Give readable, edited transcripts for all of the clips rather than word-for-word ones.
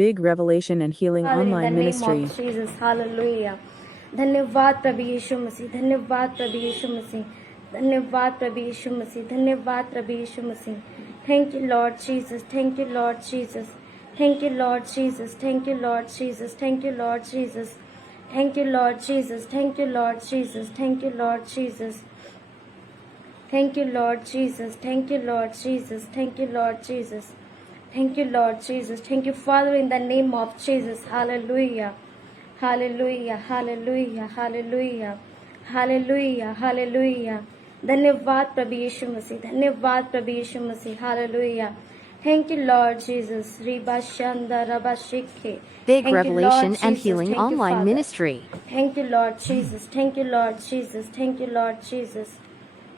Big Revelation and Healing Online Ministry. Jesus, hallelujah. धन्यवाद प्रभु यीशु मसीह, धन्यवाद प्रभु यीशु मसीह, धन्यवाद प्रभु यीशु मसीह, धन्यवाद प्रभु यीशु मसीह. Thank you Lord Jesus, thank you Lord Jesus, thank you Lord Jesus, thank you Lord Jesus, thank you Lord Jesus, thank you Lord Jesus, thank you Lord Jesus, thank you Lord Jesus, thank you Lord Jesus, thank you Lord Jesus, thank you Lord Jesus, thank you Lord Jesus, thank you Father in the name of Jesus, hallelujah. Hallelujah, hallelujah, hallelujah, hallelujah, hallelujah. धन्यवाद प्रभु यीशु मसीह, धन्यवाद प्रभु यीशु मसीह, hallelujah. Thank you Lord Jesus. Riba shanda raba shikhe. Big Thank you, Revelation Lord and Jesus. Healing Thank you, Online Father. Ministry. Thank you Lord Jesus. Thank you Lord Jesus. Thank you Lord Jesus.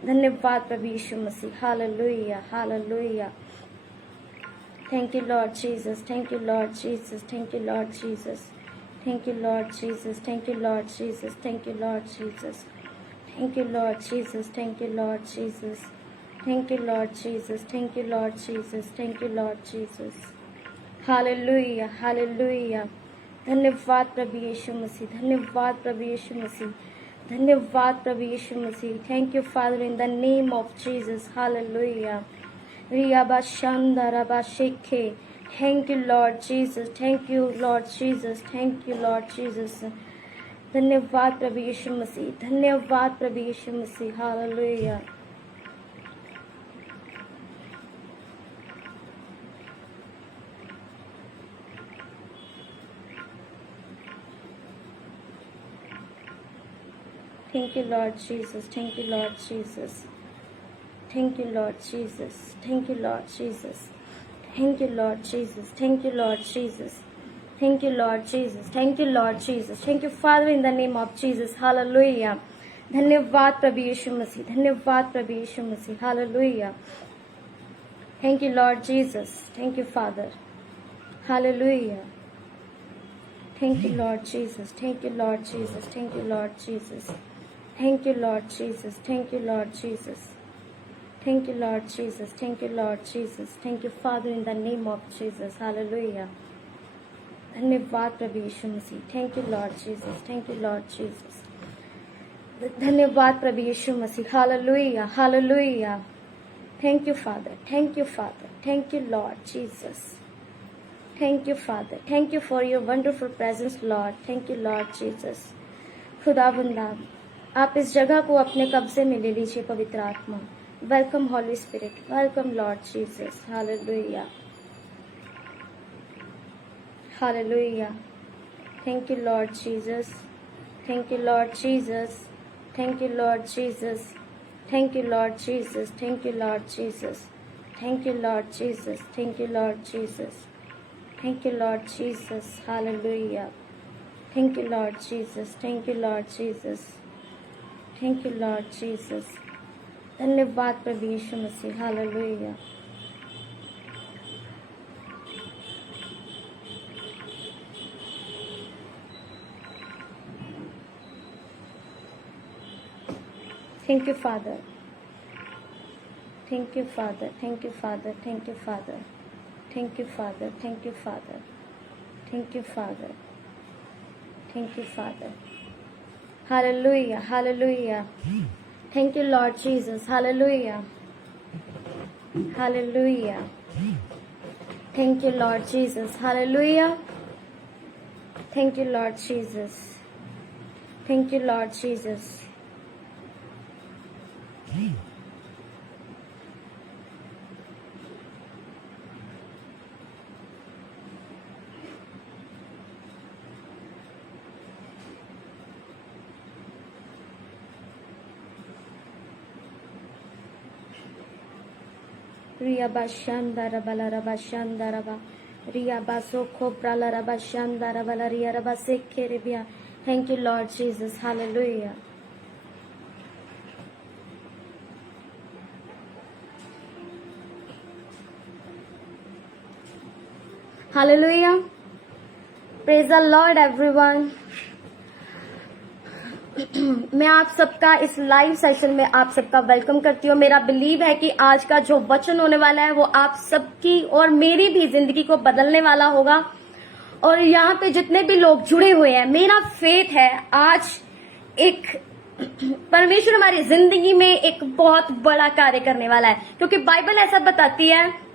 धन्यवाद प्रभु यीशु मसीह, hallelujah, hallelujah. Thank you Lord Jesus. Thank you Lord Jesus. Thank you Lord Jesus. Thank you Lord Jesus. Thank you Lord Jesus. Thank you Lord Jesus. Thank you Lord Jesus. Thank you Lord Jesus. Thank you Lord Jesus. Thank you Lord Jesus. Thank you Lord Jesus. Hallelujah. Hallelujah. धन्यवाद प्रभु यीशु मसीह, धन्यवाद प्रभु यीशु मसीह, धन्यवाद प्रभु यीशु मसीह. Thank you Father in the name of Jesus. Hallelujah. Riya bashanda raba shekhe. Thank you Lord Jesus. Thank you Lord Jesus. Thank you Lord Jesus. धन्यवाद प्रभु यीशु मसीह, धन्यवाद प्रभु यीशु मसीह. Hallelujah. Thank you Lord Jesus. Thank you Lord Jesus. Thank you Lord Jesus. Thank you Lord Jesus. Thank you Lord Jesus. Thank you Lord Jesus. Thank you Lord Jesus. Thank you Lord Jesus. Thank you Father in the name of Jesus. Hallelujah. धन्यवाद प्रभु यीशु मसीह, धन्यवाद प्रभु यीशु मसीह. Hallelujah. Thank you Lord Jesus. Thank you Father. Hallelujah. Thank you Lord Jesus. Thank you Lord Jesus. Thank you Lord Jesus. Thank you Lord Jesus. Thank you Lord Jesus. Thank you Lord Jesus. Thank you Lord Jesus. Thank you Father in the name of Jesus. Hallelujah. धन्यवाद प्रभु यीशु मसीह. Thank you Lord Jesus. Thank you Lord Jesus. धन्यवाद प्रभु यीशु मसीह. Hallelujah. Hallelujah. Thank you Father. Thank you Father. Thank you Lord Jesus. Thank you Father. Thank you for your wonderful presence Lord. Thank you Lord Jesus. खुदावंदा आप इस जगह को अपने कब्जे में ले लीजिए पवित्र आत्मा. Welcome Holy Spirit. Welcome Lord Jesus. Hallelujah. Hallelujah. Thank you Lord Jesus. Thank you Lord Jesus. Thank you Lord Jesus. Thank you Lord Jesus. Thank you Lord Jesus. Thank you Lord Jesus. Thank you Lord Jesus. Thank you Lord Jesus. Hallelujah. Thank you Lord Jesus. Thank you Lord Jesus. Thank you Lord Jesus. धन्यवाद प्रभु यीशु मसीह. Hallelujah. Thank you Father. Thank you Father. Thank you Father. Thank you Father. Thank you Father. Thank you Father. Thank you Father. Thank you Father. Hallelujah. Hallelujah. Thank you Lord Jesus. Hallelujah. Hallelujah. Thank you Lord Jesus. Hallelujah. Thank you Lord Jesus. Thank you Lord Jesus. Ria bashandara balara bashandaraba. Ria basoko pralara bashandara balaria rabasekeribia. Thank you, Lord Jesus. Hallelujah. Hallelujah. Praise the Lord, everyone. मैं आप सबका इस live session में आप सबका welcome करती हूँ. मेरा बिलीव है कि आज का जो वचन होने वाला है वो आप सबकी और मेरी भी जिंदगी को बदलने वाला होगा. और यहाँ पे जितने भी लोग जुड़े हुए हैं, मेरा फेथ है आज एक परमेश्वर हमारी जिंदगी में एक बहुत बड़ा कार्य करने वाला है, क्योंकि बाइबल ऐसा बताती है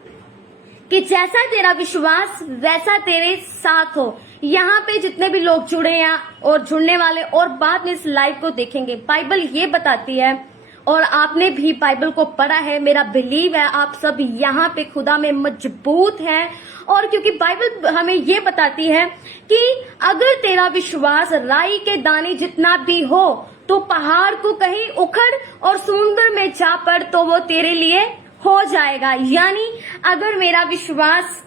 कि जैसा तेरा विश्वास वैसा तेरे साथ हो। यहाँ पे जितने भी लोग जुड़े हैं और जुड़ने वाले और बाद में इस लाइव को देखेंगे, बाइबल ये बताती है, और आपने भी बाइबल को पढ़ा है, मेरा बिलीव है आप सब यहाँ पे खुदा में मजबूत हैं। और क्योंकि बाइबल हमें ये बताती है कि अगर तेरा विश्वास राई के दाने जितना भी हो तो पहाड़ को कहीं उखड़ और समुद्र में जा पड़ तो वो तेरे लिए हो जाएगा। यानी अगर मेरा विश्वास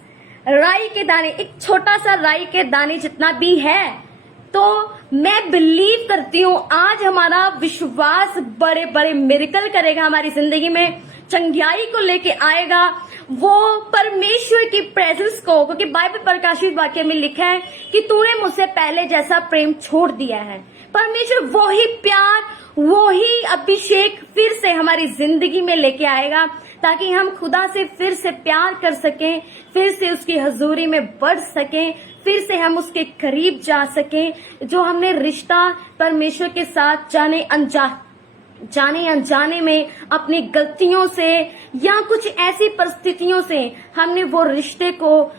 राई के दाने, एक छोटा सा राई के दाने जितना भी है, तो मैं बिलीव करती हूँ आज हमारा विश्वास बड़े बड़े मिरेकल करेगा, हमारी जिंदगी में चंगियाई को लेके आएगा, वो परमेश्वर की प्रेजेंस को। क्योंकि बाइबल प्रकाशित वाक्य में लिखा है कि तूने मुझसे पहले जैसा प्रेम छोड़ दिया है। परमेश्वर वही प्यार, वही अभिषेक फिर से हमारी जिंदगी में लेके आएगा, ताकि हम खुदा से फिर से प्यार कर सकें, फिर से उसकी हजूरी में बढ़ सकें, फिर से हम उसके करीब जा सकें। जो हमने रिश्ता परमेश्वर के साथ जाने अनजाने में अपनी गलतियों से या कुछ ऐसी परिस्थितियों से हमने वो रिश्ते को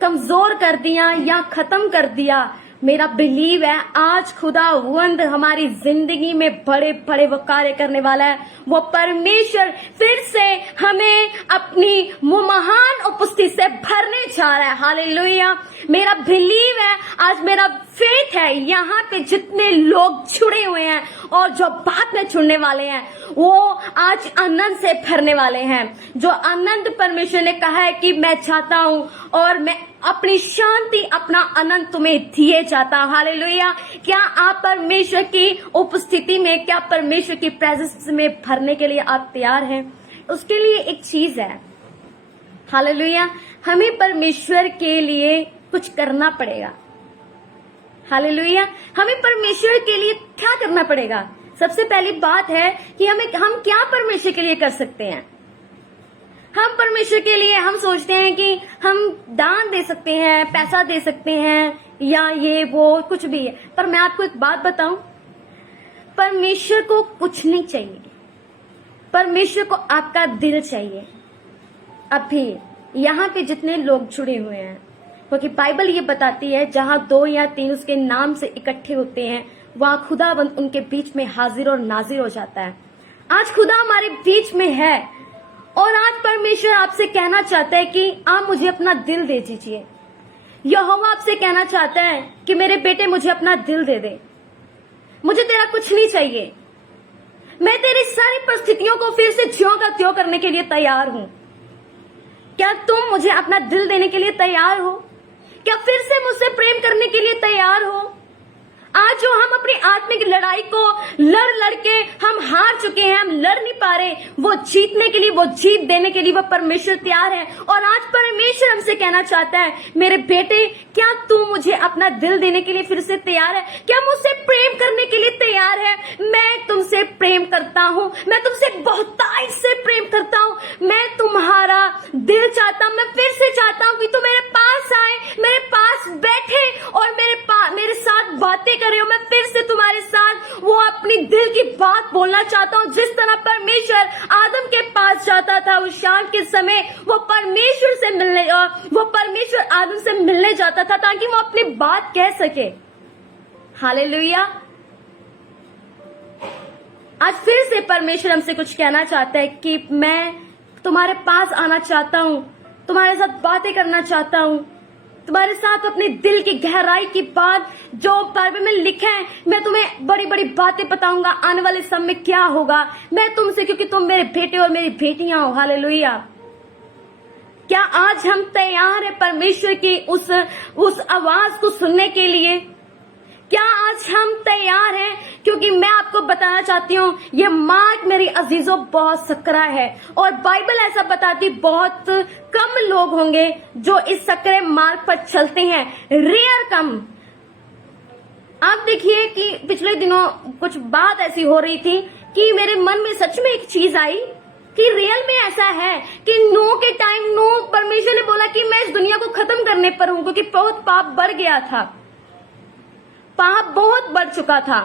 कमजोर कर दिया या खत्म कर दिया, मेरा बिलीव है आज खुदावंद हमारी जिंदगी में बड़े बड़े वो कार्य करने वाला है। वो परमेश्वर फिर से हमें अपनी महान उपस्थिति से भरने जा रहा है। हालेलुया। मेरा बिलीव है, आज मेरा फेथ है, यहाँ पे जितने लोग जुड़े हुए हैं और जो बाद में जुड़ने वाले हैं, वो आज आनंद से भरने वाले हैं। जो आनंद परमेश्वर ने कहा है कि मैं चाहता हूँ और मैं अपनी शांति, अपना आनंद तुम्हें दिए जाता। हालेलुया। क्या आप परमेश्वर की उपस्थिति में, क्या परमेश्वर की प्रेजेंस में भरने के लिए आप तैयार हैं? उसके लिए एक चीज है, हालेलुया, हमें परमेश्वर के लिए कुछ करना पड़ेगा। हालेलुया। हमें परमेश्वर के लिए क्या करना पड़ेगा? सबसे पहली बात है कि हम क्या परमेश्वर के लिए कर सकते हैं। हम परमेश्वर के लिए हम सोचते हैं कि हम दान दे सकते हैं, पैसा दे सकते हैं, या ये वो कुछ भी है। पर मैं आपको एक बात बताऊं, परमेश्वर को कुछ नहीं चाहिए, परमेश्वर को आपका दिल चाहिए। अभी यहाँ पे जितने लोग जुड़े हुए हैं, क्योंकि बाइबल ये बताती है जहां 2 या 3 उसके नाम से इकट्ठे होते हैं, वहां खुदावंद उनके बीच में हाजिर और नाजिर हो जाता है। आज खुदा हमारे बीच में है और आज परमेश्वर आपसे कहना चाहता है कि आप मुझे अपना दिल दे दीजिए। यहोवा आपसे कहना चाहता है कि मेरे बेटे मुझे अपना दिल दे दे, मुझे तेरा कुछ नहीं चाहिए, मैं तेरी सारी परिस्थितियों को फिर से ज्यों का त्यों करने के लिए तैयार हूं। क्या तुम मुझे अपना दिल देने के लिए तैयार हो? क्या फिर से मुझसे प्रेम करने के लिए तैयार हो? आज जो हम अपनी आत्मिक लड़ाई को लड़ के हम हार चुके हैं, हम लड़ नहीं पा रहे, वो जीतने के लिए, वो जीत देने के लिए वो परमेश्वर तैयार है। और आज परमेश्वर हमसे कहना चाहता है, मेरे बेटे क्या तू मुझे अपना दिल देने के लिए फिर से तैयार है? क्या मुझसे प्रेम करने के लिए तैयार है? मैं तुमसे प्रेम करता हूँ, मैं तुमसे बहुतायत से प्रेम करता हूँ, मैं तुम्हारा दिल चाहता हूँ। मैं फिर से चाहता हूँ कि तू मेरे पास आए, मेरे पास बैठे और मेरे साथ बातें करे हो। मैं फिर से तुम्हारे साथ वो अपनी दिल की बात बोलना चाहता हूँ। जिस तरह परमेश्वर आदम के पास जाता था उस शाम के समय, वो परमेश्वर आदम से मिलने जाता था ताकि वो अपनी बात कह सके। हालेलुया। आज फिर से परमेश्वर हमसे कुछ कहना चाहता है कि मैं तुम्हारे पास आना चाहता हूँ, तुम्हारे साथ बातें करना चाहता हूँ, तुम्हारे साथ अपने दिल की गहराई की बात जो बाइबल में लिखा है, मैं तुम्हें बड़ी बड़ी बातें बताऊंगा आने वाले समय में क्या होगा। मैं तुमसे, क्योंकि तुम मेरे बेटे और मेरी बेटियां हो। हालेलुया। क्या आज हम तैयार हैं परमेश्वर की उस आवाज को सुनने के लिए? क्या आज हम तैयार हैं? क्योंकि मैं आपको बताना चाहती हूँ, ये मार्ग मेरी अजीजों बहुत सकरा है और बाइबल ऐसा बताती बहुत कम लोग होंगे जो इस सकरे मार्ग पर चलते हैं, रेयर कम। आप देखिए कि पिछले दिनों कुछ बात ऐसी हो रही थी कि मेरे मन में सच में एक चीज आई कि रियल में ऐसा है कि नो के टाइम नो परमेश्वर ने बोला कि मैं इस दुनिया को खत्म करने पर हूं, क्योंकि बहुत पाप बढ़ गया था, पाप बहुत बढ़ चुका था।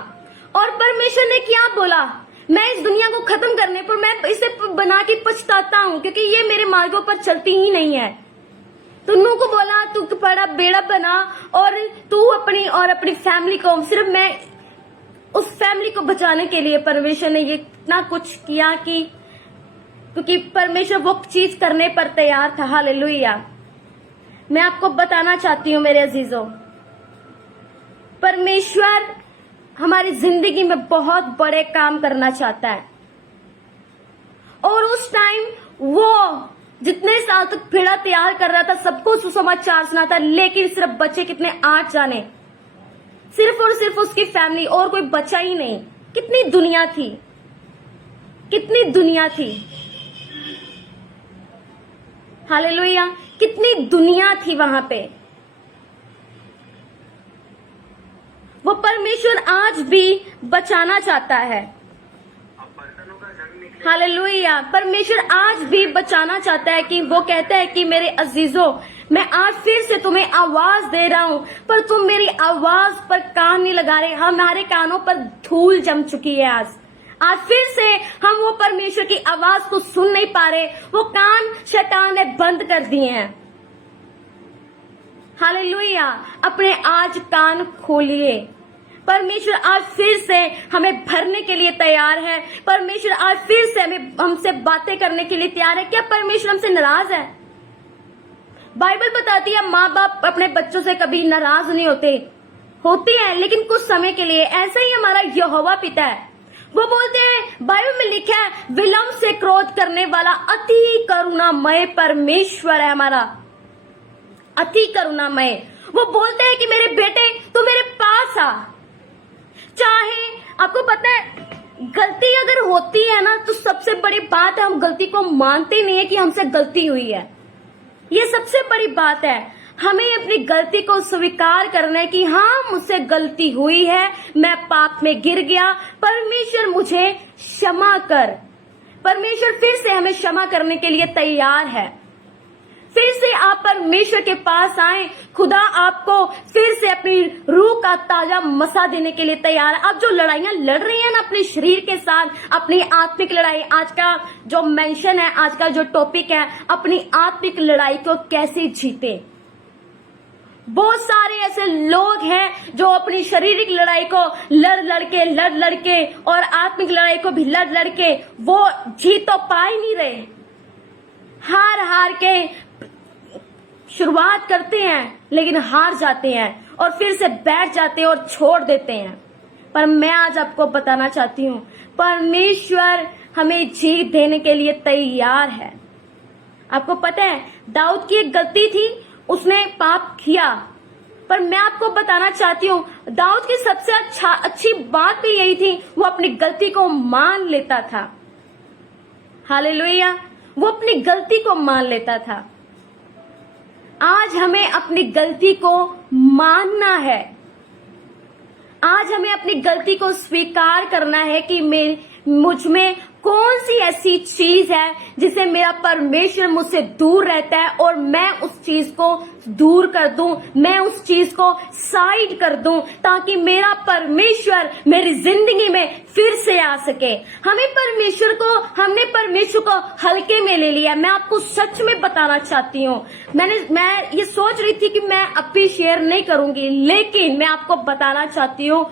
और परमेश्वर ने क्या बोला, मैं इस दुनिया को खत्म करने पर मैं इसे बना के पछताता हूं, क्योंकि ये मेरे मार्गों पर चलती ही नहीं है। तो नूह को बोला तू बड़ा बेड़ा बना और तू अपनी फैमिली को, सिर्फ मैं उस फैमिली को बचाने के लिए परमेश्वर ने ये इतना कुछ किया कि क्योंकि परमेश्वर वो चीज करने पर तैयार था। हालेलुया। मैं आपको बताना चाहती हूँ मेरे अजीजों, परमेश्वर हमारी जिंदगी में बहुत बड़े काम करना चाहता है। और उस टाइम वो जितने साल तक पेड़ा तैयार कर रहा था, सबको सुसमाचार सुनाता, लेकिन सिर्फ बचे कितने, 8 जाने, सिर्फ और सिर्फ उसकी फैमिली, और कोई बचा ही नहीं। कितनी दुनिया थी, कितनी दुनिया थी। हालेलुया, कितनी दुनिया थी वहां पे। वो परमेश्वर आज भी बचाना चाहता है। हालेलुया, परमेश्वर आज भी बचाना चाहता है। कि वो कहता है कि मेरे अजीजों, मैं आज फिर से तुम्हें आवाज दे रहा हूं, पर तुम मेरी आवाज पर कान नहीं लगा रहे। हमारे कानों पर धूल जम चुकी है। आज फिर से हम वो परमेश्वर की आवाज को सुन नहीं पा रहे। वो कान शैतान ने बंद कर दिए हैं। हालेलुया, अपने आज कान खोलिए। परमेश्वर आज फिर से हमें भरने के लिए तैयार है। परमेश्वर आज फिर से हमसे बातें करने के लिए तैयार है। क्या परमेश्वर हमसे नाराज है? बाइबल बताती है माँ बाप अपने बच्चों से कभी नाराज नहीं होते हैं, लेकिन कुछ समय के लिए। ऐसा ही हमारा यहोवा पिता है। वो बोलते हैं, बाइबल में लिखा है, विलंब से क्रोध करने वाला अति करुणामय परमेश्वर है हमारा, अति करुणामय। वो बोलते हैं कि मेरे बेटे तू मेरे पास आ। चाहे आपको पता है, गलती अगर होती है ना, तो सबसे बड़ी बात है हम गलती को मानते नहीं है कि हमसे गलती हुई है। ये सबसे बड़ी बात है। हमें अपनी गलती को स्वीकार करना है कि हाँ, मुझसे गलती हुई है, मैं पाप में गिर गया, परमेश्वर मुझे क्षमा कर। परमेश्वर फिर से हमें क्षमा करने के लिए तैयार है। फिर से आप परमेश्वर के पास आए। खुदा आपको फिर से अपनी रूह का ताजा मसा देने के लिए तैयार है। आप जो लड़ाइयां लड़ रही हैं ना अपने शरीर के साथ, अपनी आत्मिक लड़ाई, आज का जो मेंशन है, आज का जो टॉपिक है, अपनी आत्मिक लड़ाई को कैसे जीते। बहुत सारे ऐसे लोग हैं जो अपनी शारीरिक लड़ाई को लड़ लड़के और आत्मिक लड़ाई को भी लड़ के वो जीत तो पा ही नहीं रहे। हार के शुरुआत करते हैं, लेकिन हार जाते हैं और फिर से बैठ जाते हैं और छोड़ देते हैं। पर मैं आज आपको बताना चाहती हूँ, परमेश्वर हमें जीत देने के लिए तैयार है। आपको पता है, दाऊद की एक गलती थी, उसने पाप किया, पर मैं आपको बताना चाहती हूँ, दाऊद की सबसे अच्छी बात भी यही थी, वो अपनी गलती को मान लेता था। हालेलुया, वो अपनी गलती को मान लेता था। आज हमें अपनी गलती को मानना है। आज हमें अपनी गलती को स्वीकार करना है कि मुझ में कौन सी ऐसी चीज है जिसे मेरा परमेश्वर मुझसे दूर रहता है, और मैं उस चीज को दूर कर दूं, मैं उस चीज को साइड कर दूं, ताकि मेरा परमेश्वर मेरी जिंदगी में फिर से आ सके। हमने परमेश्वर को हल्के में ले लिया। मैं आपको सच में बताना चाहती हूँ, मैं ये सोच रही थी कि मैं अब भी शेयर नहीं करूंगी, लेकिन मैं आपको बताना चाहती हूँ,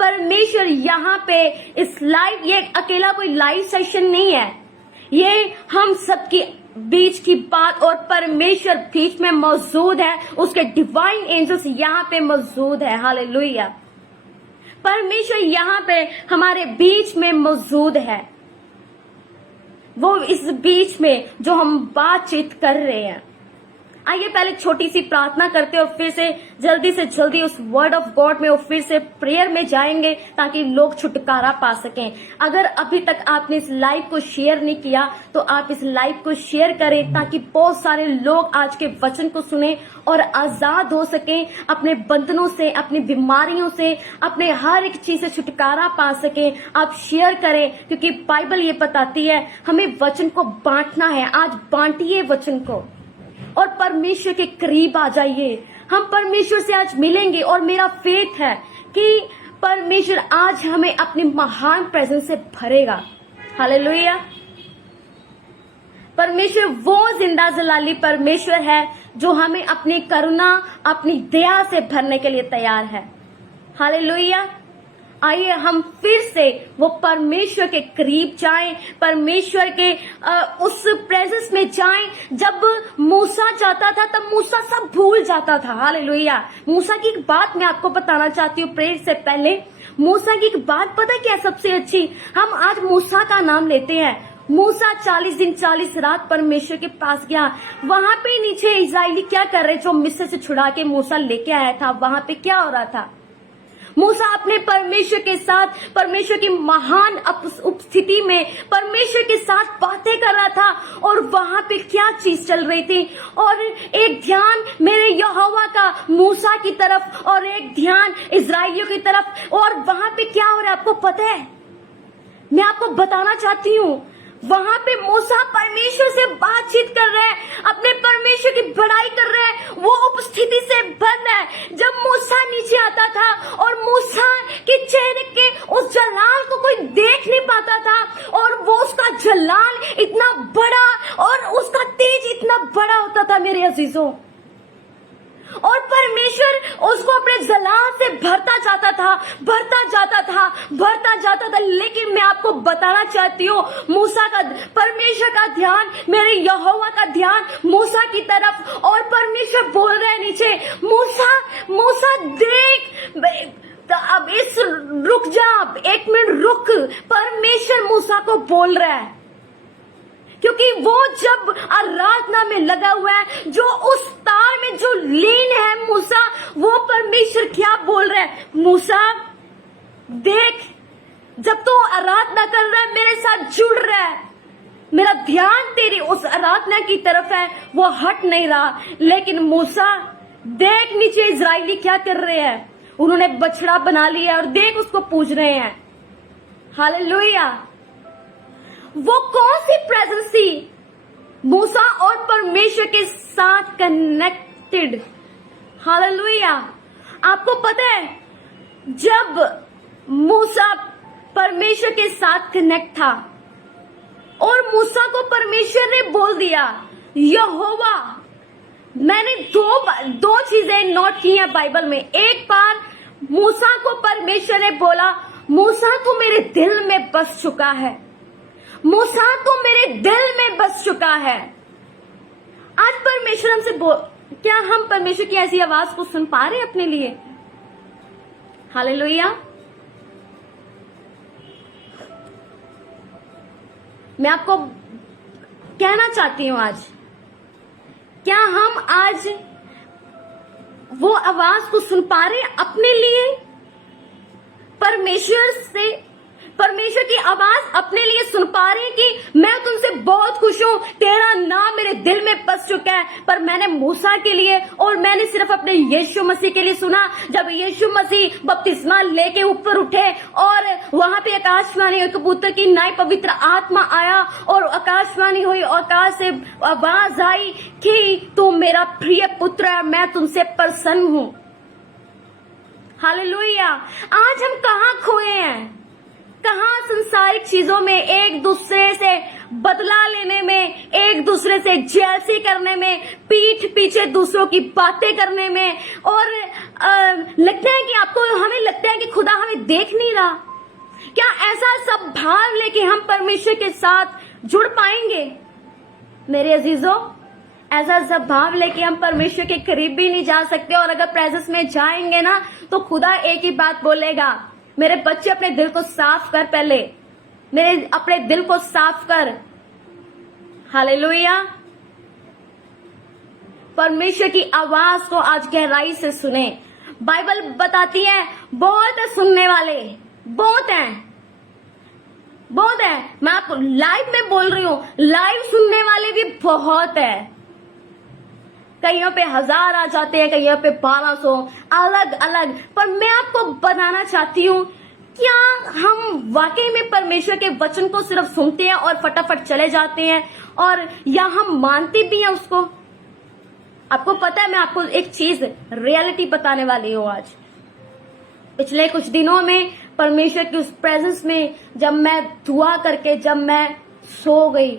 परमेश्वर यहाँ पे इस लाइव, ये अकेला कोई लाइव सेशन नहीं है, ये हम सबकी बीच की बात, और परमेश्वर बीच में मौजूद है, उसके डिवाइन एंजल्स यहाँ पे मौजूद है। हालेलुया, परमेश्वर यहाँ पे हमारे बीच में मौजूद है। वो इस बीच में जो हम बातचीत कर रहे हैं, आइए पहले छोटी सी प्रार्थना करते और फिर से जल्दी उस वर्ड ऑफ गॉड में और फिर से प्रेयर में जाएंगे ताकि लोग छुटकारा पा सकें। अगर अभी तक आपने इस लाइव को शेयर नहीं किया तो आप इस लाइव को शेयर करें ताकि बहुत सारे लोग आज के वचन को सुने और आजाद हो सकें अपने बंधनों से, अपनी बीमारियों से, अपने हर एक चीज से छुटकारा पा सकें। आप शेयर करें क्योंकि बाइबल ये बताती है हमें वचन को बांटना है। आज बांटिए वचन को और परमेश्वर के करीब आ जाइए। हम परमेश्वर से आज मिलेंगे और मेरा फेथ है कि परमेश्वर आज हमें अपनी महान प्रेजेंस से भरेगा। हालेलुया। परमेश्वर वो जिंदा जलाली परमेश्वर है जो हमें अपनी करुणा, अपनी दया से भरने के लिए तैयार है। हालेलुया। आइए हम फिर से वो परमेश्वर के करीब जाएं, परमेश्वर के उस प्रेजेंस में जाएं। जब मूसा जाता था तब मूसा सब भूल जाता था। हालेलुया। मूसा की एक बात मैं आपको बताना चाहती हूँ प्रेयर से पहले। मूसा की एक बात पता क्या सबसे अच्छी, हम आज मूसा का नाम लेते हैं। मूसा 40 दिन 40 रात परमेश्वर के पास गया। वहां पे नीचे इजराइली क्या कर रहे, जो मिस्र से छुड़ा के मूसा लेके आया था, वहां पे क्या हो रहा था? मूसा अपने परमेश्वर के साथ, परमेश्वर की महान उपस्थिति में परमेश्वर के साथ बातें कर रहा था। और वहां पे क्या चीज चल रही थी? और एक ध्यान मेरे यहोवा का मूसा की तरफ और एक ध्यान इजराइलियों की तरफ। और वहां पे क्या हो रहा है आपको पता है? मैं आपको बताना चाहती हूँ। वहां पे मूसा परमेश्वर से बातचीत कर रहे हैं, अपने परमेश्वर की बड़ाई कर रहे हैं, वो उपस्थिति से बंद है। जब मूसा नीचे आता था और मूसा के चेहरे के उस जलाल को कोई देख नहीं पाता था और वो उसका जलाल इतना बड़ा और उसका तेज इतना बड़ा होता था मेरे अजीजों। और परमेश्वर उसको अपने जलाल से भरता जाता था। लेकिन मैं आपको बताना चाहती हूँ मूसा का, परमेश्वर का ध्यान, मेरे यहोवा का ध्यान मूसा की तरफ। और परमेश्वर बोल रहे हैं नीचे, मूसा देख, अब इस रुक जा, एक मिनट रुक। परमेश्वर मूसा को बोल रहा है क्योंकि वो जब आराधना में लगा हुआ है, जो उस तार में जो लीन है मूसा, वो परमेश्वर क्या बोल रहा है? मूसा देख, जब तू आराधना कर रहा है मेरे साथ जुड़ रहा है, मेरा ध्यान तेरी उस आराधना की तरफ है, वो हट नहीं रहा। लेकिन मूसा देख, नीचे इजराइली क्या कर रहे हैं? उन्होंने बछड़ा बना लिया और देख उसको पूज रहे हैं। हालेलुया। वो कौन सी प्रेजेंस थी? मूसा और परमेश्वर के साथ कनेक्टेड। हालेलुया। आपको पता है जब मूसा परमेश्वर के साथ कनेक्ट था और मूसा को परमेश्वर ने बोल दिया यहोवा, मैंने दो चीजें नोट की हैं बाइबल में। एक बार मूसा को परमेश्वर ने बोला, मूसा तू मेरे दिल में बस चुका है, मूसा तो मेरे दिल में बस चुका है। आज परमेश्वर हमसे क्या हम परमेश्वर की ऐसी आवाज को सुन पा रहे हैं अपने लिए? हालेलुया। मैं आपको कहना चाहती हूं आज, क्या हम आज वो आवाज को सुन पा रहे हैं अपने लिए? परमेश्वर की आवाज अपने लिए सुन पा रहे हैं कि मैं तुमसे बहुत खुश हूं, तेरा नाम मेरे दिल में बस चुका है। पर मैंने मूसा के लिए और मैंने सिर्फ अपने यीशु मसीह के लिए सुना। जब यीशु मसीह बपतिस्मा लेके ऊपर उठे और वहां पे आकाशवाणी हुई, कबूतर की नाई पवित्र आत्मा आया और आकाशवाणी हुई, आकाश से आवाज आई कि तू मेरा प्रिय पुत्र है, मैं तुमसे प्रसन्न हूं। हालेलुया। आज हम कहाँ खोए हैं? कहाँ संसारिक चीजों में, एक दूसरे से बदला लेने में, एक दूसरे से जेलसी करने में, पीठ पीछे दूसरों की बातें करने में। और लगता है कि हमें लगता है कि खुदा हमें देख नहीं रहा। क्या ऐसा सब भाव लेके हम परमेश्वर के साथ जुड़ पाएंगे? मेरे अजीजों, ऐसा सब भाव लेके हम परमेश्वर के करीब भी नहीं जा सकते। और अगर प्रेजेंस में जाएंगे ना तो खुदा एक ही बात बोलेगा, मेरे बच्चे अपने दिल को साफ कर, पहले मेरे अपने दिल को साफ कर। हालेलुया। परमेश्वर की आवाज को आज गहराई से सुने। बाइबल बताती है बहुत है सुनने वाले, बहुत हैं, बहुत है। मैं आपको लाइव में बोल रही हूँ, लाइव सुनने वाले भी बहुत है। कहीं पे 1000 आ जाते हैं, कहीं पे 1200, अलग अलग। पर मैं आपको बताना चाहती हूँ, क्या हम वाकई में परमेश्वर के वचन को सिर्फ सुनते हैं और फटाफट चले जाते हैं, और या हम मानते भी हैं उसको? आपको पता है, मैं आपको एक चीज रियलिटी बताने वाली हूँ आज। पिछले कुछ दिनों में परमेश्वर की उस प्रेजेंस में जब मैं दुआ करके जब मैं सो गई,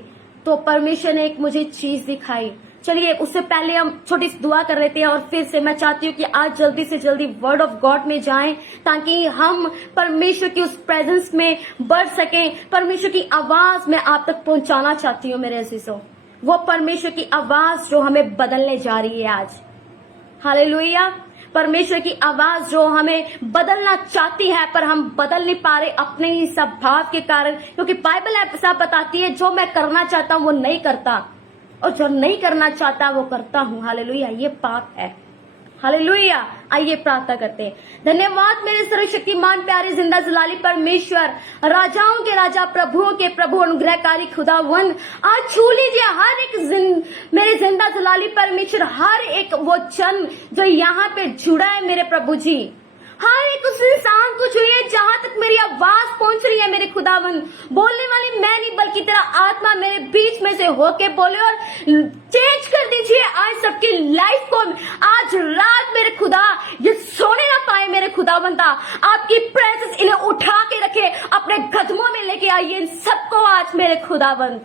तो परमेश्वर ने एक मुझे चीज दिखाई। चलिए उससे पहले हम छोटी सी दुआ कर लेते हैं, और फिर से मैं चाहती हूँ कि आज जल्दी से जल्दी वर्ड ऑफ गॉड में जाएं, ताकि हम परमेश्वर की उस प्रेजेंस में बढ़ सकें। परमेश्वर की आवाज मैं आप तक पहुंचाना चाहती हूँ मेरे अजीजों, वो परमेश्वर की आवाज जो हमें बदलने जा रही है आज। हालेलुया। परमेश्वर की आवाज जो हमें बदलना चाहती है, पर हम बदल नहीं पा रहे अपने ही स्वभाव के कारण, क्योंकि बाइबल ऐसा बताती है, जो मैं करना चाहता हूँ वो नहीं करता, और जो नहीं करना चाहता वो करता हूँ। हालेलुया, ये पाप है। हालेलुया। आइए प्रार्थना करते हैं। धन्यवाद मेरे सर्वशक्तिमान प्यारे जिंदा जलाली परमेश्वर, राजाओं के राजा, प्रभुओं के प्रभु, अनुग्रहकारी खुदावंद, आज छू लीजिए हर एक मेरे जिंदा जलाली परमेश्वर, हर एक वो जन जो यहाँ पे जुड़ा है मेरे प्रभु जी, हर एक उस इंसान को छूइए जहां तक मेरी आवाज पहुंच रही है मेरे खुदावंद। बोलने वाली मैं नहीं बल्कि तेरा आत्मा मेरे बीच में से होके बोले, और चेंज कर दीजिए आज सबकी लाइफ को। आज रात मेरे खुदा ये सोने ना पाए मेरे खुदावंदा, आपकी प्रेजेंस इन्हें उठा के रखे, अपने कदमों में लेके आइए इन सबको आज मेरे खुदावंद।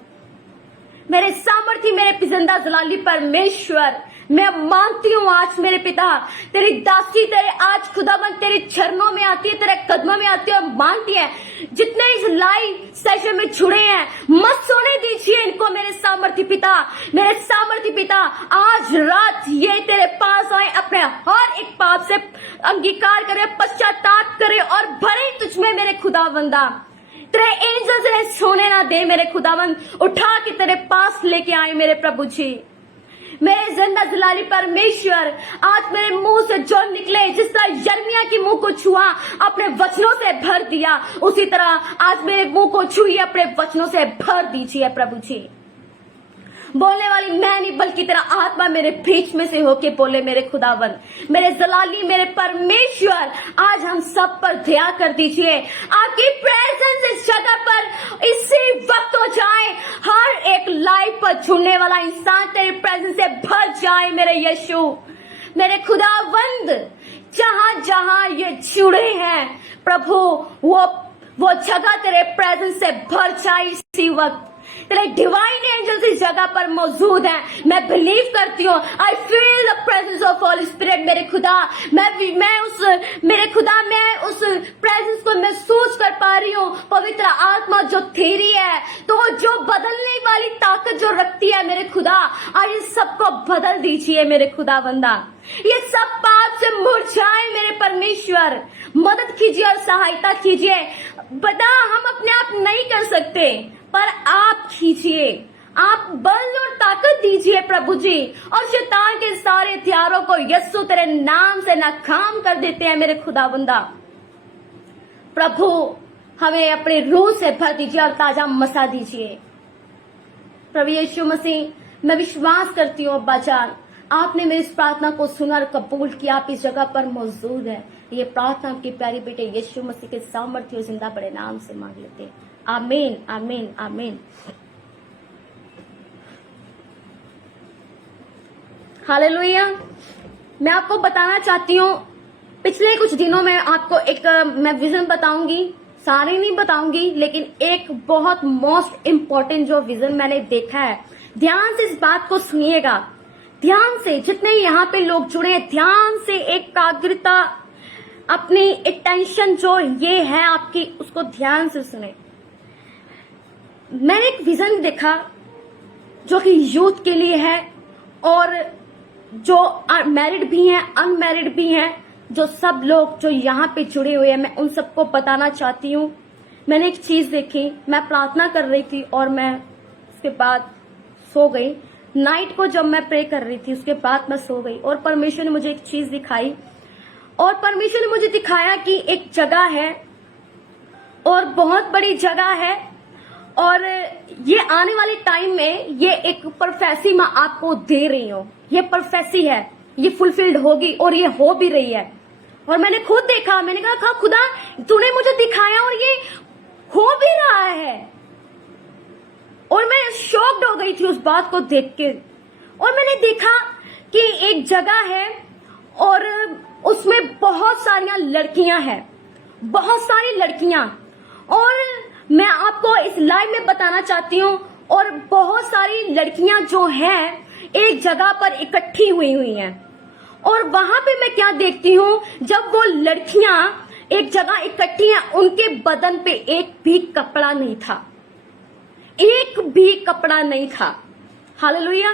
मेरे सामर्थी, मेरे जिंदा जलाली परमेश्वर, मैं मांगती हूँ आज मेरे पिता, तेरी दासी तेरे आज खुदाबंद तेरे चरणों में आती है, तेरे कदमों में आती है, और मांगती है जितने इस लाइव सेशन में जुड़े हैं, मत सोने दीजिए इनको मेरे सामर्थी पिता। मेरे सामर्थी पिता, आज रात ये तेरे पास आए, अपने हर एक पाप से अंगीकार करे, पश्चाताप करे, और भरे तुझ में मेरे खुदाबंदा। तेरे एंजल्स ने सोने ना दे मेरे खुदावंद, उठा के तेरे पास लेके आए मेरे प्रभु जी। मेरे जिंदा जलाली परमेश्वर, आज मेरे मुंह से जो निकले, जिस तरह यिर्मयाह के मुंह को छुआ, अपने वचनों से भर दिया, उसी तरह आज मेरे मुंह को छुइए, अपने वचनों से भर दीजिए प्रभु जी। बोलने वाली मैं नहीं बल्कि तेरा आत्मा मेरे बीच में से होके बोले मेरे खुदावंद, मेरे जलाली, मेरे परमेश्वर, आज हम सब पर दया कर दीजिए। आपकी प्रेजेंस इस जगह पर इसी वक्त हो जाए, हर एक लाइव पर जुड़ने वाला इंसान तेरी प्रेजेंस से भर जाए मेरे यीशु, मेरे खुदावंद। जहां जहां ये जुड़े हैं प्रभु, वो जगह तेरे प्रेजेंस से भर जाए इसी वक्त। तेरे डिवाइन एंजल्स इस जगह पर मौजूद हैं। मैं बिलीव करती हूँ, I feel the presence of holy spirit मेरे खुदा। मैं उस प्रेजेंस को महसूस कर पा रही हूँ। पवित्र आत्मा जो तेरी है, तो जो बदलने वाली ताकत जो रखती है मेरे खुदा, आज इस सबको बदल दीजिए मेरे खुदा बंदा। ये सब पाप से मुड़ जाए मेरे परमेश्वर, मदद कीजिए और सहायता कीजिए। बता हम अपने आप नहीं कर सकते, पर आप कीजिए, आप बल और ताकत दीजिए प्रभु जी, और शैतान के सारे हथियारों को यीशु तेरे नाम से नाकाम कर देते हैं मेरे खुदाबंदा। प्रभु हमें अपने रूह से भर दीजिए और ताजा मसा दीजिए प्रभु यीशु मसीह। मैं विश्वास करती हूँ अब्बा जान, आपने मेरी इस प्रार्थना को सुना और कबूल किया, आप इस जगह पर मौजूद है। ये प्रार्थना आपके प्यारे बेटे यीशु मसीह के सामर्थ्य और जिंदा बड़े नाम से मांग लेते हैं। आमीन, आमीन, आमीन। हालेलुया। मैं आपको बताना चाहती हूँ, पिछले कुछ दिनों में आपको एक मैं विजन बताऊंगी, सारे नहीं बताऊंगी, लेकिन एक बहुत मोस्ट इम्पोर्टेंट जो विजन मैंने देखा है, ध्यान से इस बात को सुनिएगा, ध्यान से। जितने यहाँ पे लोग जुड़े हैं, ध्यान से एकाग्रता, अपनी अटेंशन जो ये है आपकी, उसको ध्यान से सुने। मैंने एक विजन देखा जो कि यूथ के लिए है, और जो मैरिड भी हैं, अनमैरिड भी हैं, जो सब लोग जो यहाँ पे जुड़े हुए हैं, मैं उन सबको बताना चाहती हूँ। मैंने एक चीज देखी, मैं प्रार्थना कर रही थी और मैं उसके बाद सो गई। नाइट को जब मैं प्रे कर रही थी उसके बाद मैं सो गई और परमेश्वर ने मुझे एक चीज दिखाई और परमेश्वर ने मुझे दिखाया कि एक जगह है और बहुत बड़ी जगह है और ये आने वाले टाइम में ये एक प्रोफेसी मैं आपको दे रही हूँ। ये प्रोफेसी है, ये फुलफिल्ड होगी और ये हो भी रही है। और मैंने खुद देखा, मैंने कहा खुदा तूने मुझे दिखाया और ये हो भी रहा है। और मैं शॉक्ड हो गई थी उस बात को देख के। और मैंने देखा कि एक जगह है और उसमें बहुत सारियां लड़कियां हैं, बहुत सारी लड़कियां। और मैं आपको इस लाइव में बताना चाहती हूँ और बहुत सारी लड़कियां जो हैं एक जगह पर इकट्ठी हुई हैं। और वहां पे मैं क्या देखती हूँ, जब वो लड़कियां एक जगह इकट्ठी हैं उनके बदन पे एक भी कपड़ा नहीं था, एक भी कपड़ा नहीं था। हालेलुया।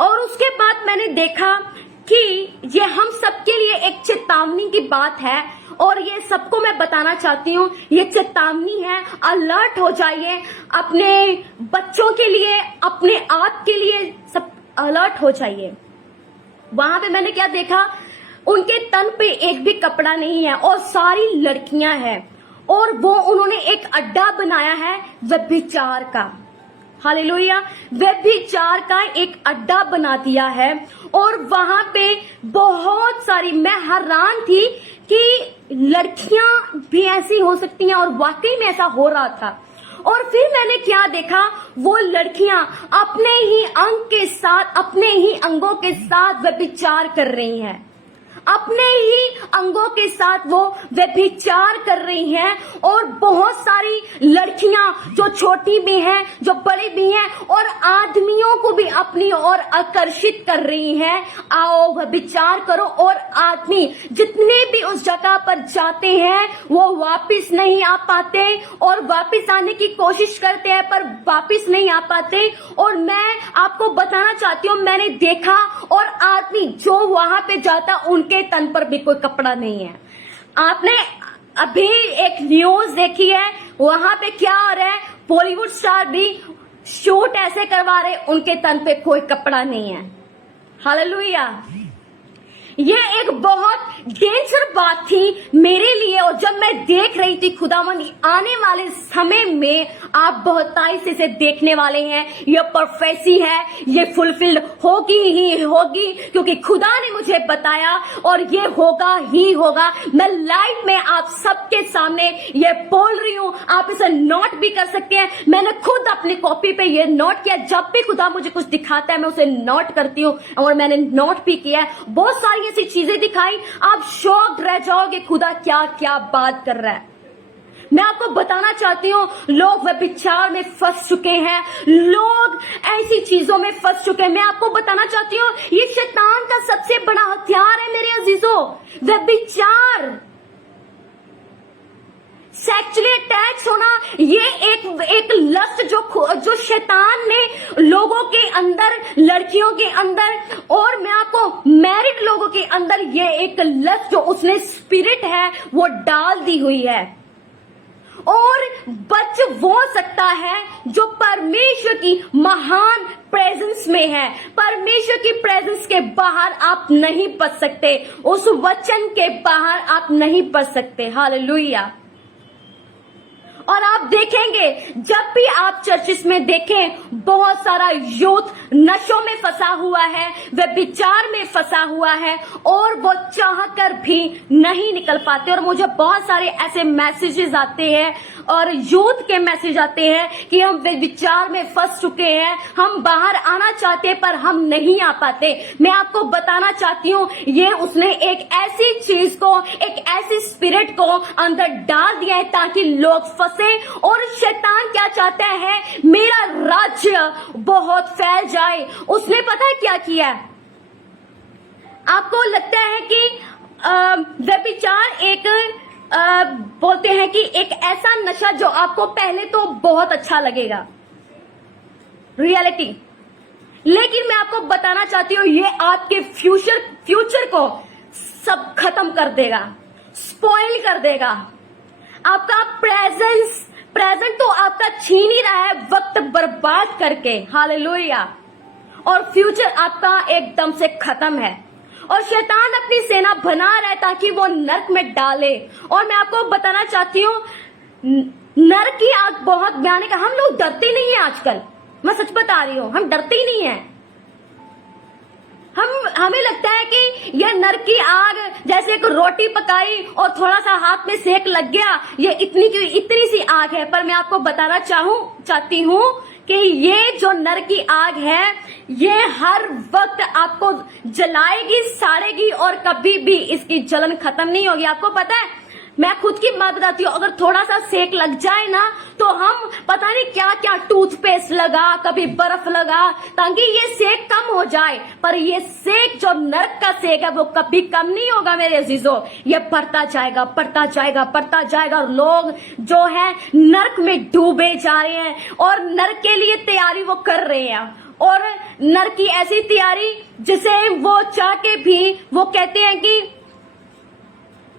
और उसके बाद मैंने देखा कि ये हम सबके लिए एक चेतावनी की बात है और ये सबको मैं बताना चाहती हूँ, ये चेतावनी है। अलर्ट हो जाइए, अपने बच्चों के लिए, अपने आप के लिए, सब अलर्ट हो जाइए। वहां पे मैंने क्या देखा, उनके तन पे एक भी कपड़ा नहीं है और सारी लड़कियां हैं और वो उन्होंने एक अड्डा बनाया है व्यभिचार का। हालेलुया। व्यभिचार का एक अड्डा बना दिया है और वहां पे बहुत सारी, मैं हैरान थी कि लड़कियां भी ऐसी हो सकती हैं और वाकई में ऐसा हो रहा था। और फिर मैंने क्या देखा, वो लड़कियां अपने ही अंग के साथ, अपने ही अंगों के साथ व्यभिचार कर रही हैं, अपने ही अंगों के साथ वो व्यभिचार कर रही हैं। और बहुत सारी लड़कियां जो छोटी भी हैं, जो बड़ी भी हैं और आदमियों को भी अपनी ओर आकर्षित कर रही हैं। आओ व्यभिचार करो। और आदमी जितने भी उस जगह पर जाते हैं वो वापस नहीं आ पाते और वापस आने की कोशिश करते हैं पर वापस नहीं आ पाते। और मैं आपको बताना चाहती हूँ, मैंने देखा और आदमी जो वहां पे जाता उनके तन पर भी कोई कपड़ा नहीं है। आपने अभी एक न्यूज देखी है, वहां पे क्या हो रहा है, बॉलीवुड स्टार भी शूट ऐसे करवा रहे, उनके तन पे कोई कपड़ा नहीं है। हालेलुया। ये एक बहुत डेंजर बात थी मेरे लिए। और जब मैं देख रही थी, खुदावन आने वाले समय में आप बहुताई से इसे देखने वाले हैं। ये प्रोफेसी है, ये फुलफिल्ड होगी ही होगी क्योंकि खुदा ने मुझे बताया और ये होगा ही होगा। मैं लाइव में आप सबके सामने ये बोल रही हूँ, आप इसे नोट भी कर सकते हैं। मैंने खुद अपनी कॉपी पे ये नोट किया, जब भी खुदा मुझे कुछ दिखाता है मैं उसे नोट करती हूँ और मैंने नोट भी किया है। बहुत सारी ऐसी चीजें दिखाई, आप शॉक्ड रह जाओगे खुदा क्या क्या बात कर रहा है। मैं आपको बताना चाहती हूँ, लोग व्यभिचार में फंस चुके हैं, लोग ऐसी चीजों में फंस चुके हैं। मैं आपको बताना चाहती हूँ, ये शैतान का सबसे बड़ा हथियार है मेरे अजीजों, व्यभिचार, सेक्सुअली अटैच होना। ये एक लस्ट जो शैतान ने लोगों के अंदर, लड़कियों के अंदर और मैं आपको मैरिड लोगों के अंदर, ये एक लस्ट जो उसने स्पिरिट है वो डाल दी हुई है। और बच वो सकता है जो परमेश्वर की महान प्रेजेंस में है। परमेश्वर की प्रेजेंस के बाहर आप नहीं बच सकते, उस वचन के बाहर आप नहीं बच सकते। हालेलुया। और आप देखेंगे, जब भी आप चर्चिस में देखें, बहुत सारा यूथ नशों में फंसा हुआ है, व्यभिचार में फंसा हुआ है और वो चाहकर भी नहीं निकल पाते। और मुझे बहुत सारे ऐसे मैसेजेस आते हैं और यूथ के मैसेज आते हैं कि हम व्यभिचार में फंस चुके हैं, हम बाहर आना चाहते पर हम नहीं आ पाते। मैं आपको बताना चाहती हूँ, ये उसने एक ऐसी चीज को, एक ऐसी स्पिरिट को अंदर डाल दिया है ताकि लोग फंसे। और शैतान क्या चाहता है, मेरा राज्य बहुत फैल जाए। उसने पता है क्या किया, आपको लगता है कि व्यभिचार एक बोलते हैं कि एक ऐसा नशा जो आपको पहले तो बहुत अच्छा लगेगा, रियलिटी, लेकिन मैं आपको बताना चाहती हूँ ये आपके फ्यूचर को सब खत्म कर देगा, स्पॉइल कर देगा। आपका प्रेजेंट तो आपका छीन ही रहा है वक्त बर्बाद करके। हालेलुया। और फ्यूचर आपका एकदम से खत्म है। और शैतान अपनी सेना बना रहा है ताकि वो नरक में डाले। और मैं आपको बताना चाहती हूँ, नरक की आग बहुत भयानक है। हम लोग डरते नहीं है आजकल, मैं सच बता रही हूँ, हम डरते ही नहीं है। हमें लगता है कि ये नरक की आग जैसे एक रोटी पकाई और थोड़ा सा हाथ में सेक लग गया, ये इतनी सी आग है। पर मैं आपको बताना चाहती हूँ कि ये जो नरक की आग है, ये हर वक्त आपको जलाएगी, साड़ेगी और कभी भी इसकी जलन खत्म नहीं होगी। आपको पता है, मैं खुद की बात बताती हूँ, अगर थोड़ा सा सेक लग जाए ना तो हम पता नहीं क्या क्या टूथपेस्ट लगा, कभी बर्फ लगा ताकि ये सेक कम हो जाए। पर ये सेक जो नरक का सेक है वो कभी कम नहीं होगा मेरे अजीजों, ये बढ़ता जाएगा, बढ़ता जाएगा, बढ़ता जाएगा। और लोग जो है नरक में डूबे जा रहे हैं और नरक के लिए तैयारी वो कर रहे हैं। और नरक की ऐसी तैयारी जिसे वो चाह के भी वो कहते हैं कि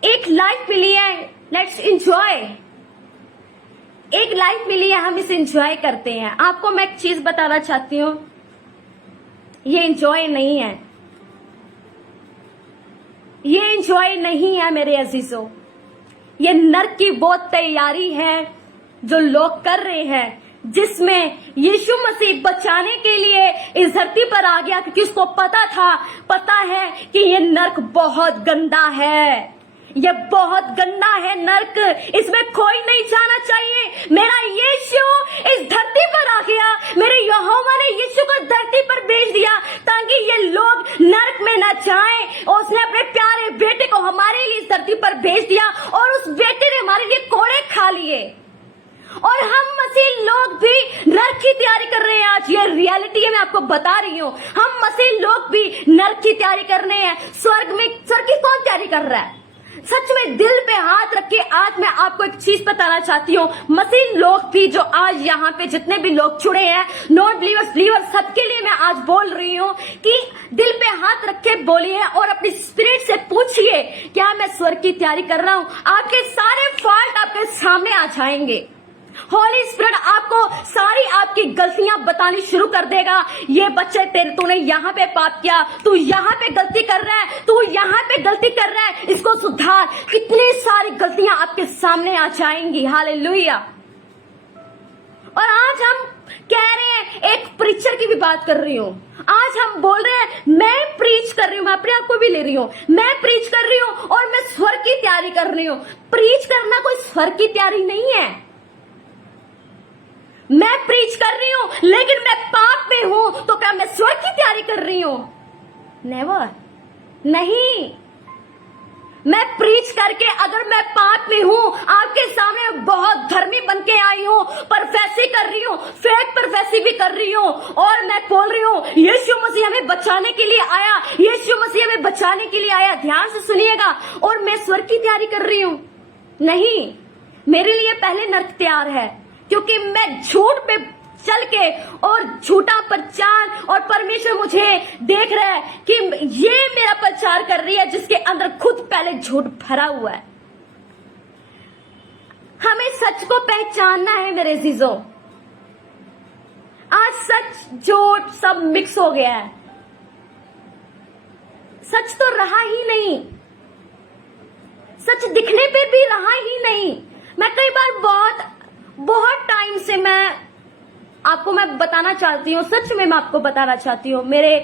एक लाइफ मिली है, लेट्स एंजॉय। एक लाइफ मिली है, हम इसे एंजॉय करते हैं। आपको मैं एक चीज बताना चाहती हूँ, ये एंजॉय नहीं है, ये एंजॉय नहीं है मेरे अजीजों। ये नरक की वो तैयारी है जो लोग कर रहे हैं, जिसमें यीशु मसीह बचाने के लिए इस धरती पर आ गया, क्योंकि उसको पता है कि ये नरक बहुत गंदा है, ये बहुत गंदा है नरक, इसमें कोई नहीं जाना चाहिए। मेरा यीशु इस धरती पर आ गया, मेरे यहोवा ने यीशु को धरती पर भेज दिया ताकि ये लोग नरक में न जाएं। और उसने अपने प्यारे बेटे को हमारे लिए इस धरती पर भेज दिया और उस बेटे ने हमारे लिए कोड़े खा लिए। और हम मसीह लोग भी नरक की तैयारी कर रहे हैं। आज ये रियलिटी है, मैं आपको बता रही हूँ, हम मसीह लोग भी नरक की तैयारी कर रहे हैं। स्वर्ग की कौन तैयारी कर रहा है? सच में दिल पे हाथ रख के आज मैं आपको एक चीज बताना चाहती हूँ, मसीह लोग भी जो आज यहाँ पे जितने भी लोग जुड़े हैं, नॉन बिलीवर्स, बिलीवर्स, सबके लिए मैं आज बोल रही हूँ कि दिल पे हाथ रख के बोलिए और अपनी स्पिरिट से पूछिए, क्या मैं स्वर्ग की तैयारी कर रहा हूँ? आपके सारे फॉल्ट आपके सामने आ जाएंगे। होली स्पिरिट आपको सारी आपकी गलतियां बतानी शुरू कर देगा। ये बच्चे तूने यहाँ पे पाप किया, तू यहाँ पे गलती कर रहा है, तू यहाँ पे गलती कर रहा है, इसको सुधार। कितनी सारी गलतियां आपके सामने आ जाएंगी। हालेलुया। और आज हम कह रहे हैं, एक प्रीचर की भी बात कर रही हूँ, आज हम बोल रहे हैं मैं प्रीच कर रही हूँ, मैं अपने आप को भी ले रही हूँ, मैं प्रीच कर रही हूँ और मैं स्वर्ग की तैयारी कर रही हूँ। प्रीच करना कोई स्वर्ग की तैयारी नहीं है। मैं प्रीच कर रही हूं लेकिन मैं पाप में हूं, तो क्या मैं स्वर्ग की तैयारी कर रही हूं? नेवर, नहीं। मैं प्रीच करके अगर मैं पाप में हूं, आपके सामने बहुत धर्मी बन के आई हूं, प्रोफेसी कर रही हूं, फेक प्रोफेसी भी कर रही हूं, और मैं बोल रही हूं यीशु मसीह हमें बचाने के लिए आया, यीशु मसीह हमें बचाने के लिए आया। ध्यान से सुनिएगा। और मैं स्वर्ग की तैयारी कर रही हूं? नहीं, मेरे लिए पहले नरक तैयार है, क्योंकि मैं झूठ पे चल के और झूठा प्रचार, और परमेश्वर मुझे देख रहा है कि ये मेरा प्रचार कर रही है जिसके अंदर खुद पहले झूठ भरा हुआ है। हमें सच को पहचानना है मेरे अजीजों। आज सच झूठ सब मिक्स हो गया है, सच तो रहा ही नहीं, सच दिखने पे भी रहा ही नहीं। मैं कई बार बहुत टाइम से मैं बताना चाहती हूँ, सच में मैं आपको बताना चाहती हूँ मेरे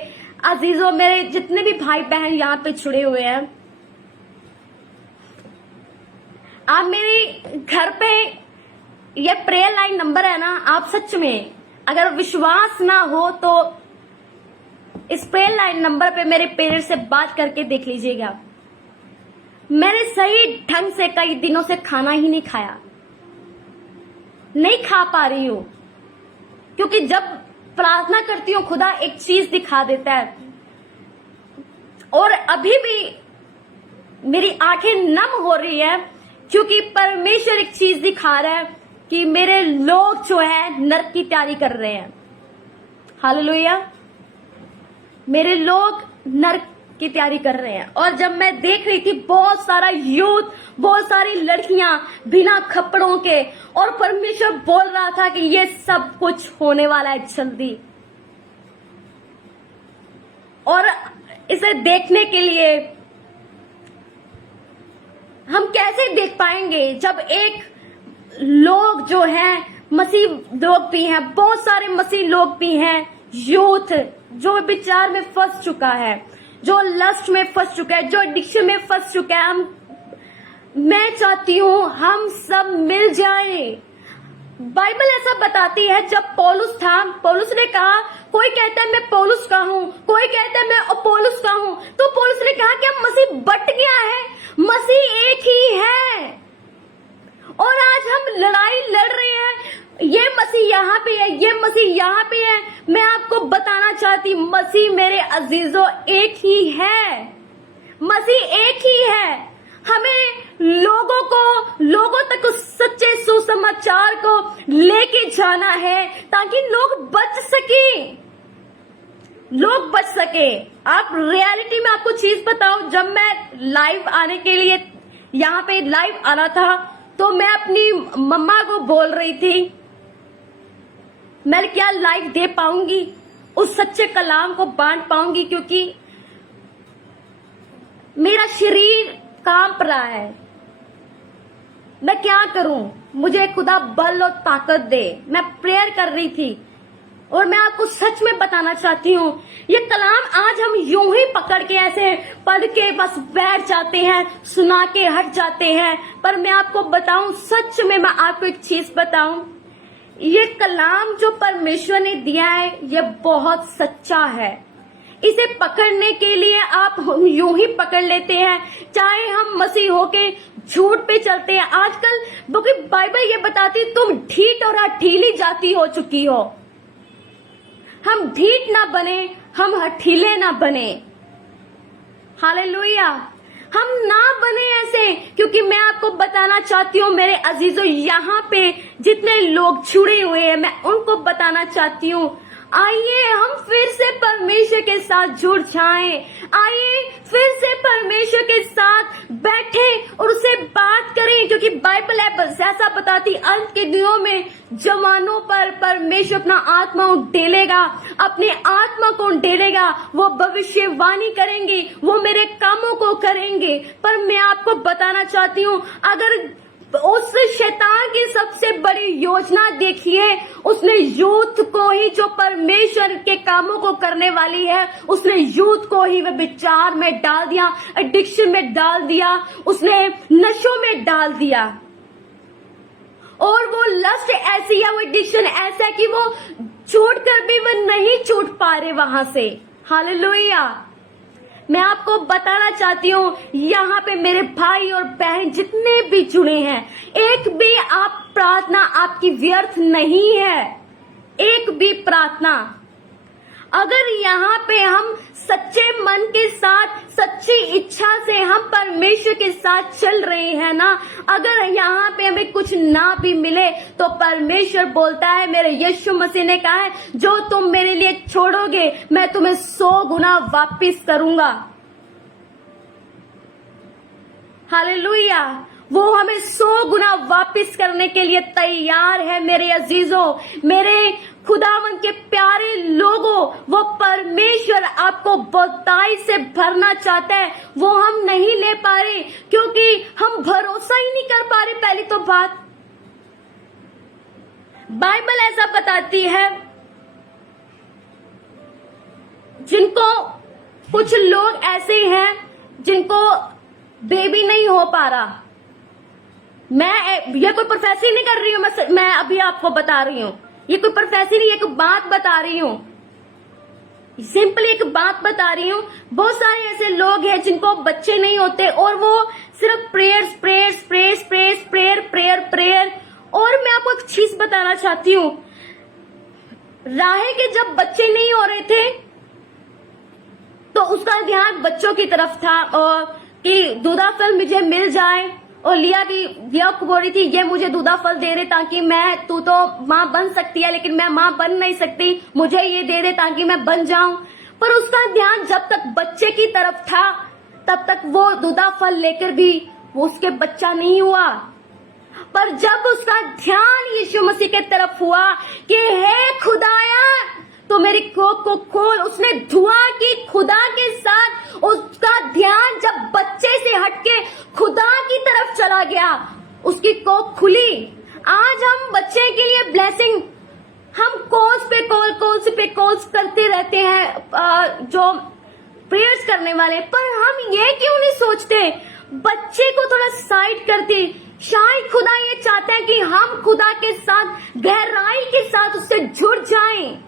अजीजों, मेरे जितने भी भाई बहन यहाँ पे जुड़े हुए हैं, आप मेरे घर पे ये प्रेयर लाइन नंबर है ना, आप सच में अगर विश्वास ना हो तो इस प्रेयर लाइन नंबर पे मेरे पेरेंट्स से बात करके देख लीजिएगा। मैंने सही ढंग से कई दिनों से खाना ही नहीं खाया, नहीं खा पा रही हूं, क्योंकि जब प्रार्थना करती हूँ खुदा एक चीज दिखा देता है, और अभी भी मेरी आंखें नम हो रही है क्योंकि परमेश्वर एक चीज दिखा रहा है कि मेरे लोग जो है नरक की तैयारी कर रहे हैं। हालेलुया। मेरे लोग नरक की तैयारी कर रहे हैं। और जब मैं देख रही थी बहुत सारा यूथ, बहुत सारी लड़कियां बिना कपड़ों के, और परमेश्वर बोल रहा था कि ये सब कुछ होने वाला है जल्दी। और इसे देखने के लिए हम कैसे देख पाएंगे जब एक लोग जो हैं, मसीह लोग भी हैं, बहुत सारे मसीह लोग भी हैं, यूथ जो विचार में फंस चुका है, जो लस्ट में फंस चुका है, जो एडिक्शन में फंस चुका है। मैं चाहती हूँ हम सब मिल जाएं। बाइबल ऐसा बताती है, जब पौलुस था, पौलुस ने कहा, कोई कहता है मैं पौलुस का हूँ, कोई कहता है मैं अपोलोस का हूँ, तो पौलुस ने कहा कि मसीह बट गया है, मसीह एक ही है। और आज हम लड़ाई लड़ रहे हैं, ये मसीह यहाँ पे है, ये मसीह यहाँ पे है। मैं आपको बताना चाहती, मसीह मेरे अजीजों एक ही है, मसीह एक ही है। हमें लोगों तक उस सच्चे सुसमाचार को लेके जाना है ताकि लोग बच सके। आप रियलिटी में आपको चीज बताओ, जब मैं लाइव आने के लिए यहाँ पे लाइव आना था तो मैं अपनी मम्मा को बोल रही थी मैं क्या लाइव दे पाऊंगी, उस सच्चे कलाम को बांट पाऊंगी, क्योंकि मेरा शरीर कांप रहा है। मैं क्या करूं, मुझे खुदा बल और ताकत दे। मैं प्रेयर कर रही थी और मैं आपको सच में बताना चाहती हूँ, ये कलाम आज हम यूं ही पकड़ के ऐसे पढ़ के बस बैठ जाते हैं, सुना के हट जाते हैं। पर मैं आपको बताऊं, सच में मैं आपको एक चीज बताऊं, ये कलाम जो परमेश्वर ने दिया है ये बहुत सच्चा है। इसे पकड़ने के लिए आप यूं ही पकड़ लेते हैं, चाहे हम मसीह होके झूठ पे चलते हैं। आजकल क्योंकि बाइबल ये बताती तुम ढीठ और हठीली जाति हो चुकी हो। हम ढीठ ना बने, हम हठीले ना बने। हालेलुया, हम ना बने ऐसे, क्योंकि मैं आपको बताना चाहती हूँ मेरे अजीजों, यहाँ पे जितने लोग जुड़े हुए हैं मैं उनको बताना चाहती हूँ, आइए हम फिर से परमेश्वर के साथ जुड़ जाएं। आइए फिर से परमेश्वर के साथ बैठे और उससे बात करें, क्योंकि बाइबल ऐसा बताती अंत के दिनों में जवानों पर परमेश्वर अपना आत्मा उंडेलेगा, अपने आत्मा को उंडेलेगा। वो भविष्यवाणी करेंगे, वो मेरे कामों को करेंगे। पर मैं आपको बताना चाहती हूँ, अगर उस शैतान की सबसे बड़ी योजना देखिए, उसने यूथ को ही, जो परमेश्वर के कामों को करने वाली है, उसने यूथ को ही वह विचार में डाल दिया, एडिक्शन में डाल दिया, उसने नशों में डाल दिया। और वो लस्ट ऐसी है, वो एडिक्शन ऐसा है कि वो छूट कर भी वो नहीं छूट पा रहे वहां से। हालेलुया, मैं आपको बताना चाहती हूँ, यहाँ पे मेरे भाई और बहन जितने भी जुड़े हैं, एक भी आप प्रार्थना आपकी व्यर्थ नहीं है, एक भी प्रार्थना। अगर यहाँ पे हम सच्चे मन के साथ, सच्ची इच्छा से हम परमेश्वर के साथ चल रहे हैं ना, अगर यहाँ पे हमें कुछ ना भी मिले तो परमेश्वर बोलता है, मेरे यीशु मसीह ने कहा है, जो तुम मेरे लिए छोड़ोगे मैं तुम्हें 100 गुना वापिस करूंगा। हालेलुया, वो हमें 100 गुना वापिस करने के लिए तैयार है। मेरे अजीजों, मेरे खुदावन के प्यारे लोगों, वो परमेश्वर आपको बहुताई से भरना चाहता है, वो हम नहीं ले पा रहे क्योंकि हम भरोसा ही नहीं कर पा रहे। पहली तो बात, बाइबल ऐसा बताती है, जिनको कुछ लोग ऐसे हैं जिनको बेबी नहीं हो पा रहा। मैं ये कोई प्रोफेसी नहीं कर रही हूं, मैं अभी आपको बता रही हूं, ये कोई प्रोफेसी नहीं, एक बात बता रही हूं, सिंपली एक बात बता रही हूं। बहुत सारे ऐसे लोग हैं जिनको बच्चे नहीं होते और वो सिर्फ प्रेयर। और मैं आपको एक चीज बताना चाहती हूँ, राहे के जब बच्चे नहीं हो रहे थे तो उसका ध्यान बच्चों की तरफ था, और कि दूधा फल मुझे मिल जाए, और लिया को बोल रही थी ये मुझे दूधा फल दे दे ताकि मैं, तू तो माँ बन सकती है लेकिन मैं माँ बन नहीं सकती, मुझे ये दे दे ताकि मैं बन जाऊं। पर उसका ध्यान जब तक बच्चे की तरफ था तब तक वो दूधा फल लेकर भी वो उसके बच्चा नहीं हुआ। पर जब उसका ध्यान यीशु मसीह की तरफ हुआ कि हे खुदाया तो मेरी कोख को खोल। उसने दुआ की खुदा के साथ, उसका ध्यान जब बच्चे से हटके खुदा की तरफ चला गया, उसकी कोख खुली। आज हम बच्चे के लिए ब्लेसिंग, हम कॉल्स पे कॉल्स करते रहते हैं जो प्रेयर्स करने वाले, पर हम ये क्यों नहीं सोचते बच्चे को थोड़ा साइड करते। शायद खुदा ये चाहता है कि हम खुदा के साथ गहराई के साथ उससे जुड़ जाएं,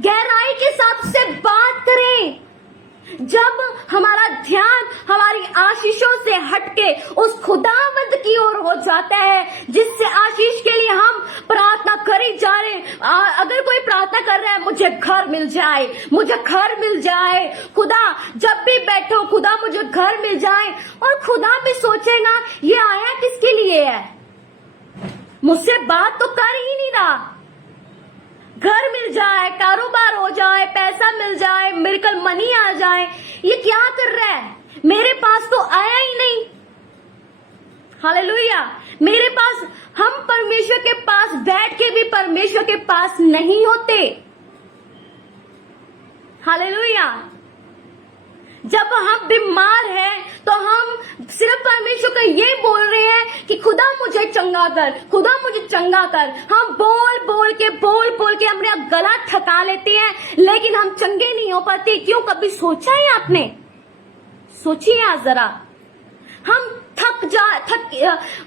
गहराई के साथ उससे बात करें। जब हमारा ध्यान हमारी आशीषों से हटके उस खुदावंद की ओर हो जाता है, जिससे आशीष के लिए हम प्रार्थना करी जा रहे। अगर कोई प्रार्थना कर रहा है, मुझे घर मिल जाए, मुझे घर मिल जाए, खुदा जब भी बैठो खुदा मुझे घर मिल जाए, और खुदा भी सोचेगा ये आया किसके लिए है, मुझसे बात तो कर ही नहीं रहा। घर मिल जाए, कारोबार हो जाए, पैसा मिल जाए, मिरेकल मनी आ जाए, ये क्या कर रहा है, मेरे पास तो आया ही नहीं। हालेलुया। मेरे पास, हम परमेश्वर के पास बैठ के भी परमेश्वर के पास नहीं होते। हालेलुया। जब हम बीमार हैं तो हम सिर्फ परमेश्वर को ये बोल रहे हैं कि खुदा मुझे चंगा कर, खुदा मुझे चंगा कर। हम बोल बोल के अपना गला थका लेते हैं, लेकिन हम चंगे नहीं हो पाते। क्यों? कभी सोचा है आपने? सोचिए आज जरा। हम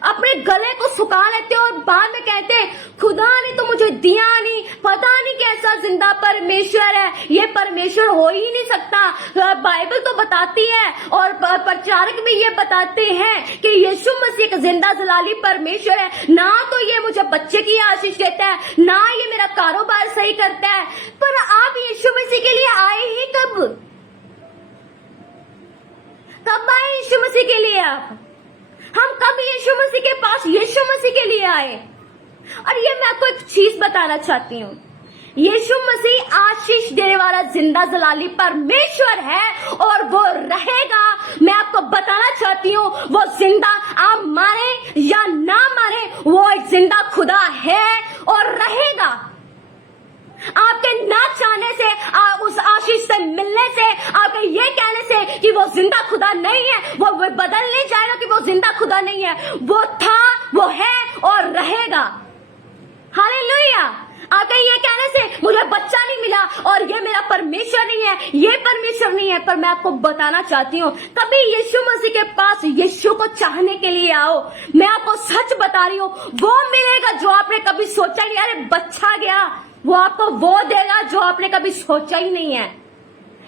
अपने गले को सुखा लेते हैं और बाद में कहते हैं खुदा ने तो मुझे दिया नहीं, पता नहीं कैसा जिंदा परमेश्वर है, ये परमेश्वर हो ही नहीं सकता। बाइबल तो बताती है और प्रचारक भी ये बताते हैं कि यीशु मसीह एक जिंदा जलाली परमेश्वर है। ना तो ये मुझे बच्चे की आशीष देता है, ना ये मेरा कारोबार सही करता है। पर आप यीशु मसीह के लिए आए ही कब आए यीशु मसीह के लिए? हम कब यीशु मसीह के पास यीशु मसीह के लिए आए? और ये मैं आपको एक चीज बताना चाहती हूँ, यीशु मसीह आशीष देने वाला जिंदा जलाली परमेश्वर है और वो रहेगा। मैं आपको बताना चाहती हूँ, वो जिंदा, आप माने या ना माने, वो एक जिंदा खुदा है और रहेगा। आपके ना चाहने से, उस आशीष से मिलने से, आपके ये कहने से कि वो जिंदा खुदा नहीं है, वो बदल नहीं जाएगा कि वो जिंदा खुदा नहीं है। वो था, वो है और रहेगा। हालेलुया। आपके ये कहने से मुझे बच्चा नहीं मिला और ये मेरा परमेश्वर नहीं है, ये परमेश्वर नहीं है, पर मैं आपको बताना चाहती हूँ, कभी यीशु मसीह के पास यीशु को चाहने के लिए आओ। मैं आपको सच बता रही हूँ, वो मिलेगा जो आपने कभी सोचा नहीं। अरे बच्चा गया, वो आपको वो देगा जो आपने कभी सोचा ही नहीं है।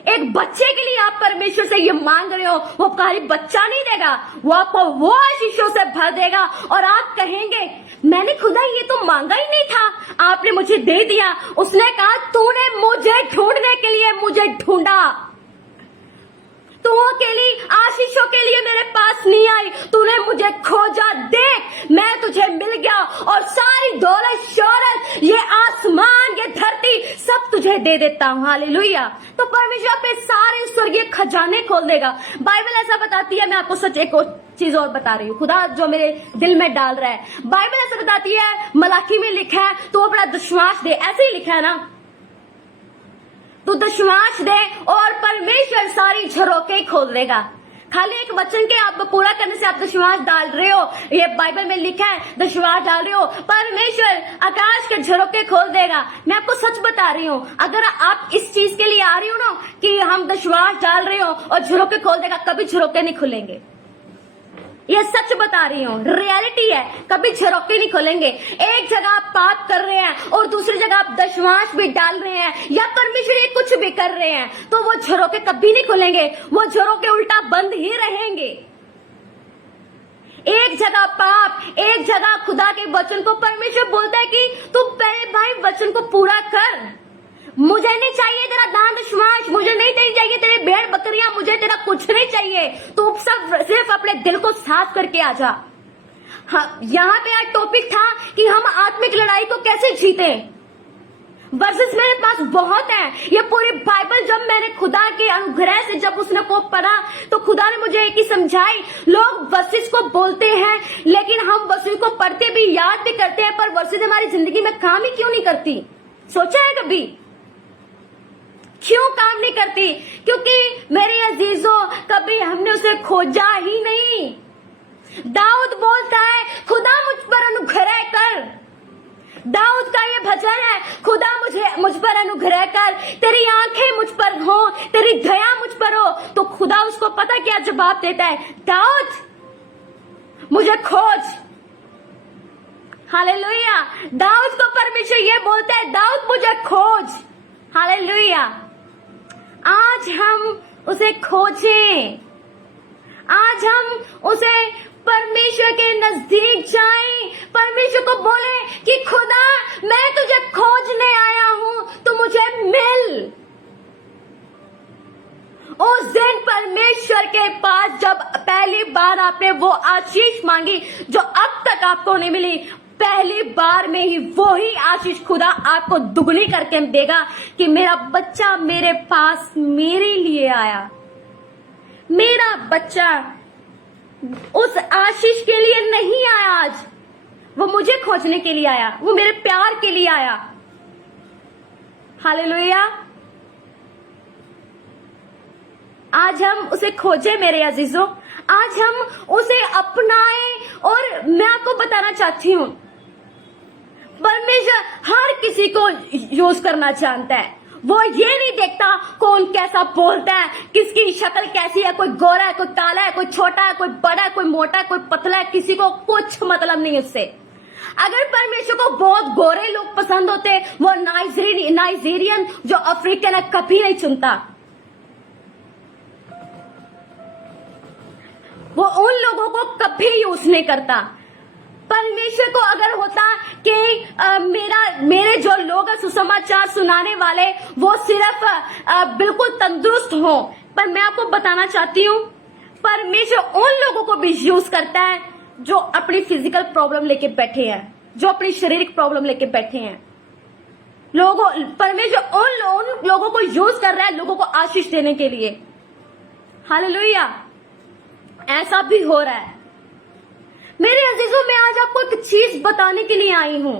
एक बच्चे के लिए आप परमेश्वर से ये मांग रहे हो, वो खाली बच्चा नहीं देगा, वो आपको वो आशीषों से भर देगा और आप कहेंगे मैंने खुदा ये तो मांगा ही नहीं था, आपने मुझे दे दिया। उसने कहा तूने मुझे ढूंढने के लिए मुझे ढूंढा, तू अकेली आशीषों के लिए मेरे पास नहीं आई, तूने मुझे खोजा, देख मैं तुझे मिल गया और सारी दौलत शौहरत, ये आसमान, ये धरती सब तुझे दे देता हूँ। हालेलुया। तो परमेश्वर पे सारे स्वर्गीय खजाने खोल देगा। बाइबल ऐसा बताती है। मैं आपको सच एक और चीज और बता रही हूँ, खुदा जो मेरे दिल में डाल रहा है। बाइबल ऐसा बताती है, मलाकी में लिखा है तो अपना दशमांश दे, ऐसे ही लिखा है ना, तो दशमांश दे और परमेश्वर सारी झरोके खोल देगा। खाली एक वचन के आप पूरा करने से आप दशमांश डाल रहे हो, ये बाइबल में लिखा है, दशमांश डाल रहे हो, परमेश्वर आकाश के झरोके खोल देगा। मैं आपको सच बता रही हूँ, अगर आप इस चीज के लिए आ रही हो ना कि हम दशमांश डाल रहे हो और झरोके खोल देगा, कभी झरोके नहीं खुलेंगे। ये सच बता रही हूँ, रियलिटी है, कभी झरोके नहीं खोलेंगे। एक जगह आप पाप कर रहे हैं और दूसरी जगह आप दशमांश भी डाल रहे हैं या परमेश्वर ये कुछ भी कर रहे हैं, तो वो झरोके कभी नहीं खुलेंगे, वो झरोके उल्टा बंद ही रहेंगे। एक जगह पाप, एक जगह खुदा के वचन को परमेश्वर बोलता है कि तू पहले भाई वचन को पूरा कर, मुझे नहीं चाहिए तेरा दान दशमांश, मुझे नहीं चाहिए तेरे भेड़ बकरियां, मुझे तेरा कुछ नहीं चाहिए, तू सब सिर्फ अपने दिल को साफ करके आ जा। हाँ, यहाँ पे आज टॉपिक था कि हम आत्मिक लड़ाई को कैसे जीते। वर्सेस मेरे पास बहुत है, ये पूरी बाइबल जब मैंने खुदा के अनुग्रह से जब उसने को पढ़ा तो खुदा ने मुझे एक ही समझाई। लोग वर्सेस को बोलते हैं लेकिन हम वर्सेस को पढ़ते भी, याद भी करते हैं, पर वर्सेस हमारी जिंदगी में काम ही क्यों नहीं करती? सोचा है कभी? क्यों काम नहीं करती? क्योंकि मेरे अजीजों, कभी हमने उसे खोजा ही नहीं। दाऊद बोलता है, खुदा मुझ पर अनुग्रह कर। दाऊद का ये भजन है, खुदा मुझ पर अनुग्रह कर, तेरी आंखें मुझ पर हो, तेरी दया मुझ पर हो। तो खुदा उसको पता क्या जवाब देता है? दाऊद मुझे खोज। हालेलुया। दाऊद को परमेश्वर ये बोलता है, दाऊद मुझे खोज। हालेलुया। आज हम उसे खोजें, आज हम उसे परमेश्वर के नजदीक जाएं, परमेश्वर को बोले कि खुदा मैं तुझे खोजने आया हूं, तो मुझे मिल। उस दिन परमेश्वर के पास जब पहली बार आपने वो आशीष मांगी जो अब तक आपको नहीं मिली, पहली बार में ही वो ही आशीष खुदा आपको दुगनी करके देगा कि मेरा बच्चा मेरे पास मेरे लिए आया। मेरा बच्चा उस आशीष के लिए नहीं आया, आज वो मुझे खोजने के लिए आया, वो मेरे प्यार के लिए आया। हालेलुया। आज हम उसे खोजें मेरे अजीजों, आज हम उसे अपनाएं। और मैं आपको बताना चाहती हूं, परमेश्वर हर किसी को यूज करना जानता है। वो ये नहीं देखता कौन कैसा बोलता है, किसकी शक्ल कैसी है, कोई गोरा है, कोई काला है, कोई छोटा है, कोई बड़ा है, कोई मोटा है, कोई पतला है, किसी को कुछ मतलब नहीं उससे। अगर परमेश्वर को बहुत गोरे लोग पसंद होते, वो नाइजीरियन जो अफ्रीकन है कभी नहीं चुनता। वो उन लोगों को कभी यूज नहीं करता। परमेश्वर को अगर होता कि मेरे जो लोग सुसमाचार सुनाने वाले वो सिर्फ बिल्कुल तंदुरुस्त हो, पर मैं आपको बताना चाहती हूँ परमेश्वर उन लोगों को भी यूज करता है जो अपनी फिजिकल प्रॉब्लम लेके बैठे हैं, जो अपनी शारीरिक प्रॉब्लम लेके बैठे हैं। परमेश्वर उन लोगों को यूज कर रहा है लोगों को आशीष देने के लिए। हालेलुया। ऐसा भी हो रहा है। मेरे अजीजों, मैं आज आपको एक चीज बताने के लिए आई हूं।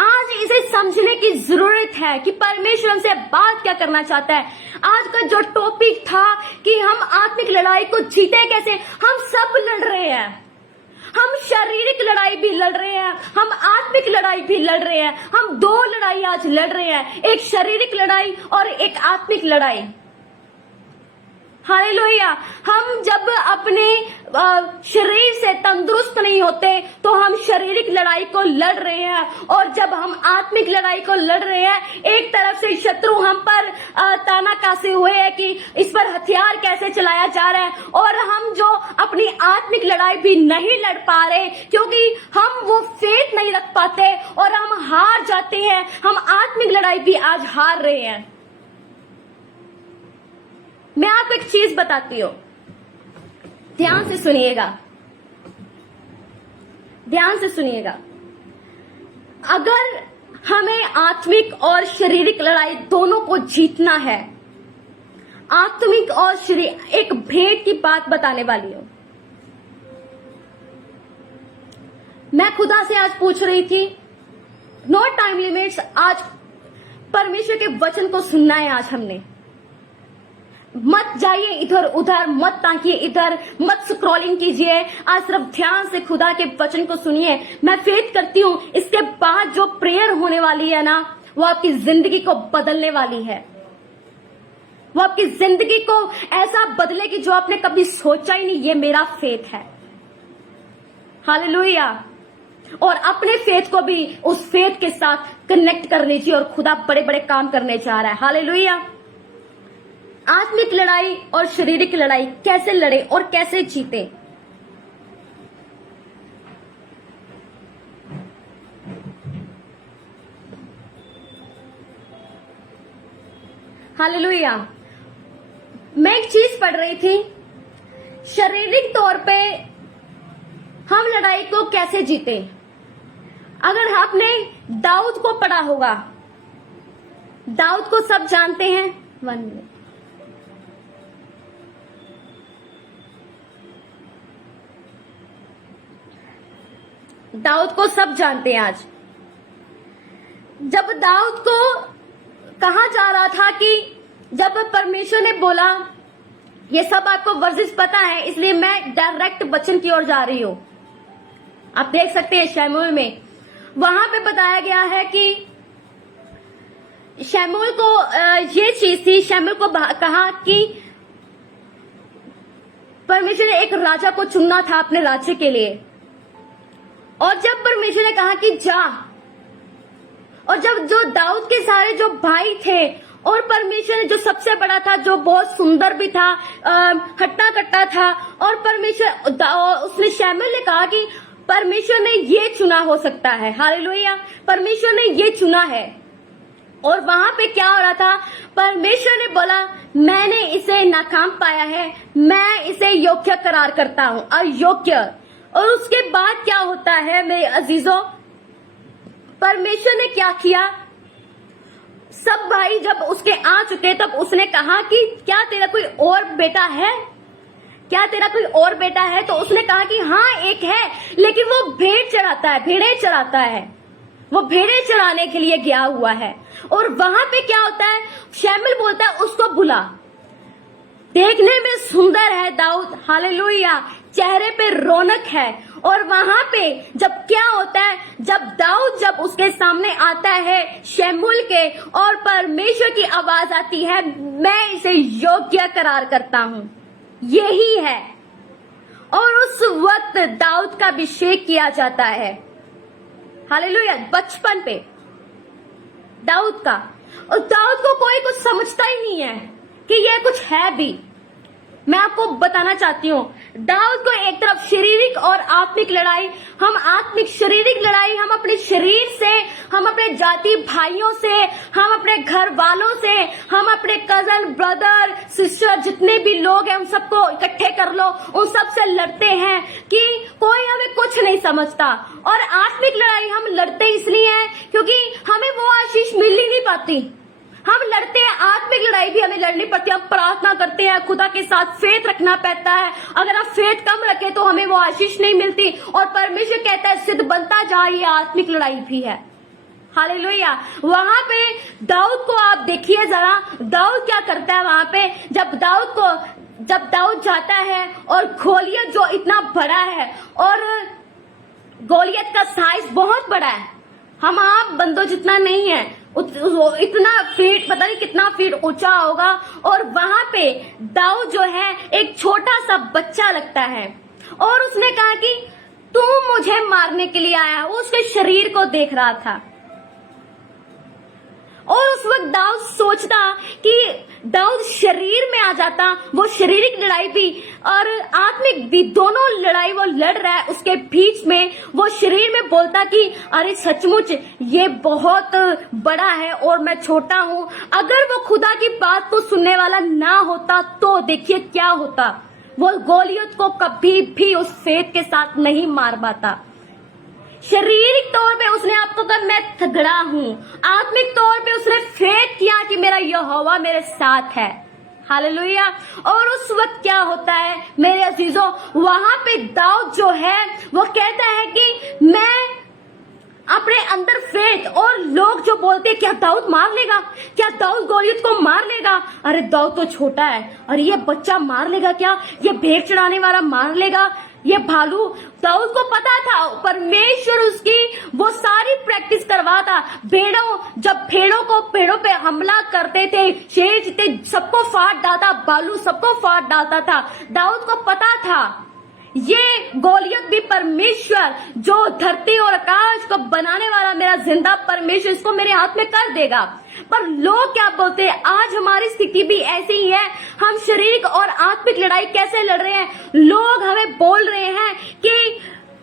आज इसे समझने की जरूरत है कि परमेश्वर हमसे बात क्या करना चाहता है। आज का जो टॉपिक था कि हम आत्मिक लड़ाई को जीते कैसे, हम सब लड़ रहे हैं। हम शारीरिक लड़ाई भी लड़ रहे हैं, हम आत्मिक लड़ाई भी लड़ रहे हैं। हम दो लड़ाई आज लड़ रहे हैं, एक शारीरिक लड़ाई और एक आत्मिक लड़ाई। हालेलुया। हम जब अपने शरीर से तंदुरुस्त नहीं होते तो हम शारीरिक लड़ाई को लड़ रहे हैं, और जब हम आत्मिक लड़ाई को लड़ रहे हैं, एक तरफ से शत्रु हम पर ताना कासे हुए है कि इस पर हथियार कैसे चलाया जा रहा है, और हम जो अपनी आत्मिक लड़ाई भी नहीं लड़ पा रहे क्योंकि हम वो फेथ नहीं रख पाते और हम हार जाते हैं। हम आत्मिक लड़ाई भी आज हार रहे हैं। मैं आपको एक चीज बताती हूं, ध्यान से सुनिएगा, ध्यान से सुनिएगा। अगर हमें आत्मिक और शारीरिक लड़ाई दोनों को जीतना है, आत्मिक और शारीरिक, एक भेंट की बात बताने वाली हूं। मैं खुदा से आज पूछ रही थी, नो टाइम लिमिट्स, आज परमेश्वर के वचन को सुनना है। आज हमने मत जाइए इधर उधर, मत ताकिए इधर, मत स्क्रॉलिंग कीजिए। आज सिर्फ ध्यान से खुदा के वचन को सुनिए। मैं फेथ करती हूँ इसके बाद जो प्रेयर होने वाली है ना, वो आपकी जिंदगी को बदलने वाली है। वो आपकी जिंदगी को ऐसा बदलेगी जो आपने कभी सोचा ही नहीं। ये मेरा फेथ है। हालेलुया। और अपने फेथ को भी उस फेथ के साथ कनेक्ट कर लीजिए, और खुदा बड़े बड़े काम करने जा रहा है। हालेलुया। आत्मिक लड़ाई और शारीरिक लड़ाई कैसे लड़े और कैसे जीते। हालेलुया। मैं एक चीज पढ़ रही थी, शारीरिक तौर पे हम लड़ाई को कैसे जीते। अगर आपने दाऊद को पढ़ा होगा, दाऊद को सब जानते हैं। 1 मिनट। दाऊद को सब जानते हैं। आज जब दाऊद को कहा जा रहा था कि जब परमेश्वर ने बोला, ये सब आपको वर्जिश पता है इसलिए मैं डायरेक्ट वचन की ओर जा रही हूं। आप देख सकते हैं शमूएल में वहां पे बताया गया है कि शमूएल को ये चीज थी, शमूएल को कहा कि परमेश्वर ने एक राजा को चुनना था अपने राज्य के लिए, और जब परमेश्वर ने कहा कि जा, और जब जो दाऊद के सारे जो भाई थे और परमेश्वर ने जो सबसे बड़ा था, जो बहुत सुंदर भी था, हट्टा कट्टा था, और परमेश्वर उसने शमूएल ने कहा कि परमेश्वर ने ये चुना हो सकता है। हालेलुया, परमेश्वर ने ये चुना है। और वहां पे क्या हो रहा था, परमेश्वर ने बोला मैंने इसे नाकाम पाया है, मैं इसे योग्य करार करता हूं, अयोग्य। और उसके बाद क्या होता है मेरे अजीजों, परमेश्वर ने क्या किया, सब भाई जब उसके आ चुके तब उसने कहा कि क्या तेरा कोई और बेटा है, क्या तेरा कोई और बेटा है? तो उसने कहा कि हाँ एक है, लेकिन वो भेड़ चराता है, भेड़े चराता है, वो भेड़े चराने के लिए गया हुआ है। और वहां पे क्या होता है, शमूएल बोलता है उसको बुला, देखने में सुंदर है दाऊद, हालेलुया, चेहरे पे रौनक है। और वहां पे जब क्या होता है, जब दाऊद जब उसके सामने आता है शमूएल के, और परमेश्वर की आवाज आती है मैं इसे योग्य करार करता हूं, यही है। और उस वक्त दाऊद का अभिषेक किया जाता है, हालेलुया, बचपन पे दाऊद का। और दाऊद को कोई कुछ समझता ही नहीं है कि ये कुछ है भी। मैं आपको बताना चाहती हूँ, दाऊद को एक तरफ शारीरिक और आत्मिक लड़ाई, हम आत्मिक शारीरिक लड़ाई हम अपने शरीर से, हम अपने जाति भाइयों से, हम अपने घर वालों से, हम अपने कजन ब्रदर सिस्टर जितने भी लोग हैं उन सबको इकट्ठे कर लो, उन सब से लड़ते हैं कि कोई हमें कुछ नहीं समझता। और आत्मिक लड़ाई हम लड़ते इसलिए हैं क्योंकि हमें वो आशीष मिल ही नहीं पाती। हम लड़ते हैं, आत्मिक लड़ाई भी हमें लड़नी पड़ती है, हम प्रार्थना करते हैं, खुदा के साथ फेथ रखना पड़ता है। अगर हम फेथ कम रखें तो हमें वो आशीष नहीं मिलती। और परमेश्वर कहता है सिद्ध बनता जा, ये आत्मिक लड़ाई भी है, हालेलुया। वहां पे दाऊद को आप देखिए जरा, दाऊद क्या करता है वहां पे, जब दाऊद जाता है और गोलियत जो इतना बड़ा है, और गोलियत का साइज बहुत बड़ा है, हम आप बंदों जितना नहीं है, इतना फीट, पता नहीं कितना फीट ऊंचा होगा। और वहां पे दाऊद जो है एक छोटा सा बच्चा लगता है, और उसने कहा कि तू मुझे मारने के लिए आया। वो उसके शरीर को देख रहा था, और उस वक्त दाऊद सोचता कि दाऊद शरीर में आ जाता, वो शारीरिक लड़ाई भी और आत्मिक भी दोनों लड़ाई वो लड़ रहा है, उसके बीच में वो शरीर में बोलता कि अरे सचमुच ये बहुत बड़ा है और मैं छोटा हूं। अगर वो खुदा की बात को सुनने वाला ना होता तो देखिए क्या होता, वो गोलियत को कभी भी उस फेथ के साथ नहीं मार पाता। शारीरिक तौर पे उसने आपको कहा मैं तगड़ा हूं, आत्मिक तौर पे उसने फेथ किया कि मेरा यहोवा मेरे साथ है, हालेलुया। और उस वक्त क्या होता है मेरे अजीजों, वहां पे दाऊद जो है वो कहता है कि मैं अपने अंदर फेथ, और लोग जो बोलते हैं क्या दाऊद मार लेगा, क्या दाऊद गोलियत को मार लेगा, अरे दाऊद तो छोटा है, अरे ये बच्चा मार लेगा क्या, ये भेड़ चढ़ाने वाला मार लेगा, ये भालू। दाऊद को पता था परमेश्वर उसकी वो सारी प्रैक्टिस करवाता। जब भेड़ों पे हमला करते थे, शेर जीते सबको फाड़ डालता, भालू सबको फाड़ डालता था। दाऊद को पता था ये गोलियत भी परमेश्वर जो धरती और आकाश को बनाने वाला मेरा जिंदा परमेश्वर इसको मेरे हाथ में कर देगा। पर लोग क्या बोलते हैं, आज हमारी स्थिति भी ऐसी ही है। हम शारीरिक और आत्मिक लड़ाई कैसे लड़ रहे हैं, लोग हमें बोल रहे हैं कि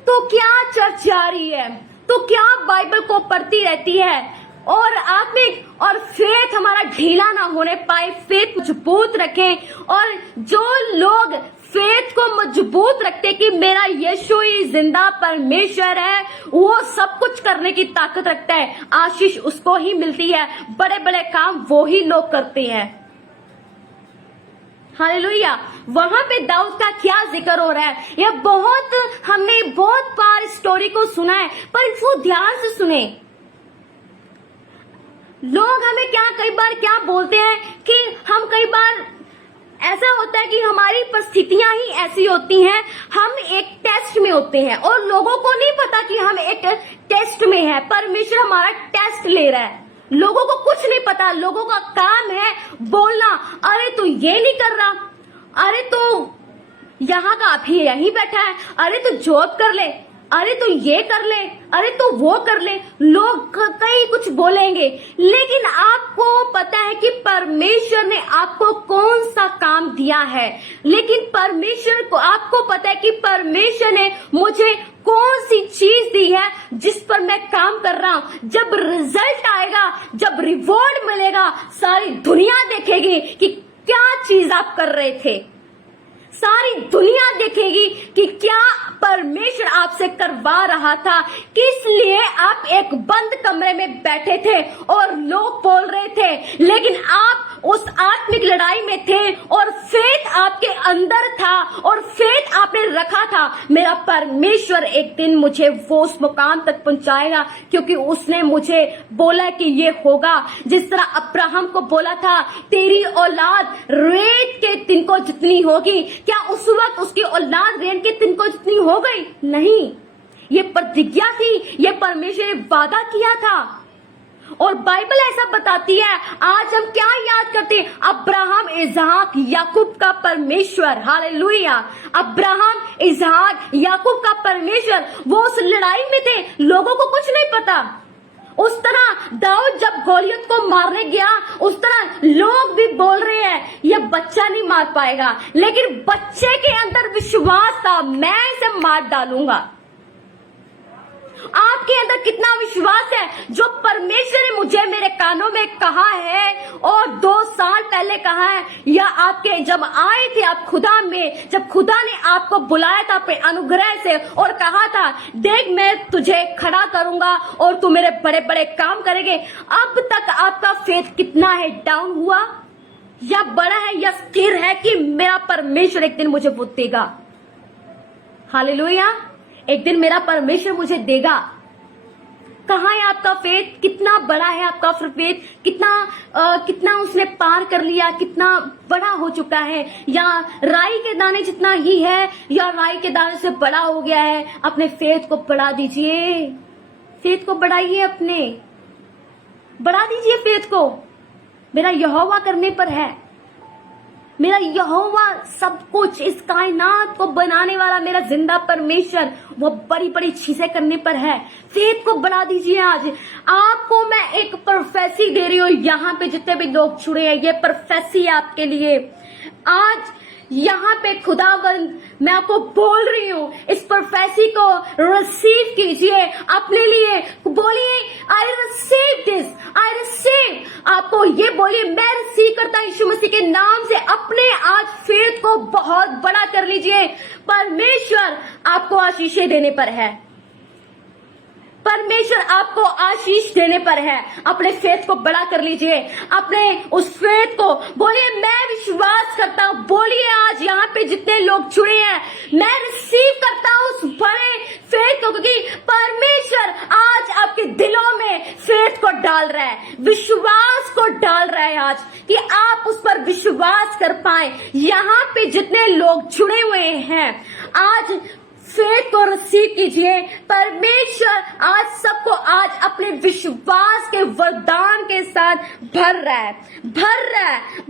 तू क्या चर्च जा रही है, तू क्या बाइबल को पढ़ती रहती है, और आत्मिक और फेथ हमारा ढीला ना होने पाए, फेथ मजबूत रखें। और जो लोग फेथ को मजबूत रखते कि मेरा यीशु ही जिंदा परमेश्वर है, वो सब कुछ करने की ताकत रखता है, आशीष उसको ही मिलती है, बड़े बड़े काम वो ही लोग करते हैं, हालेलुया। वहां पे दाऊद का क्या जिक्र हो रहा है, यह हमने बहुत बार स्टोरी को सुना है, पर इसको ध्यान से सुने। लोग हमें कई बार क्या बोलते हैं कि हम कई बार ऐसा होता है कि हमारी परिस्थितियां ही ऐसी होती हैं, हम एक टेस्ट में होते हैं और लोगों को नहीं पता कि हम एक टेस्ट में हैं। परमेश्वर हमारा टेस्ट ले रहा है, लोगों को कुछ नहीं पता। लोगों का काम है बोलना, अरे तू ये नहीं कर रहा, अरे तू यहाँ का अभी यहीं बैठा है, अरे तू जॉब कर ले, अरे तू ये कर ले, अरे तू वो कर ले। लोग कई कुछ बोलेंगे, लेकिन आपको पता है कि परमेश्वर ने आपको कौन सा काम दिया है। लेकिन परमेश्वर को आपको पता है कि परमेश्वर ने मुझे कौन सी चीज दी है जिस पर मैं काम कर रहा हूं। जब रिजल्ट आएगा, जब रिवॉर्ड मिलेगा, सारी दुनिया देखेगी कि क्या चीज आप कर रहे थे। सारी दुनिया देखेगी कि क्या परमेश्वर आपसे करवा रहा था, किस लिए आप एक बंद कमरे में बैठे थे और लोग बोल रहे थे, लेकिन आप उस आत्मिक लड़ाई में थे और फेथ आपके अंदर था और फेथ आपने रखा था। मेरा परमेश्वर एक दिन मुझे वो उस मुकाम तक पहुंचाएगा, क्योंकि उसने मुझे बोला कि ये होगा। जिस तरह अब्राहम को बोला था तेरी औलाद रेत के तिनकों जितनी होगी, क्या उस वक्त उसकी औलाद रेत के तिनकों जितनी हो गई? नहीं, ये प्रतिज्ञा थी, ये परमेश्वर ने वादा किया था। और बाइबल ऐसा बताती है। आज हम क्या याद करते हैं? अब्राहम, इसहाक, याकूब का परमेश्वर। हालेलुया। अब्राहम, इसहाक, याकूब का परमेश्वर, वो उस लड़ाई में थे, लोगों को कुछ नहीं पता। उस तरह दाऊद जब गोलियत को मारने गया, उस तरह लोग भी बोल रहे हैं ये बच्चा नहीं मार पाएगा, लेकिन बच्चे के अंदर विश्वास था, मैं इसे मार डालूंगा। आपके अंदर कितना विश्वास है? जो परमेश्वर ने मुझे मेरे कानों में कहा है और 2 साल पहले कहा है, या आपके जब आए थे आप खुदा में, जब खुदा ने आपको बुलाया था अपने अनुग्रह से और कहा था देख मैं तुझे खड़ा करूंगा और तू मेरे बड़े बड़े काम करेंगे। अब तक आपका फेथ कितना है? डाउन हुआ या बड़ा है या स्थिर है कि मेरा परमेश्वर एक दिन मुझे वो देगा? हालेलुया। एक दिन मेरा परमेश्वर मुझे देगा। कहाँ है आपका फेथ? कितना बड़ा है आपका फेथ? कितना उसने पार कर लिया, कितना बड़ा हो चुका है? या राई के दाने जितना ही है, या राई के दाने से बड़ा हो गया है? अपने फेथ को बढ़ा दीजिए, फेथ को बढ़ाइए, अपने बढ़ा दीजिए फेथ को। मेरा यहोवा करने पर है, मेरा यहोवा सब कुछ, इस कायनात को बनाने वाला मेरा जिंदा परमेश्वर, वो बड़ी बड़ी चीजें करने पर है। फेथ को बढ़ा दीजिए। आज आपको मैं एक प्रोफेसी दे रही हूँ, यहाँ पे जितने भी लोग जुड़े हैं, ये प्रोफेसी है आपके लिए। आज यहाँ पे खुदावंद मैं आपको बोल रही हूँ, इस प्रोफेसी को रिसीव कीजिए अपने लिए। बोलिए I receive this, I receive. आपको ये बोलिए मैं रिसीव करता हूँ यीशु मसीह के नाम से। अपने आज फेथ को बहुत बड़ा कर लीजिए। परमेश्वर आपको आशीषें देने पर है, परमेश्वर आपको आशीष देने पर है। अपने फेथ को बड़ा कर लीजिए, अपने उस फेथ को बोलिए मैं विश्वास करता हूँ। बोलिए आज यहाँ पे जितने लोग जुड़े हैं, मैं रिसीव करता हूँ उस बड़े फेथ को, क्योंकि परमेश्वर आज आपके दिलों में फेथ को डाल रहा है, विश्वास को डाल रहा है आज, कि आप उस पर विश्वास कर पाए। यहाँ पे जितने लोग जुड़े हुए हैं, आज फेथ को रिसीव कीजिए। परमेश्वर आज सबको आज अपने विश्वास के वरदान के साथ भर रहा है,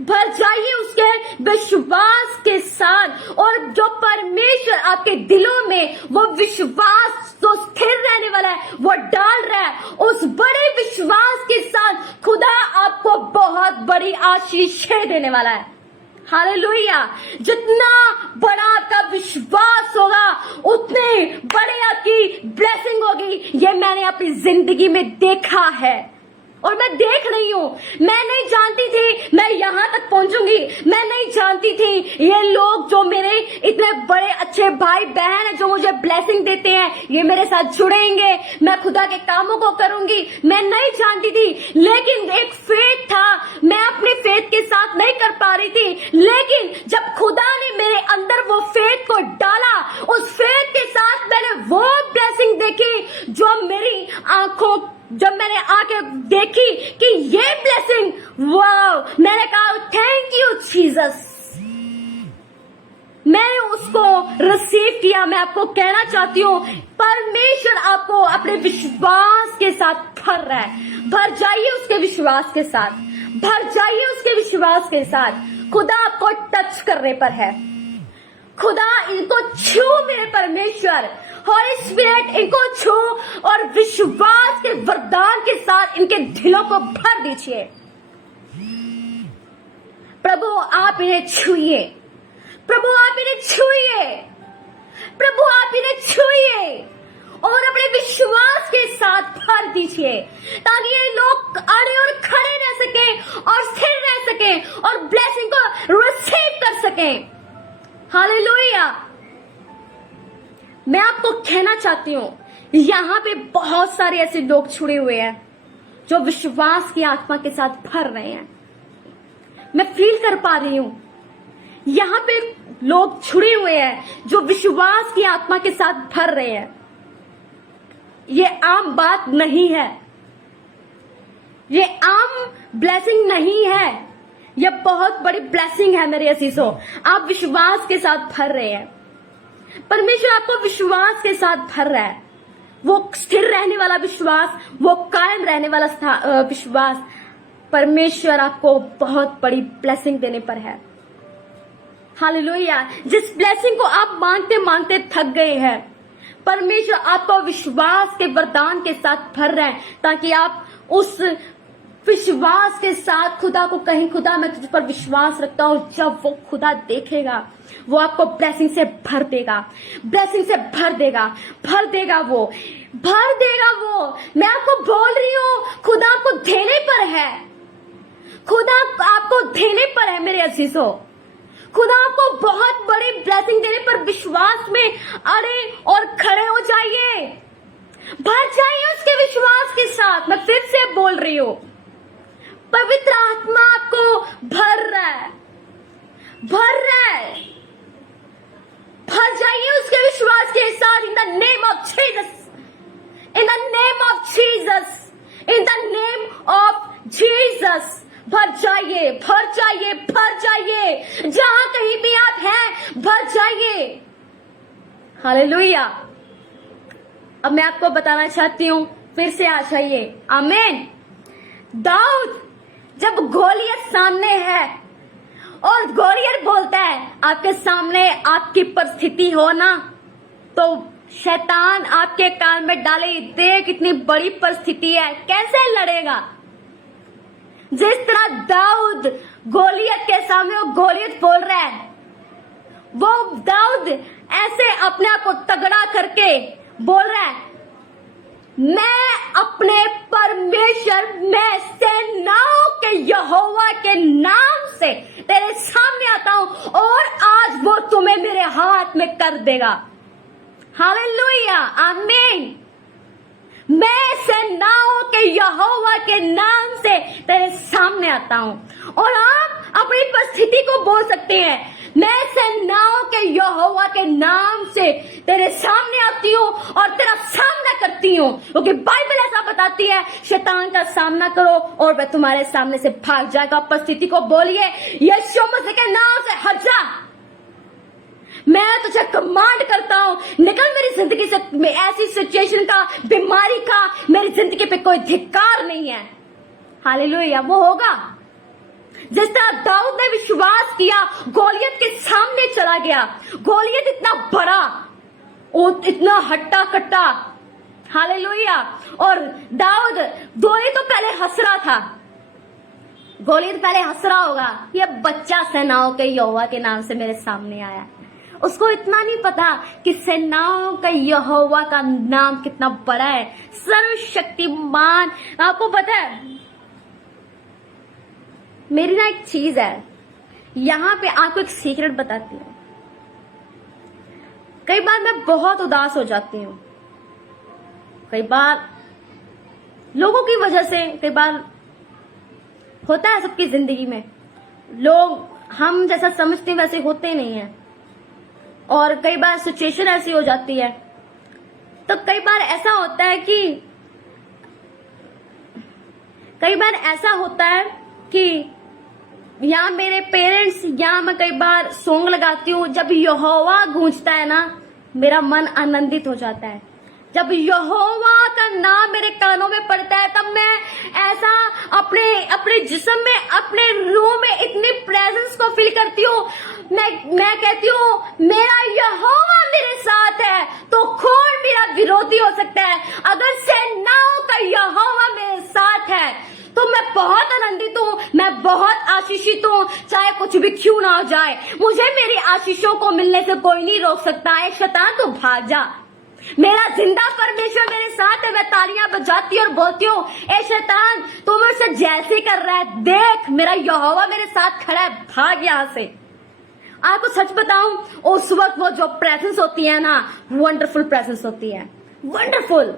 भर जाइए उसके विश्वास के साथ। और जो परमेश्वर आपके दिलों में वो विश्वास जो स्थिर रहने वाला है वो डाल रहा है, उस बड़े विश्वास के साथ खुदा आपको बहुत बड़ी आशीषें देने वाला है। हालेलुया। जितना बड़ा आपका विश्वास होगा, उतने बड़े आपकी ब्लेसिंग होगी। ये मैंने अपनी जिंदगी में देखा है और मैं देख रही हूँ। मैं नहीं जानती थी मैं यहाँ तक पहुंचूंगी, मैं नहीं जानती थी ये लोग जो मेरे इतने बड़े अच्छे भाई बहन हैं, जो मुझे ब्लेसिंग देते हैं, ये मेरे साथ जुड़ेंगे, मैं खुदा के कामों को करूंगी। मैं नहीं जानती थी, लेकिन एक फेथ था, मैं अपने फेथ के साथ नहीं कर पा रही थी, लेकिन जब खुदा ने मेरे अंदर वो फेथ को डाला, उस फेथ के साथ मैंने वो ब्लेसिंग देखी जो मेरी आंखों जब मैंने आके देखी कि ये ब्लेसिंग, वाओ, मैंने कहा थैंक यू जीसस। मैंने उसको रिसीव किया। मैं आपको कहना चाहती हूँ, परमेश्वर आपको अपने विश्वास के साथ भर रहा है। भर जाइए उसके विश्वास के साथ, भर जाइए उसके विश्वास के साथ। खुदा आपको टच करने पर है। खुदा इनको छू, मेरे परमेश्वर, हॉली स्पिरिट इनको छू और विश्वास के वरदान के साथ इनके दिलों को भर दीजिए। प्रभु आप इन्हें छूइए, प्रभु आप इन्हें छूइए, प्रभु आप इन्हें छूइए और अपने विश्वास के साथ भर दीजिए, ताकि ये लोग अड़े और खड़े रह सके और स्थिर रह सके और ब्लेसिंग को रिसीव कर सके। हालेलुया। मैं आपको कहना चाहती हूँ, यहाँ पे बहुत सारे ऐसे लोग छुड़े हुए हैं जो विश्वास की आत्मा के साथ भर रहे हैं। मैं फील कर पा रही हूँ, यहाँ पे लोग छुड़े हुए हैं जो विश्वास की आत्मा के साथ भर रहे हैं। ये आम बात नहीं है, ये आम ब्लेसिंग नहीं है, ये बहुत बड़ी ब्लेसिंग है मेरे अजीजों। आप विश्वास के साथ भर रहे हैं। परमेश्वर आपको विश्वास के साथ भर रहा है, वो स्थिर रहने वाला विश्वास, वो कायम रहने वाला विश्वास। परमेश्वर आपको बहुत बड़ी ब्लेसिंग देने पर है। हालेलुया। जिस ब्लेसिंग को आप मांगते मांगते थक गए हैं, परमेश्वर आपको विश्वास के वरदान के साथ भर रहे हैं, ताकि आप उस विश्वास के साथ खुदा को कहें, खुदा मैं तुझ पर विश्वास रखता हूं। जब वो खुदा देखेगा, वो आपको ब्लेसिंग से भर देगा, ब्लेसिंग से भर देगा, भर देगा, वो भर देगा। वो मैं आपको बोल रही हूँ, खुदा आपको देने पर है, खुदा आपको देने पर है मेरे अजीजों। खुदा आपको बहुत बड़ी ब्लेसिंग देने पर विश्वास में अड़े और खड़े हो जाइए, भर जाइए उसके विश्वास के साथ। मैं फिर से बोल रही हूँ, पवित्र आत्मा आपको भर रहा है, भर रहा है। भर जाइए उसके विश्वास के साथ। इन the name of Jesus, in the name of Jesus, in the name of Jesus. भर जाइए, भर जाइए, भर जाइए। जहां कहीं भी आप हैं, भर जाइए। हालेलुया। अब मैं आपको बताना चाहती हूँ, फिर से आ जाइए। आमीन। दाऊद जब गोलियत सामने है और गोलियत बोलता है, आपके सामने आपकी परिस्थिति हो ना, तो शैतान आपके कान में डाले, देख इतनी बड़ी परिस्थिति है, कैसे लड़ेगा। जिस तरह दाऊद गोलियत के सामने, वो गोलियत बोल रहा है, वो दाऊद ऐसे अपने आप को तगड़ा करके बोल रहा है, मैं अपने परमेश्वर, मैं सेनाओं के यहोवा के नाम से तेरे सामने आता हूं और आज वो तुम्हें मेरे हाथ में कर देगा। हालेलुया। आमीन। मैं सेनाओं के यहोवा के नाम से तेरे सामने आता हूं। और आप अपनी परिस्थिति को बोल सकते हैं, मैं सेनाओं के यहोवा के नाम से तेरे सामने आती हूँ और तेरा सामना करती हूँ, क्योंकि बाइबल ऐसा बताती है, शैतान का सामना करो और वह तुम्हारे सामने से भाग जाएगा। परिस्थिति को बोलिए, यीशु मसीह के नाम से हट जा। मैं तुझे कमांड करता हूँ, निकल मेरी जिंदगी से। ऐसी सिचुएशन का, बीमारी का मेरी जिंदगी पे कोई धिक्कार नहीं है। हालेलुया। वो होगा जिस तरह दाऊद ने विश्वास किया, गोलियत के सामने चला गया। गोलियत इतना बड़ा, इतना हट्टा कट्टा। हालेलुया। और दाऊद, गोलियत तो पहले हंस रहा था, गोलियत पहले हंस रहा होगा, ये बच्चा सेनाओं के यहोवा के नाम से मेरे सामने आया। उसको इतना नहीं पता कि सेनाओं का यहोवा का नाम कितना बड़ा है, सर्वशक्तिमान। आपको पता है, मेरी ना एक चीज है, यहाँ पे आपको एक सीक्रेट बताती हूँ। कई बार मैं बहुत उदास हो जाती हूँ, कई बार लोगों की वजह से, कई बार होता है सबकी जिंदगी में, लोग हम जैसा समझते हैं वैसे होते नहीं है, और कई बार सिचुएशन ऐसी हो जाती है, तो कई बार ऐसा होता है कि कई बार ऐसा होता है कि या मेरे पेरेंट्स या मैं कई बार सॉन्ग लगाती हूँ, जब यहोवा गूंजता है ना मेरा मन आनंदित हो जाता है। जब यहोवा का नाम मेरे कानों में पड़ता है तब मैं ऐसा अपने जिस्म में, अपने रूह में इतनी प्रेजेंस को फील करती हूँ। मैं कहती हूँ मेरा यहोवा मेरे साथ है तो कौन मेरा विरोधी हो सकता है। अगर सेनाओं का यहोवा मेरे साथ है तो मैं बहुत आनंदित हूँ, मैं बहुत आशीषित हूँ, चाहे कुछ भी क्यों ना हो जाए। मुझे मेरी आशीषों को मिलने से कोई नहीं रोक सकता है। शैतान तो भाग जा, मेरा जिंदा परमेश्वर मेरे साथ है। मैं तालियां बजाती और बोलती हूँ, ए शैतान तू मुझसे जैसे कर रहा है, देख मेरा यहोवा मेरे साथ खड़ा है, भाग यहाँ से। आपको सच बताऊं, उस वक्त वो जो प्रेजेंस होती है ना, वंडरफुल प्रेजेंस होती है, वंडरफुल।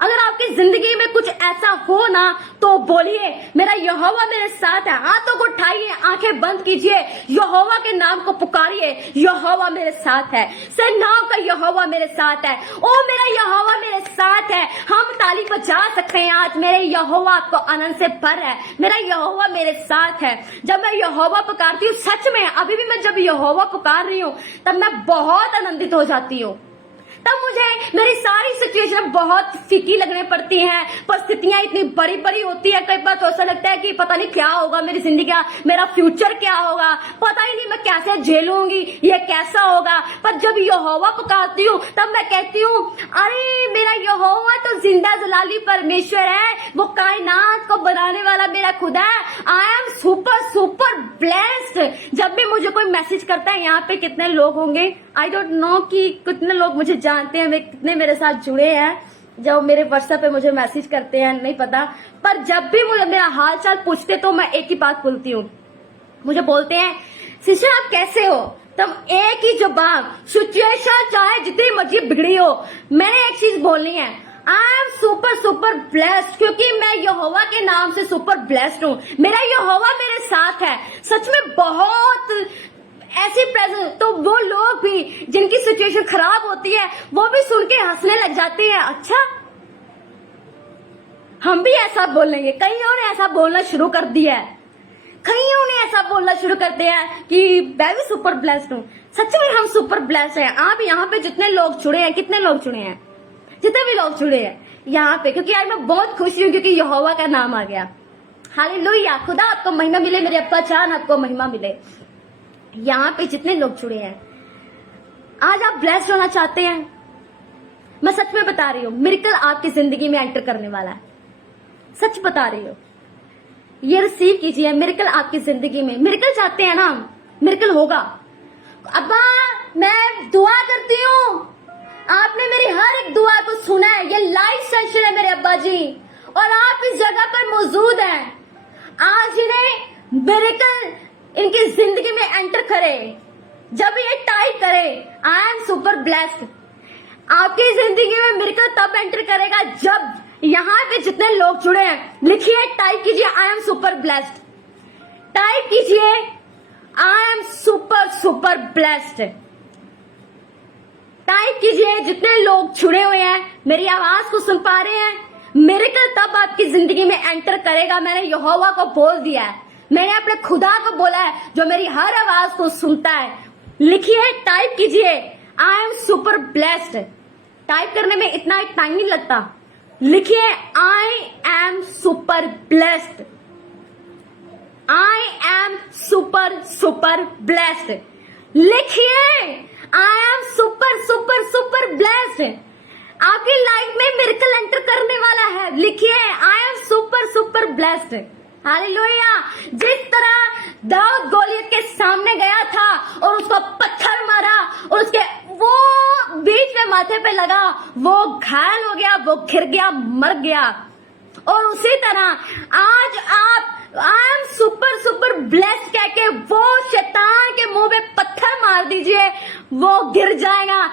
अगर आपकी जिंदगी में कुछ ऐसा हो ना तो बोलिए मेरा यहोवा मेरे साथ है। हाथों को उठाइए, आंखें बंद कीजिए, यहोवा के नाम को पुकारिए, यहोवा मेरे साथ है। सेनाओं का यहोवा मेरे साथ है। ओ मेरा यहोवा मेरे साथ है। हम ताली बजा सकते हैं आज, मेरे यहोवा को आनंद से भर है, मेरा यहोवा मेरे साथ है। जब मैं यहोवा पुकारती हूँ, सच में अभी भी मैं जब यहोवा पुकार रही हूँ तब मैं बहुत आनंदित हो जाती हूँ। तब मुझे मेरी सारी सिचुएशन बहुत फीकी लगने पड़ती हैं, परिस्थितियां इतनी बड़ी बड़ी होती है। कई बार तो ऐसा लगता है कि पता नहीं क्या होगा मेरी जिंदगी का, मेरा फ्यूचर क्या होगा, पता ही नहीं मैं कैसे झेलूंगी, ये कैसा होगा। पर जब यहोवा पुकारती हूँ तब मैं कहती हूँ अरे मेरा यहोवा तो जिंदा जलाली परमेश्वर है, वो कायनात को बनाने वाला मेरा खुदा है। आई एम सुपर सुपर ब्लेस्ड। जब भी मुझे कोई मैसेज करता है, यहाँ पे कितने लोग होंगे, आई डोंट नो कि कितने लोग मुझे जानते हैं, कितने मेरे साथ जुड़े हैं, जो मेरे व्हाट्सएप पे मुझे मैसेज करते हैं नहीं पता, पर जब भी मुझे मेरा हाल चाल पूछते तो मैं एक ही बात बोलती हूँ। मुझे बोलते हैं सिस्टर आप कैसे हो, तब एक ही जवाब, सिचुएशन चाहे जितनी मर्जी बिगड़ी हो, मैंने एक चीज बोलनी है, आई एम सुपर सुपर ब्लेस्ड, क्योंकि मैं यहोवा के नाम से सुपर ब्लेस्ड हूँ। मेरा यहोवा मेरे साथ है। सच में बहुत ऐसी प्रेजेंस, तो वो लोग भी जिनकी सिचुएशन खराब होती है वो भी सुन के हंसने लग जाते हैं। अच्छा हम भी ऐसा बोलेंगे। कईयों ने ऐसा बोलना शुरू कर दिया है, कईयों ने ऐसा बोलना शुरू कर दिया है कि मैं भी सुपर ब्लेस्ड हूँ। सच में हम सुपर ब्लेस्ड हैं। आप यहाँ पे जितने लोग जुड़े हैं, कितने लोग जुड़े हैं, जितने भी लोग जुड़े हैं यहाँ पे, क्योंकि आज मैं बहुत खुश हूँ क्योंकि यहोवा का नाम आ गया। हालेलुया। खुदा आपको महिमा मिले, मेरे अब्बा जान आपको महिमा मिले। यहाँ पे जितने लोग जुड़े हैं, आज आप ब्लेस्ड होना चाहते हैं, मैं सच में बता रही हूँ, मिरेकल आपकी जिंदगी में एंटर करने वाला है। सच बता रही हूँ, ये रिसीव कीजिए। मिरेकल आपकी जिंदगी में, मिरेकल चाहते हैं ना, मिरेकल होगा। अब्बा मैं दुआ करती हूँ, आपने मेरी हर एक दुआ को सुना है। ये लाइव सेशन है मेरे अब्बा जी, और आप इस जगह पर मौजूद हैं। आज इन्हें मिरेकल इनकी जिंदगी में एंटर करे, जब ये टाइप करे आई एम सुपर ब्लेस्ड, आपकी जिंदगी में मिरेकल तब एंटर करेगा जब यहाँ पे जितने लोग जुड़े हैं, लिखिए, टाइप कीजिए I am super blessed, type कीजिए I am super super blessed, type कीजिए। जितने लोग जुड़े हुए हैं, मेरी आवाज को सुन पा रहे हैं, मिरेकल तब आपकी जिंदगी में एंटर करेगा। मैंने यहोवा को बोल दिया है, मैंने अपने खुदा को बोला है जो मेरी हर आवाज को सुनता है। लिखिए, टाइप कीजिए I am super blessed. Type करने में इतना टाइम नहीं लगता। लिखिए I am super blessed, I am super super blessed. लिखिए I am super super super blessed. आपकी लाइफ में मिरेकल एंटर करने वाला है। लिखिए I am super super blessed. Hallelujah. जिस तरह दाऊद गोलियत के सामने गया था और उसको पत्थर मारा और उसके वो बीच में माथे पे लगा, वो घायल हो गया, वो गिर गया, मर गया। और उसी तरह आज आप आई एम सुपर सुपर ब्लेस्ड कह के वो शैतान के मुंह पे पत्थर मार दीजिए, वो गिर जाएगा।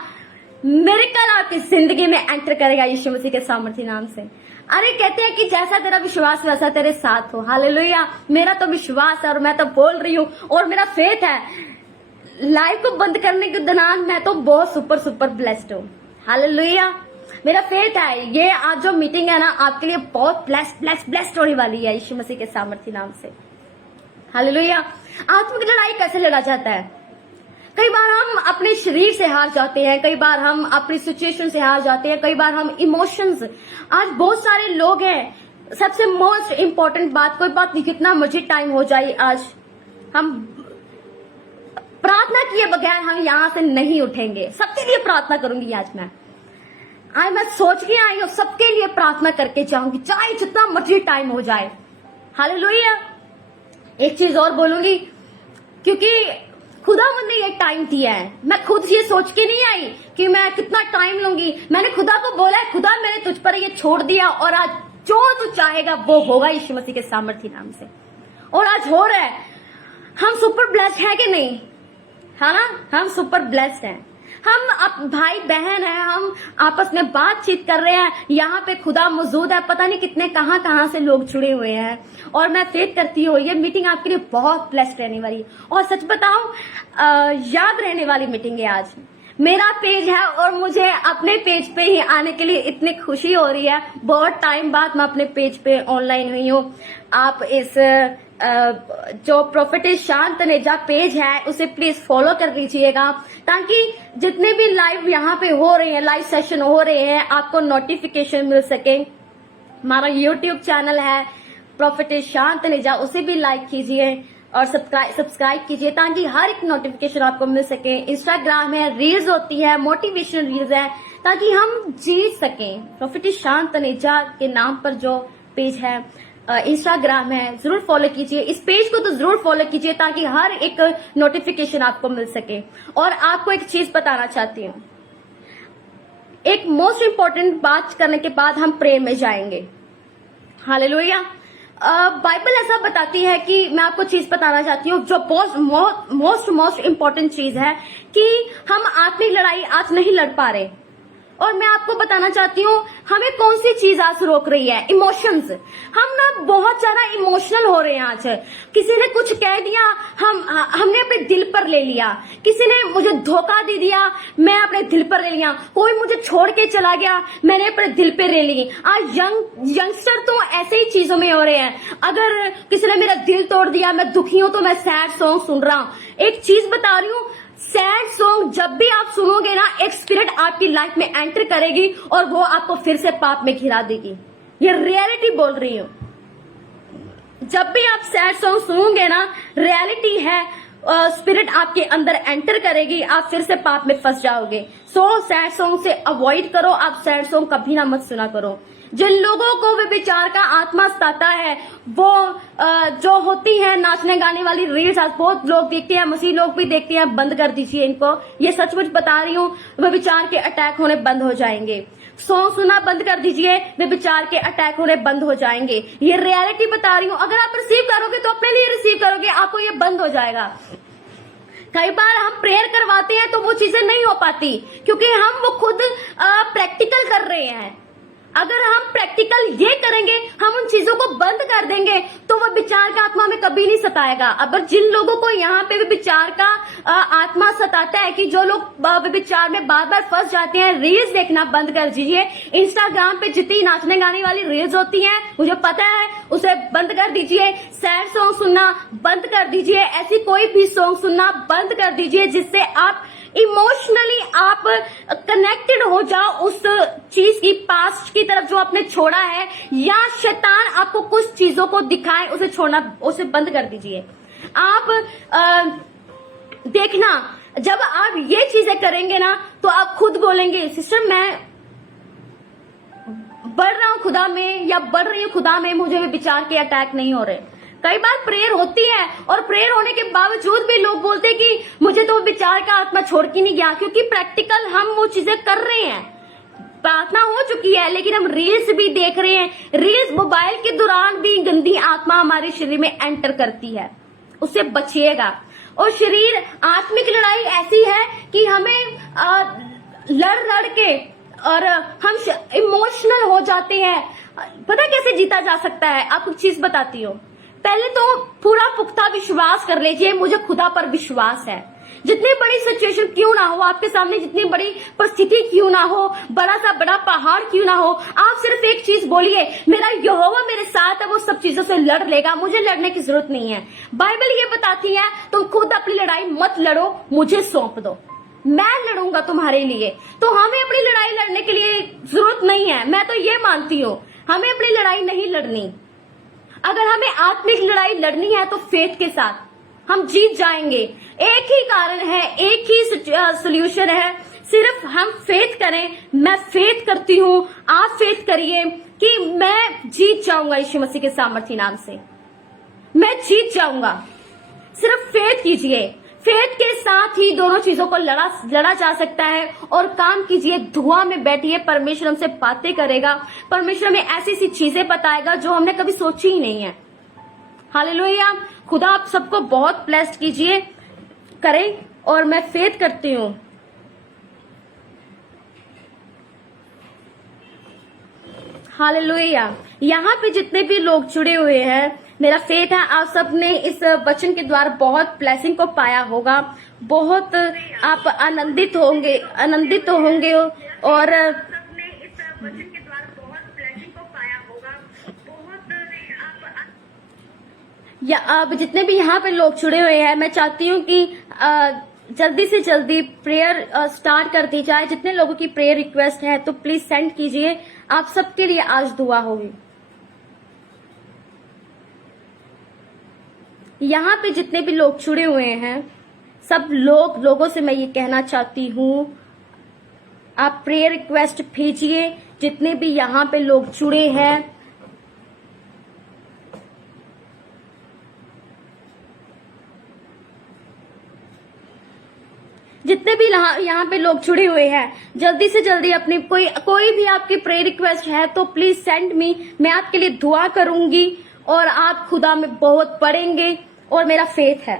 मिरेकल आपकी जिंदगी में एंटर करेगा यीशु मसीह के सामर्थी नाम से। अरे कहते हैं कि जैसा तेरा विश्वास वैसा तेरे साथ हो। हालेलुया। मेरा तो विश्वास है और मैं तो बोल रही हूँ और मेरा फेथ है। लाइव को बंद करने के दौरान मैं तो बहुत सुपर सुपर ब्लेस्ड हूँ। हालेलुया। मेरा फेथ है ये आज जो मीटिंग है ना आपके लिए बहुत ब्लेस्ड होने वाली है यीशु मसीह के सामर्थ्य नाम से। हालेलुया। आत्मिक लड़ाई कैसे लड़ा जाता है? कई बार हम अपने शरीर से हार जाते हैं, कई बार हम अपनी सिचुएशन से हार जाते हैं, कई बार हम इमोशंस। आज बहुत सारे लोग हैं, सबसे मोस्ट इम्पोर्टेंट बात, कोई बात नहीं कितना मर्जी टाइम हो जाए, आज हम प्रार्थना किए बगैर हम यहां से नहीं उठेंगे। सबके लिए प्रार्थना करूंगी आज मैं सोच के आई हूं, सबके लिए प्रार्थना करके जाऊंगी, चाहे जितना मर्जी टाइम हो जाए। हालेलुया। एक चीज और बोलूंगी, क्योंकि खुदावंद ने ये टाइम दिया है, मैं खुद ये सोच के नहीं आई कि मैं कितना टाइम लूंगी। मैंने खुदा को बोला है, खुदा मैंने तुझ पर ये छोड़ दिया और आज जो तू चाहेगा वो होगा यीशु मसीह के सामर्थ्य नाम से। और आज हो रहा है। हम सुपर ब्लेस्ड हैं कि नहीं? है ना, हम सुपर ब्लेस्ड हैं। हम अब भाई बहन हैं, हम आपस में बातचीत कर रहे हैं, यहाँ पे खुदा मौजूद है, पता नहीं कितने कहां से लोग जुड़े हुए हैं। और मैं फेथ करती हूँ ये मीटिंग आपके लिए बहुत ब्लेस्ड रहने वाली है। और सच बताऊं, याद रहने वाली मीटिंग है आज। मेरा पेज है और मुझे अपने पेज पे ही आने के लिए इतनी खुशी हो रही है। बहुत टाइम बाद मैं अपने पेज पे ऑनलाइन हुई हूँ। आप इस जो प्रोफेटिस शांत तनेजा पेज है उसे प्लीज फॉलो कर दीजिएगा, ताकि जितने भी लाइव यहाँ पे हो रहे हैं, लाइव सेशन हो रहे हैं, आपको नोटिफिकेशन मिल सके। हमारा यूट्यूब चैनल है प्रोफेटिस शांत तनेजा, उसे भी लाइक कीजिए और सब्सक्राइब कीजिए ताकि हर एक नोटिफिकेशन आपको मिल सके। इंस्टाग्राम है, रील्स होती है, मोटिवेशनल रील्स है, ताकि हम जीत सकें। प्रोफेटिस शांत तनेजा के नाम पर जो पेज है, इंस्टाग्राम है, जरूर फॉलो कीजिए। इस पेज को तो जरूर फॉलो कीजिए ताकि हर एक नोटिफिकेशन आपको मिल सके। और आपको एक चीज बताना चाहती हूँ, एक मोस्ट इम्पोर्टेंट बात करने के बाद हम प्रेयर में जाएंगे। हालेलुया। बाइबल ऐसा बताती है कि मैं आपको चीज बताना चाहती हूँ जो मोस्ट इम्पोर्टेंट चीज है कि हम आत्मिक लड़ाई आज नहीं लड़ पा रहे। और मैं आपको बताना चाहती हूँ हमें कौन सी चीज आज रोक रही है। इमोशंस। हम ना बहुत ज्यादा इमोशनल हो रहे हैं आज। किसी ने कुछ कह दिया, हमने अपने दिल पर ले लिया। किसी ने मुझे धोखा दे दिया, मैं अपने दिल पर ले लिया। कोई मुझे छोड़ के चला गया, मैंने अपने दिल पे ले ली। आज यंगस्टर तो ऐसे ही चीजों में हो रहे हैं। अगर किसी ने मेरा दिल तोड़ दिया, मैं दुखी हूं तो मैं सैड सॉन्ग सुन रहा हूं। एक चीज बता रही हूँ, सैड सॉन्ग जब भी आप सुनोगे ना, एक स्पिरिट आपकी लाइफ में एंटर करेगी और वो आपको फिर से पाप में घिरा देगी। ये रियलिटी बोल रही हूँ। जब भी आप सैड सॉन्ग सुनोगे ना, रियलिटी है, स्पिरिट आपके अंदर एंटर करेगी, आप फिर से पाप में फंस जाओगे। सो सैड सॉन्ग से अवॉइड करो, आप सैड सॉन्ग कभी ना मत सुना करो। जिन लोगों को विचार का आत्मा सताता है, वो जो होती है नाचने गाने वाली रील्स आज बहुत लोग देखते हैं, मसीह लोग भी देखते हैं, बंद कर दीजिए इनको। ये सचमुच बता रही हूँ, विचार के अटैक होने बंद हो जाएंगे। सॉन्ग सुनना बंद कर दीजिए, विचार के अटैक होने बंद हो जाएंगे। ये रियलिटी बता रही हूँ। अगर आप रिसीव करोगे तो अपने लिए रिसीव करोगे, आपको ये बंद हो जाएगा। कई बार हम प्रेयर करवाते हैं तो वो चीजें नहीं हो पाती, क्योंकि हम वो खुद प्रैक्टिकल कर रहे हैं। अगर हम प्रैक्टिकल ये करेंगे, हम उन चीजों को बंद कर देंगे, तो वो विचार का आत्मा में कभी नहीं सताएगा। अब जिन लोगों को यहाँ पे विचार का आत्मा सताता है, कि जो लोग विचार में बार बार फंस जाते हैं, रील्स देखना बंद कर दीजिए। इंस्टाग्राम पे जितनी नाचने गाने वाली रील्स होती हैं, मुझे पता है, उसे बंद कर दीजिए। सैड सॉन्ग सुनना बंद कर दीजिए। ऐसी कोई भी सॉन्ग सुनना बंद कर दीजिए जिससे आप इमोशनली आप कनेक्टेड हो जाओ उस चीज की, पास्ट की तरफ जो आपने छोड़ा है, या शैतान आपको कुछ चीजों को दिखाए, उसे छोड़ना, उसे बंद कर दीजिए। आप देखना, जब आप ये चीजें करेंगे ना, तो आप खुद बोलेंगे, सिस्टर मैं बढ़ रहा हूं खुदा में, या बढ़ रही हूं खुदा में, मुझे विचार के अटैक नहीं हो रहे। कई बार प्रेयर होती है और प्रेयर होने के बावजूद भी लोग बोलते हैं कि मुझे तो विचार का आत्मा छोड़ के नहीं गया, क्योंकि प्रैक्टिकल हम वो चीजें कर रहे हैं। प्रार्थना हो चुकी है लेकिन हम रील्स भी देख रहे हैं। रील्स मोबाइल के दौरान भी गंदी आत्मा हमारे शरीर में एंटर करती है, उससे बचिएगा। और शरीर आत्मिक लड़ाई ऐसी है कि हमें लड़ के और हम इमोशनल हो जाते हैं। पता कैसे जीता जा सकता है? आपको एक चीज बताती हूँ। पहले तो पूरा पुख्ता विश्वास कर लीजिए, मुझे खुदा पर विश्वास है। जितनी बड़ी सिचुएशन क्यों ना हो आपके सामने, जितनी बड़ी परिस्थिति क्यों ना हो, बड़ा सा बड़ा पहाड़ क्यों ना हो, आप सिर्फ एक चीज बोलिए, मेरा यहोवा मेरे साथ है, वो सब चीजों से लड़ लेगा, मुझे लड़ने की जरूरत नहीं है। बाइबल ये बताती है तुम खुद अपनी लड़ाई मत लड़ो, मुझे सौंप दो, मैं लड़ूंगा तुम्हारे लिए। तो हमें अपनी लड़ाई लड़ने के लिए जरूरत नहीं है। मैं तो ये मानती हूँ हमें अपनी लड़ाई नहीं लड़नी। अगर हमें आत्मिक लड़ाई लड़नी है तो फेथ के साथ हम जीत जाएंगे। एक ही कारण है, एक ही सोल्यूशन है, सिर्फ हम फेथ करें। मैं फेथ करती हूँ, आप फेथ करिए कि मैं जीत जाऊंगा यीशु मसीह के सामर्थी नाम से, मैं जीत जाऊंगा। सिर्फ फेथ कीजिए, फेथ के साथ ही दोनों चीजों को लड़ा जा सकता है। और काम कीजिए, दुआ में बैठिए, परमेश्वर हमसे बातें करेगा, परमेश्वर हमें ऐसी ऐसी चीजें बताएगा जो हमने कभी सोची ही नहीं है। हालेलुया। खुदा आप सबको बहुत ब्लेस्ड कीजिए करें, और मैं फेथ करती हूँ। हालेलुया। यहाँ पे जितने भी लोग जुड़े हुए हैं, मेरा फेथ है आप सबने इस वचन के द्वारा बहुत ब्लेसिंग को पाया होगा, बहुत आप आनंदित होंगे और या अब जितने भी यहाँ पे लोग जुड़े हुए हैं, मैं चाहती हूँ कि जल्दी से जल्दी प्रेयर स्टार्ट कर दी जाए। जितने लोगों की प्रेयर रिक्वेस्ट है तो प्लीज सेंड कीजिए, आप सबके लिए आज दुआ होगी। यहाँ पे जितने भी लोग जुड़े हुए हैं, सब लोगों से मैं ये कहना चाहती हूँ, आप प्रेयर रिक्वेस्ट भेजिए। जितने भी यहाँ पे लोग जुड़े हैं, जितने भी यहाँ पे लोग जुड़े हुए हैं, जल्दी से जल्दी अपनी कोई भी आपकी प्रेयर रिक्वेस्ट है तो प्लीज सेंड मी, मैं आपके लिए दुआ करूंगी और आप खुदा में बहुत पढ़ेंगे और मेरा फेथ है।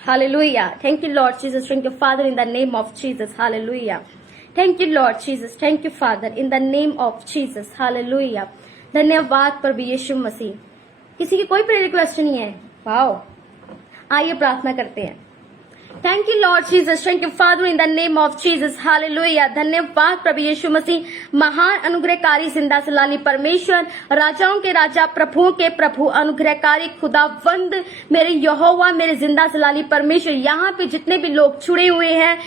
Hallelujah. Thank you Lord Jesus, thank you father in the name of Jesus. Hallelujah. Thank you Lord Jesus, thank you father in the name of Jesus. Hallelujah. धन्यवाद प्रभु यीशु मसीह। किसी की कोई प्रेयर रिक्वेस्ट नहीं है? वाओ। आइए प्रार्थना करते हैं। Thank you Lord Jesus, thank you father in the name of Jesus. Hallelujah. धन्यवाद प्रभु यीशु मसीह, महान अनुग्रहकारी जिंदा सलाली परमेश्वर, राजाओं के राजा, प्रभुओं के प्रभु, अनुग्रहकारी खुदावंद, मेरे यहोवा, मेरे जिंदा सलाली परमेश्वर। यहाँ पे जितने भी लोग जुड़े हुए हैं,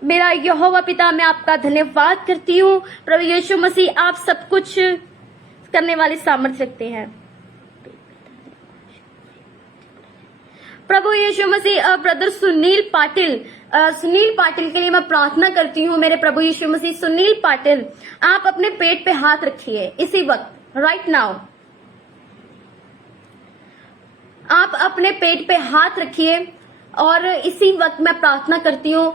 मेरा यहोवा पिता, मैं आपका धन्यवाद करती हूँ। प्रभु यीशु मसीह, आप सब कुछ करने वाले सामर्थ्य रखते हैं। प्रभु यीशु मसीह, ब्रदर सुनील पाटिल के लिए मैं प्रार्थना करती हूँ। मेरे प्रभु यीशु मसीह, सुनील पाटिल, आप अपने पेट पे हाथ रखिए इसी वक्त, राइट नाउ। आप अपने पेट पे हाथ रखिए और इसी वक्त मैं प्रार्थना करती हूँ।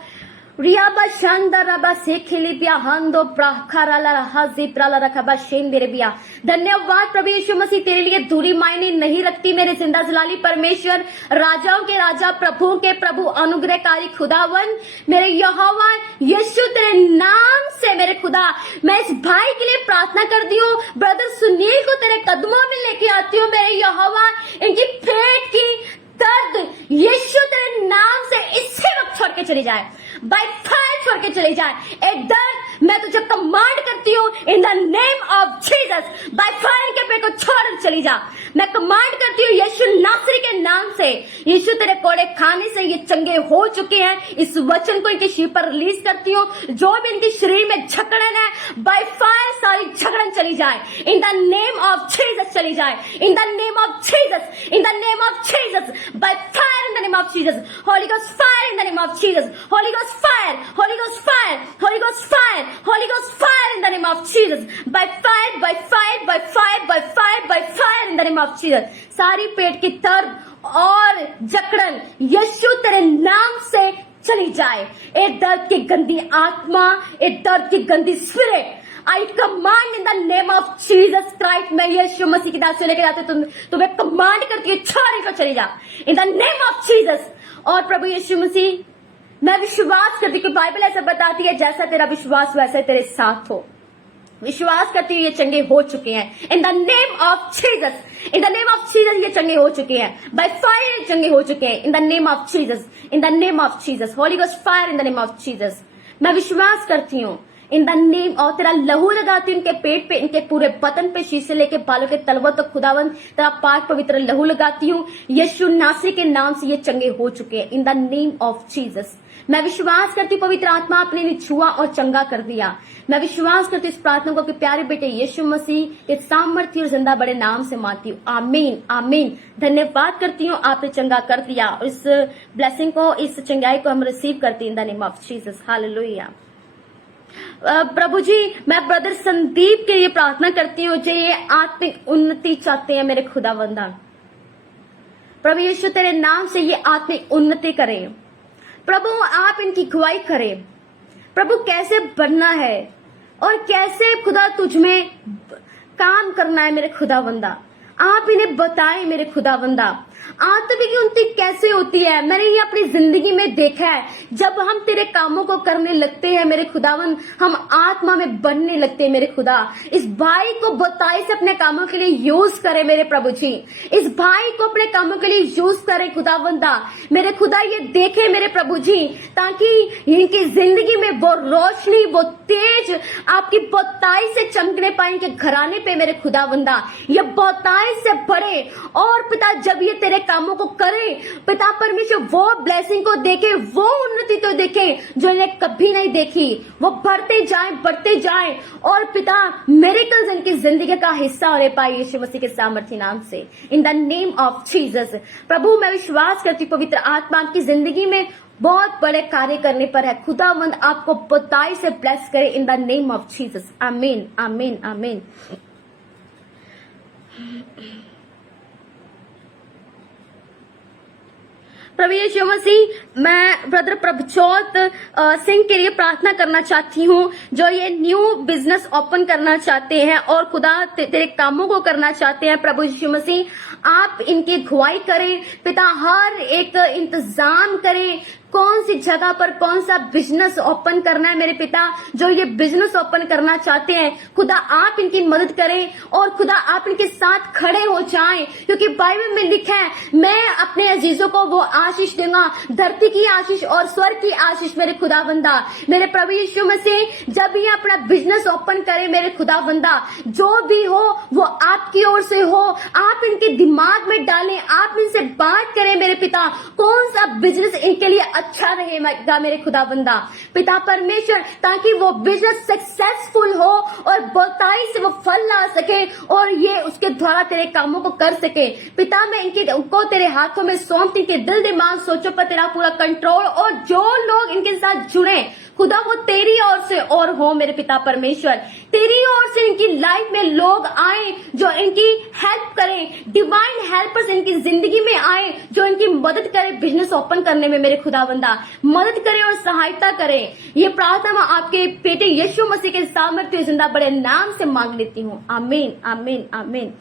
रियाबा शानदाराबा से खेली पिया हांदो प्राखराला हाजी प्राला रखाबा शेन मेरे बिया। धन्यवाद प्रभु यीशु मसीह, तेरे लिए दूरी मायने नहीं रखती। मेरे जिंदा जलाली परमेश्वर, राजाओं के राजा, प्रभुओं के प्रभु, अनुग्रहकारी खुदावन, मेरे यहोवा यीशु, तेरे नाम से मेरे खुदा, मैं इस भाई के लिए प्रार्थना करती हूँ। ब्रदर सुनील को तेरे कदमों में लेके आती हूँ। मेरे यहोवा, इनकी पेट की दर्द यीशु तेरे नाम से इसी वक्त छोड़ के चली जाए, बाय फायर छोड़ के चली जाए। एक दर्द मैं तुझे कमांड करती हूँ इन the name of Jesus, by fire के पेट को छोड़ चली जा। मैं कमांड करती हूँ यीशु नासरी के नाम से। यीशु तेरे कोड़े खाने से ये चंगे हो चुके हैं। इस वचन को इनके शरीर पर रिलीज करती हूँ। जो भी इनके शरीर में झकड़न है, बाय फायर सारी झगड़न चली जाए इन द नेम ऑफ जीसस, चली जाए इन the name of Jesus, in the name of Jesus, by fire in the name of Jesus. Holy Ghost fire in the name of Jesus. Holy Ghost fire, Holy Ghost fire, Holy Ghost fire, Holy Ghost fire in the name of Jesus. By fire, by fire, by fire, by fire, by fire in the name of Jesus. सारी पेट की दर्द और जकड़न यीशु तेरे नाम से चली जाए। एक दर्द की गंदी आत्मा, एक दर्द की गंदी spirit, I command in the name of Jesus Christ, मैं यीशु मसीह की दास से लेकर जाते तुम्हें कमांड करती हूँ, छोड़ को चली जा in the name of Jesus। और प्रभु यीशु मसीह, मैं विश्वास करती हूँ कि बाइबल ऐसा बताती है, जैसा तेरा विश्वास वैसा तेरे साथ हो। विश्वास करती हूँ ये चंगे हो चुके हैं in the name of Jesus. In the name of Jesus ये चंगे हो चुके हैं, बाय फायर चंगे हो चुके हैं in the name of Jesus, in the name of Jesus. Holi ghost fire in the name of Jesus. मैं विश्वास करती हूँ इन द नेम, और तेरा लहू लगाती हूँ इनके पेट पे, इनके पूरे बदन पे, शीशे लेके बालों के तलवों तक खुदावंद तेरा पाक पवित्र लहू लगाती हूँ। यीशु नासरी के नाम से ये चंगे हो चुके हैं in the name of Jesus. मैं विश्वास करती हूँ पवित्र आत्मा आपने इन्हें छुआ और चंगा कर दिया। मैं विश्वास करती हूँ इस प्रार्थना को कि प्यारे बेटे यीशु मसीह के सामर्थ्य और जिंदा बड़े नाम से मानती हूँ। आमीन आमीन। धन्यवाद करती हूँ आपने चंगा कर दिया, और इस ब्लेसिंग को, इस चंगाई को हम रिसीव करती हैं in the name of Jesus. Hallelujah. प्रभु जी, मैं ब्रदर संदीप के लिए प्रार्थना करती हूँ जो ये आत्मिक उन्नति चाहते हैं मेरे खुदावंदा। प्रभु यीशु तेरे नाम से ये आत्मिक उन्नति करें प्रभु, आप इनकी अगुवाई करें प्रभु, कैसे बनना है और कैसे खुदा तुझ में काम करना है मेरे खुदावंदा, आप इन्हें बताएं मेरे खुदावंदा। आत्मिक उन्नति कैसे होती है, मैंने ये अपनी जिंदगी में देखा है। जब हम तेरे कामों को करने लगते हैं मेरे खुदावन, हम आत्मा में बनने लगते हैं मेरे खुदा। इस भाई को बताए से अपने कामों के लिए यूज करे मेरे प्रभु जी, इस भाई को अपने कामों के लिए यूज करे खुदावंदा मेरे खुदा। ये देखे मेरे प्रभु जी, ताकि इनकी जिंदगी में वो रोशनी, वो तेज आपकी बताई से चमकने पाए इनके घराने पे मेरे खुदावंदा। ये बताई से बढ़े, और पिता जब ये तेरे कामों को करे पिता परमेश्वर, वो ब्लेसिंग को देखे, वो उन्नति तो देखे जो इन्हें कभी नहीं देखी। वो बढ़ते जाएं और पिता मिरेकल्स इनकी जिंदगी का हिस्सा होने पाए यीशु मसीह के सामर्थ्य नाम से, in the name of Jesus. प्रभु मैं विश्वास करती हूँ पवित्र आत्मा आपकी जिंदगी में बहुत बड़े कार्य करने पर है। खुदावंद आपको बताई से ब्लेस करे इन द नेम ऑफ जीसस। आमीन आमीन आमीन। प्रभु यीशु मसीह, मैं ब्रदर प्रभजोत सिंह के लिए प्रार्थना करना चाहती हूँ जो ये न्यू बिजनेस ओपन करना चाहते हैं और खुदा तेरे कामों को करना चाहते हैं। प्रभु यीशु मसीह आप इनकी अगुवाई करें पिता, हर एक इंतजाम करें कौन सी जगह पर कौन सा बिजनेस ओपन करना है मेरे पिता। जो ये बिजनेस ओपन करना चाहते हैं खुदा आप इनकी मदद करें और खुदा आप इनके साथ खड़े हो जाएं, क्योंकि बाइबल में लिखा है मैं अपने अजीजों को वो आशीष दूंगा, धरती की आशीष और स्वर्ग की आशीष मेरे खुदावंदा। मेरे प्रभु यीशु मसीह जब ये अपना बिजनेस ओपन करे मेरे खुदावंदा, जो भी हो वो आपकी ओर से हो, आप इनके दिमाग में डालें, आप इनसे बात करें मेरे पिता, कौन सा बिजनेस इनके लिए अच्छा रहेगा मेरे खुदाबंदा पिता परमेश्वर, ताकि वो बिजनेस सक्सेसफुल हो और बताई से वो फल ला सके और ये उसके द्वारा तेरे कामों को कर सके। पिता मैं उनको तेरे हाथों में सौंपती, के दिल दिमाग सोचों पर तेरा पूरा कंट्रोल, और जो लोग इनके साथ जुड़े खुदा वो तेरी ओर से और हो मेरे पिता परमेश्वर, तेरी ओर से इनकी लाइफ में लोग आए जो इनकी हेल्प करें, डिवाइन हेल्पर्स इनकी जिंदगी में आए जो इनकी मदद करे बिजनेस ओपन करने में मेरे खुदावंदा, मदद करे और सहायता करे। ये प्रार्थना मैं आपके बेटे यीशु मसीह के सामर्थ्य जिंदा बड़े नाम से मांग लेती हूँ। आमीन आमीन आमीन।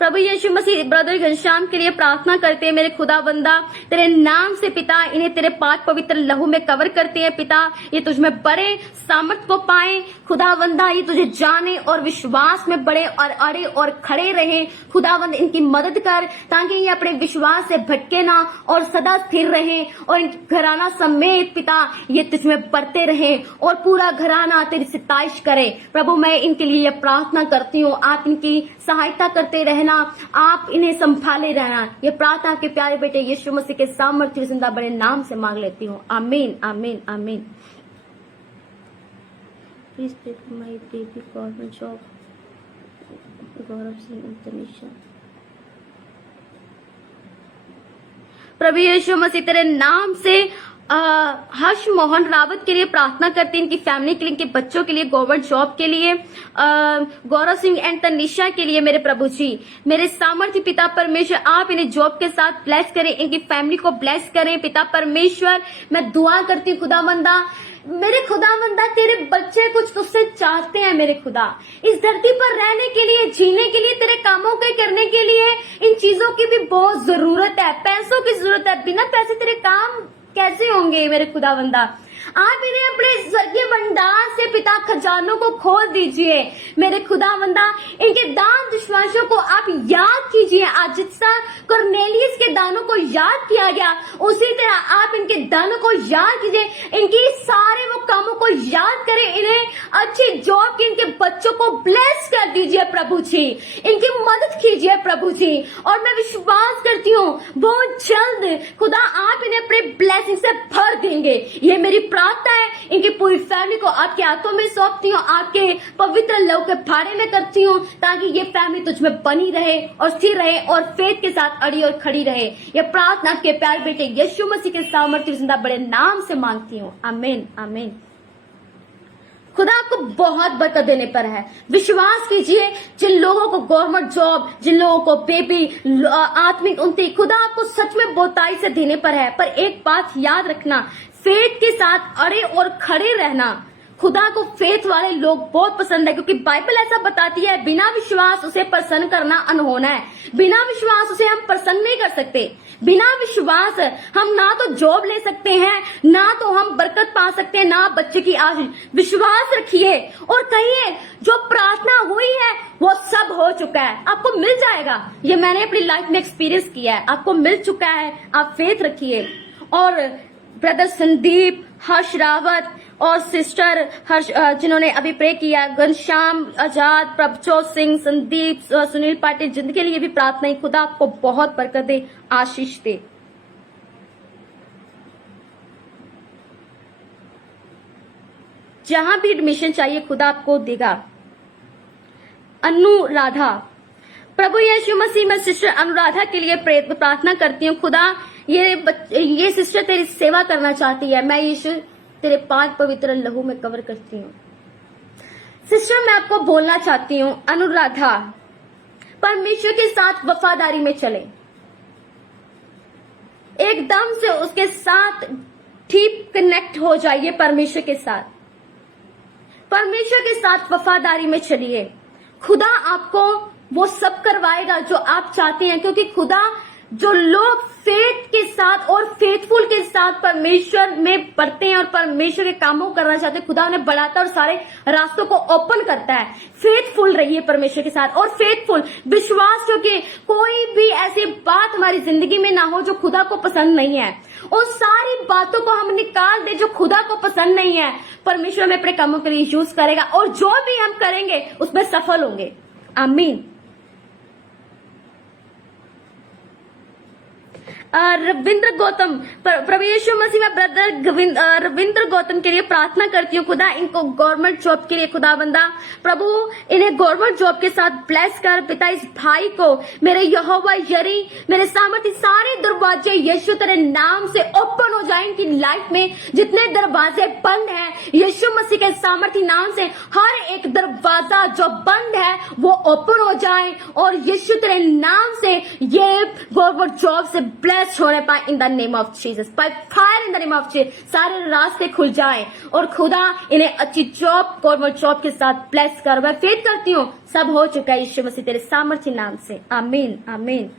प्रभु यीशु मसीह ब्रदर घनश्याम के लिए प्रार्थना करते हैं मेरे खुदाबंदा, तेरे नाम से पिता इन्हें तेरे पाक पवित्र लहू में कवर करते हैं पिता, ये तुझ में बड़े सामर्थ को पाए खुदावंदा, ये तुझे जाने और विश्वास में बड़े और अड़े और खड़े रहे खुदावंद। इनकी मदद कर ताकि ये अपने विश्वास से भटके ना और सदा स्थिर रहे, और इन घराना समेत पिता ये तुझ में बढ़ते रहे और पूरा घराना तेरी सिताइश करे। प्रभु मैं इनके लिए प्रार्थना करती हूँ, आप इनकी सहायता करते रहना, आप इन्हें संभाले रहना। ये प्रार्थना के प्यारे बेटे यीशु मसीह के सामर्थ्य जिंदा बड़े नाम से मांग लेती हूँ। आमीन आमीन आमीन। Please pray for my baby government job, Gaurav Singh international. प्रभु यीशु मसीह तेरे नाम से हर्ष मोहन रावत के लिए प्रार्थना करती हूँ, इनकी फैमिली के लिए, इनके बच्चों के लिए, गवर्नमेंट जॉब के लिए, गौरव सिंह एंड तनिषा के लिए मेरे प्रभु जी, मेरे सामर्थ्य पिता परमेश्वर आप इन्हें जॉब के साथ ब्लेस करें, इनकी फैमिली को ब्लेस करें पिता परमेश्वर। मैं दुआ करती हूँ खुदावंदा, मेरे खुदावंदा तेरे बच्चे कुछ तुझसे चाहते हैं मेरे खुदा, इस धरती पर रहने के लिए, जीने के लिए, तेरे कामों के करने के लिए इन चीजों की भी बहुत जरूरत है, पैसों की जरूरत है, बिना पैसे तेरे काम कैसे होंगे मेरे खुदावंदा। आप इन्हें अपने स्वर्गीय भंडार से पिता खजानों को खोल दीजिए मेरे खुदावंदा, इनके दान विश्वासों को आप याद कीजिए। आज जिस तरह कुरनेलियस के दानों को याद किया गया, उसी तरह आप इनके दानों को याद कीजिए, इनकी सारे वो कामों को याद करें, इन्हें अच्छी जॉब की, इनके बच्चों को ब्लेस कर दीजिए प्रभु जी, इनकी मदद कीजिए प्रभु जी। और मैं विश्वास करती हूँ बहुत जल्द खुदा आप इन्हें अपने ब्लेसिंग से भर देंगे, ये मेरी प्रार्थना है। इनकी पूरी फैमिली को आपके हाथों में सौंपती हूँ, आपके पवित्र लहू के फाड़े में करती हूँ, ताकि ये फैमिली तुझ में बनी रहे और स्थिर रहे और फेथ के साथ अड़ी और खड़ी रहे। ये प्रार्थना आपके प्यारे बेटे यीशु मसीह के सामर्थ्य जिंदा बड़े नाम से मांगती हूँ, आमीन आमीन। खुदा आपको बहुत बरकत देने पर है। विश्वास कीजिए, जिन लोगों को गवर्नमेंट जॉब, जिन लोगों को बेबी, आत्मिक उन्नति, खुदा आपको सच में बहुताई से देने पर है। पर एक बात याद रखना, फेथ के साथ अड़े और खड़े रहना। खुदा को फेथ वाले लोग बहुत पसंद है, क्योंकि बाइबल ऐसा बताती है बिना विश्वास उसे प्रसन्न करना अनहोना है। बिना विश्वास उसे हम प्रसन्न नहीं कर सकते। बिना विश्वास हम ना तो जॉब ले सकते हैं, ना तो हम बरकत पा सकते हैं, ना बच्चे की आशीष। विश्वास रखिए और कहिए जो प्रार्थना हुई है वो सब हो चुका है, आपको मिल जाएगा। ये मैंने अपनी लाइफ में एक्सपीरियंस किया है, आपको मिल चुका है। आप फेथ रखिए। और ब्रदर संदीप, हर्ष रावत और सिस्टर हर्ष जिन्होंने अभी प्रे किया, घनश्याम, आजाद, प्रभजोत सिंह, संदीप, सुनील पाटिल, जिनके लिए भी प्रार्थना है। खुदा आपको बहुत बरकत दे, आशीष दे। जहां भी एडमिशन चाहिए खुदा आपको देगा। अनुराधा, प्रभु यीशु मसीह में सिस्टर अनुराधा के लिए प्रार्थना करती हूँ। खुदा ये सिस्टर तेरी सेवा करना चाहती है, मैं यीशु तेरे 5 पवित्र लहू में कवर करती हूँ। सिस्टर मैं आपको बोलना चाहती हूँ, अनुराधा, परमेश्वर के साथ वफादारी में चले, एकदम से उसके साथ ठीक कनेक्ट हो जाइए। परमेश्वर के साथ, परमेश्वर के साथ वफादारी में चलिए। खुदा आपको वो सब करवाएगा जो आप चाहते हैं, क्योंकि खुदा जो लोग फेथ के साथ और फेथफुल के साथ परमेश्वर में बढ़ते हैं और परमेश्वर के कामों को करना चाहते हैं, खुदा उन्हें बढ़ाता है और सारे रास्तों को ओपन करता है। फेथफुल रहिए परमेश्वर के साथ और फेथफुल विश्वास, क्योंकि कोई भी ऐसी बात हमारी जिंदगी में ना हो जो खुदा को पसंद नहीं है। उन सारी बातों को हम निकाल दे जो खुदा को पसंद नहीं है। परमेश्वर में अपने कामों के लिए यूज करेगा और जो भी हम करेंगे उसमें सफल होंगे, आमीन। रविंद्र गौतम, प्रभु यीशु मसीह में ब्रदर रविंद्र गौतम के लिए प्रार्थना करती हूँ। खुदा इनको गवर्नमेंट जॉब के लिए, खुदा बंदा प्रभु इन्हें गवर्नमेंट जॉब के साथ ब्लेस कर। पिता इस भाई को मेरे यहोवा यरी, मेरे सामर्थ्य सारे दरवाजे यीशु तेरे नाम से ओपन हो जाए। इनकी लाइफ में जितने दरवाजे बंद हैं, यीशु मसीह के सामर्थ्य नाम से हर एक दरवाजा जो बंद है वो ओपन हो जाए और यीशु तेरे नाम से ये गवर्नमेंट जॉब से ब्लेस होने पाए इन the name of Jesus, by fire in the name of Jesus. सारे रास्ते खुल जाएं और खुदा इन्हें अच्छी जॉब, गवर्नमेंट जॉब के साथ ब्लेस कर। मैं फेथ करती हूँ सब हो चुका है यीशु मसीह तेरे सामर्थ्य नाम से, आमीन आमीन।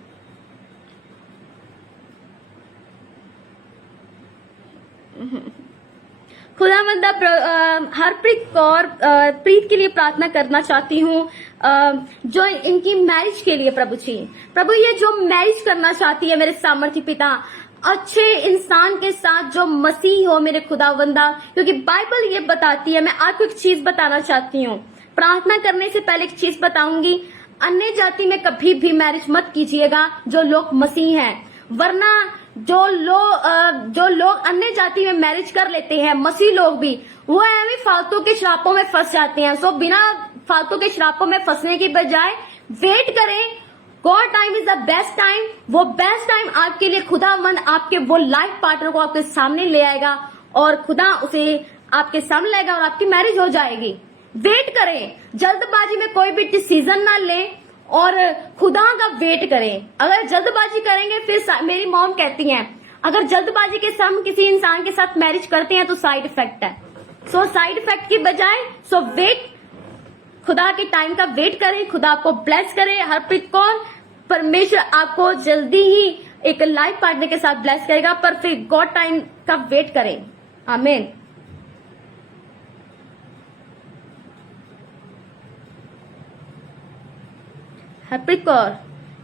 खुदावंदा हरप्रीत कौर प्रीत के लिए प्रार्थना करना चाहती हूँ, जो इनकी मैरिज के लिए प्रभु जी, प्रभु ये जो मैरिज करना चाहती है मेरे सामर्थ्य पिता, अच्छे इंसान के साथ जो मसीह हो मेरे खुदावंदा, क्योंकि बाइबल ये बताती है। मैं आपको एक चीज बताना चाहती हूँ, प्रार्थना करने से पहले एक चीज बताऊंगी, अन्य जाति में कभी भी मैरिज मत कीजिएगा जो लोग मसीह हैं, वरना जो लोग अन्य जाति में मैरिज कर लेते हैं, मसीह लोग भी, वो ऐसे फालतू के श्रापों में फंस जाते हैं। सो बिना फालतू के श्रापों में फंसने की बजाय वेट करें God time is the best time. वो बेस्ट टाइम आपके लिए खुदावंद आपके वो लाइफ पार्टनर को आपके सामने ले आएगा और खुदा उसे आपके सामने लाएगा और आपकी मैरिज हो जाएगी। वेट करें, जल्दबाजी में कोई भी डिसीजन ना लें और खुदा का वेट करें। अगर जल्दबाजी करेंगे फिर मेरी मॉम कहती हैं अगर जल्दबाजी के साथ हम किसी इंसान के साथ मैरिज करते हैं तो साइड इफेक्ट है। सो साइड इफेक्ट की बजाय वेट, खुदा के टाइम का वेट करें। खुदा आपको ब्लेस करे। हरप्रीत कौर, परमेश्वर आपको जल्दी ही एक लाइफ पार्टनर के साथ ब्लेस करेगा, पर फिर गॉड टाइम का वेट करें। आमीन। हरप्रीत कौर,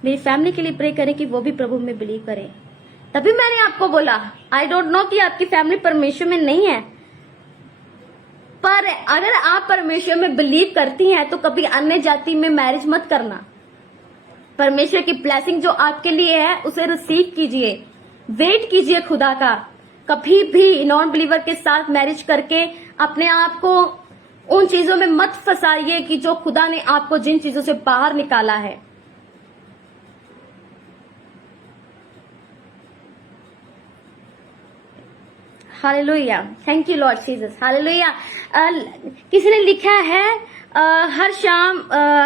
मेरी फैमिली के लिए प्रे करें कि वो भी प्रभु में बिलीव करें। तभी मैंने आपको बोला, आई डोंट नो कि आपकी फैमिली परमेश्वर में नहीं है, पर अगर आप परमेश्वर में बिलीव करती हैं तो कभी अन्य जाति में मैरिज मत करना। परमेश्वर की ब्लेसिंग जो आपके लिए है उसे रिसीव कीजिए। वेट कीजिए खुदा का। कभी भी नॉन बिलीवर के साथ मैरिज करके अपने आप को उन चीजों में मत फंसाइए कि जो खुदा ने आपको जिन चीजों से बाहर निकाला है। Hallelujah, thank you Lord Jesus, hallelujah. किसी ने लिखा है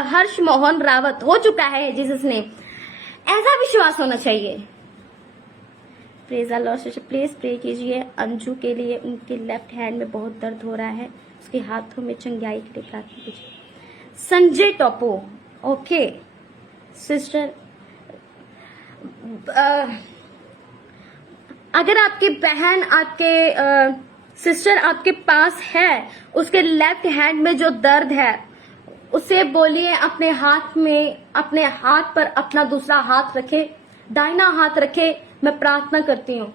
हर्ष मोहन रावत, हो चुका है जीसस ने। ऐसा विश्वास होना चाहिए। Praise the lord. Please pray कीजिए अंजू के लिए, उनके लेफ्ट हैंड में बहुत दर्द हो रहा है, उसके हाथों में चंगाई के लिए प्रार्थना कीजिए। संजय टोपो, ओके सिस्टर, अगर आपकी बहन, आपके सिस्टर आपके पास है, उसके लेफ्ट हैंड में जो दर्द है उसे बोलिए अपने हाथ पर अपना दूसरा हाथ रखे, दाहिना हाथ रखे। मैं प्रार्थना करती हूँ,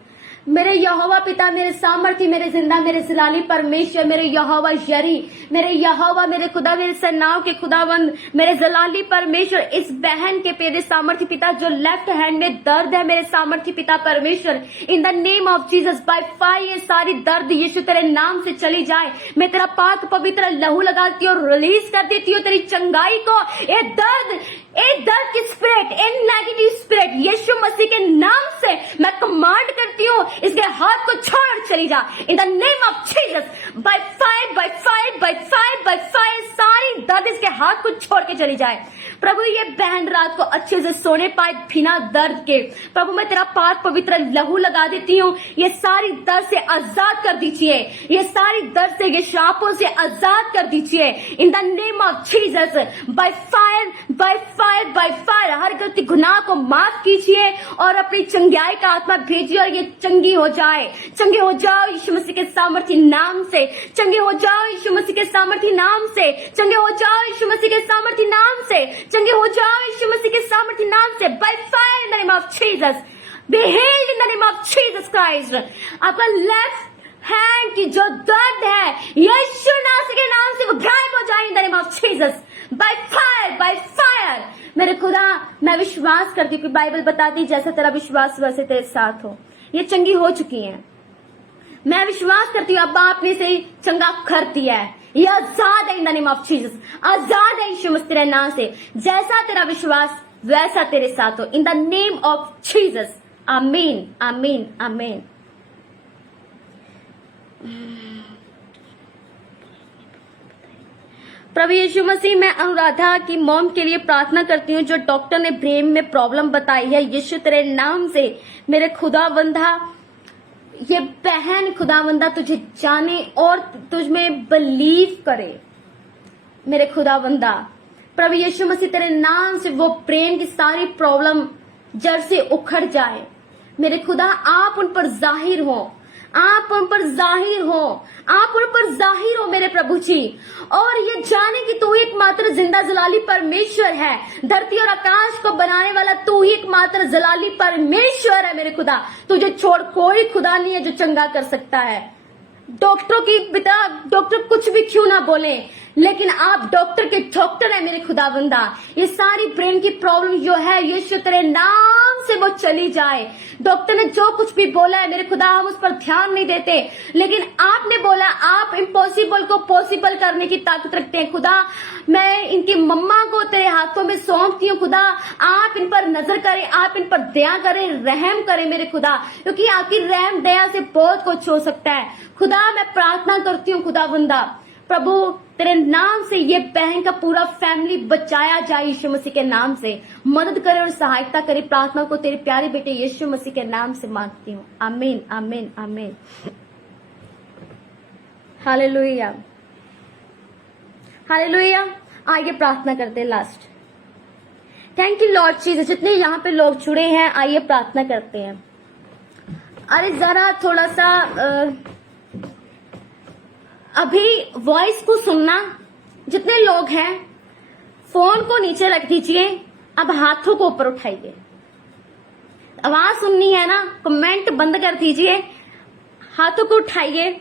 मेरे यहोवा पिता, मेरे सामर्थी, मेरे जिंदा, मेरे जलाली परमेश्वर, मेरे यहोवा यरी, मेरे यहोवा, मेरे खुदा, मेरे सेनाओं के खुदावंद, मेरे जलाली परमेश्वर, इस बहन के मेरे सामर्थी पिता जो लेफ्ट हैंड में दर्द है, मेरे सामर्थी पिता परमेश्वर, इन the name of Jesus by fire ये सारी दर्द यीशु तेरे नाम से चली जाए। मैं तेरा पाक पवित्र लहू लगाती हूँ, रिलीज कर देती हूँ तेरी चंगाई को। ये दर्द की स्पिरिट, इन नेगेटिव स्पिरिट यीशु मसीह के नाम से मैं कमांड करती हूँ, इसके हाथ को छोड़ चली जा। इन the name of Jesus by fire, by fire, by fire, by fire, सारी दर्द इसके हाथ को छोड़ के चली जाए। प्रभु ये बहन रात को अच्छे से सोने पाए बिना दर्द के। प्रभु मैं तेरा पाक पवित्र लहू लगा देती हूँ, ये सारी दर्द से आजाद कर दीजिए, ये सारी दर्द से, ये श्रापों से आजाद कर दीजिए। In the name of Jesus by fire, by fire, by fire, हर गलती गुनाह को माफ कीजिए और अपनी चंगाई का आत्मा भेजिए और ये चंगी हो जाए। चंगे हो जाओ यीशु मसीह के सामर्थी नाम से, चंगे हो जाओ यीशु मसीह के सामर्थी नाम से, चंगे हो जाओ यीशु मसीह के सामर्थी नाम से, चंगे हो जाओ यीशु मसीह के सामर्थी नाम से। By fire in the name of Jesus, be healed in the name of Jesus Christ. आपका लेफ्ट हैंड की जो दर्द है यीशु नासरी के नाम से वो गायब हो जाए इन the name of Jesus. By fire, by fire. मेरे खुदा मैं विश्वास करती हूँ कि बाइबल बताती जैसा तेरा विश्वास वैसे तेरे साथ हो। ये चंगी हो चुकी हैं। मैं विश्वास करती हूँ अब्बा आपने से चंगा कर दिया है। ये आजाद है in the name of Jesus, आजाद है यीशु मसीह तेरे नाम से। जैसा तेरा विश्वास वैसा तेरे साथ हो इन द नेम ऑफ जीसस। आमीन, आमीन, आमीन। प्रभु यीशु मसीह मैं अनुराधा की मॉम के लिए प्रार्थना करती हूँ जो डॉक्टर ने ब्रेन में प्रॉब्लम बताई है। यीशु तेरे नाम से मेरे खुदावंदा ये बहन खुदावंदा तुझे जाने और तुझ में बिलीव करे मेरे खुदावंदा। प्रभु यीशु मसीह तेरे नाम से वो ब्रेन की सारी प्रॉब्लम जड़ से उखड़ जाए। मेरे खुदा आप उन पर जाहिर हो, आप उन पर जाहिर हो, आप उन पर जाहिर हो मेरे प्रभु जी। और ये जाने कि तू एकमात्र जिंदा जलाली परमेश्वर है, धरती और आकाश को बनाने वाला तू ही एकमात्र जलाली परमेश्वर है मेरे खुदा। तुझे छोड़ कोई खुदा नहीं है जो चंगा कर सकता है। डॉक्टरों की पिता डॉक्टर कुछ भी क्यों ना बोले, लेकिन आप डॉक्टर के डॉक्टर है मेरे खुदावंदा। ये सारी ब्रेन की प्रॉब्लम जो है यीशु तेरे नाम से वो चली जाए। डॉक्टर ने जो कुछ भी बोला है मेरे खुदा, हम उस पर ध्यान नहीं देते, लेकिन आपने बोला आप इम्पॉसिबल को पॉसिबल करने की ताकत रखते हैं। खुदा मैं इनकी मम्मा को तेरे हाथों में सौंपती हूँ। खुदा आप इन पर नजर करें, आप इन पर दया करें, रहम करें मेरे खुदा, क्योंकि आपकी रहम दया से बहुत कुछ हो सकता है। खुदा मैं प्रार्थना करती हूँ खुदावंदा, प्रभु तेरे नाम से ये बहन का पूरा फैमिली बचाया जाए यीशु मसीह के नाम से। मदद करे और सहायता करे। प्रार्थना को तेरे प्यारे बेटे यीशु मसीह के नाम से मांगती हूँ, आमीन आमीन आमीन। Hallelujah hallelujah. आइए प्रार्थना करते हैं last. Thank you Lord Jesus. जितने यहाँ पे लोग जुड़े हैं आइए प्रार्थना करते हैं। अरे जरा थोड़ा सा अभी वॉइस को सुनना। जितने लोग हैं फोन को नीचे रख दीजिए, अब हाथों को ऊपर उठाइए। आवाज सुननी है ना, कमेंट बंद कर दीजिए, हाथों को उठाइए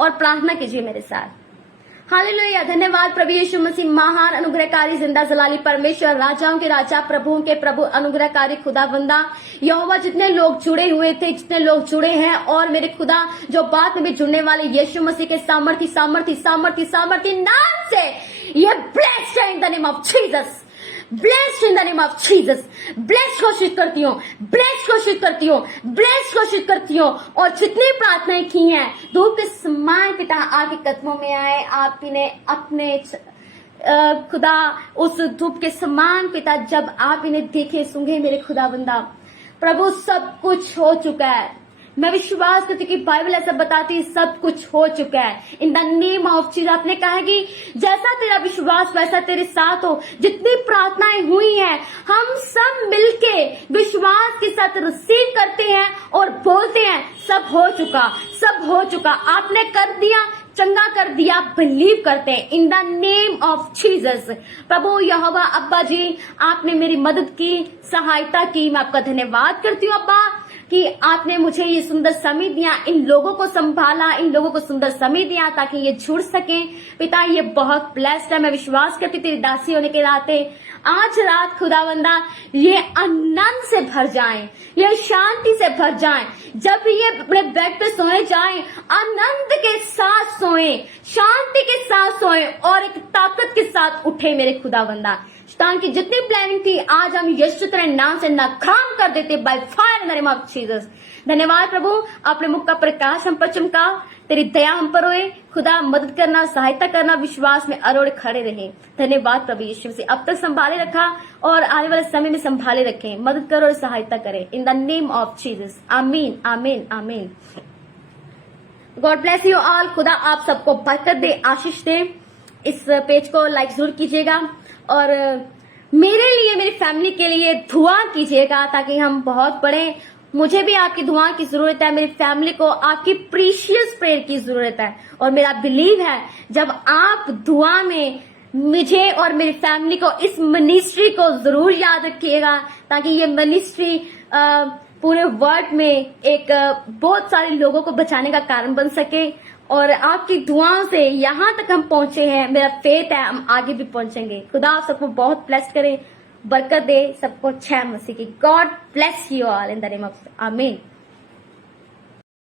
और प्रार्थना कीजिए मेरे साथ। हालेलुया। धन्यवाद प्रभु यीशु मसीह, महान अनुग्रहकारी जिंदा जलाली परमेश्वर, राजाओं के राजा, प्रभुओं के प्रभु, अनुग्रहकारी खुदावंदा यहोवा। जितने लोग जुड़े हुए थे, जितने लोग जुड़े हैं और मेरे खुदा जो बाद में भी जुड़ने वाले, यीशु मसीह के सामर्थी सामर्थी सामर्थी सामर्थी नाम से ये ब्लेस्ड है in the name of Jesus. Blessed in the name of Jesus. Blessed घोषित करती हूँ, ब्लेस्ड घोषित करती हूँ, ब्लेस्ड घोषित करती हूँ। और जितनी प्रार्थनाएं की हैं धूप के समान पिता आपके कदमों में आए। आप इन्हें अपने खुदा उस धूप के समान पिता जब आप इन्हें देखे सूंघे मेरे खुदावंदा, प्रभु सब कुछ हो चुका है। मैं विश्वास करती कि बाइबल ऐसा बताती है सब कुछ हो चुका है in the name of Jesus. आपने कहा कि जैसा तेरा विश्वास वैसा तेरे साथ हो। जितनी प्रार्थनाएं हुई हैं हम सब मिलके विश्वास के साथ रिसीव करते हैं और बोलते हैं सब हो चुका, सब हो चुका, आपने कर दिया, चंगा कर दिया, बिलीव करते हैं in the name of Jesus. प्रभु यहोवा अब्बा जी आपने मेरी मदद की, सहायता की, मैं आपका धन्यवाद करती हूँ अब्बा कि आपने मुझे ये सुंदर समय दिया, इन लोगों को संभाला, इन लोगों को सुंदर समय दिया ताकि ये जुड़ सके। पिता ये बहुत ब्लेस्ड है। मैं विश्वास करती तेरी दासी होने के नाते आज रात खुदावंदा ये आनंद से भर जाएं, ये शांति से भर जाएं। जब ये अपने बेड पे सोए जाएं आनंद के साथ सोएं, शांति के साथ सोएं और एक ताकत के साथ उठे मेरे खुदावंदा। शैतान की जितनी प्लानिंग थी आज हम यीशु तेरे नाम से नाकाम कर देते by fire in the name of Jesus. धन्यवाद प्रभु, आपने मुख का प्रकाश हम पर चमका, तेरी दया हम पर होए। खुदा मदद करना, सहायता करना, विश्वास में अरोड़ खड़े रहे। धन्यवाद प्रभु यीशु से अब तक संभाले रखा और आने वाले समय में संभाले रखें। मदद करो और सहायता करें इन द नेम ऑफ जीसस। आमीन आमीन आमीन। God bless you all. खुदा आप सबको बरकत दे, आशीष दे। इस पेज को लाइक जरूर कीजिएगा और मेरे लिए, मेरी फैमिली के लिए दुआ कीजिएगा ताकि हम बहुत बढ़े। मुझे भी आपकी दुआ की जरूरत है, मेरी फैमिली को आपकी प्रीशियस प्रेयर की जरूरत है। और मेरा बिलीव है जब आप दुआ में मुझे और मेरी फैमिली को, इस मिनिस्ट्री को जरूर याद रखिएगा ताकि ये मिनिस्ट्री पूरे वर्ल्ड में एक बहुत सारे लोगों को बचाने का कारण बन सके। और आपकी दुआओं से यहाँ तक हम पहुंचे हैं, मेरा फेथ है हम आगे भी पहुंचेंगे। खुदा आप सबको बहुत ब्लेस करे, बरकत दे सबको। जय मसीह की। God bless you all in the name of आमीन।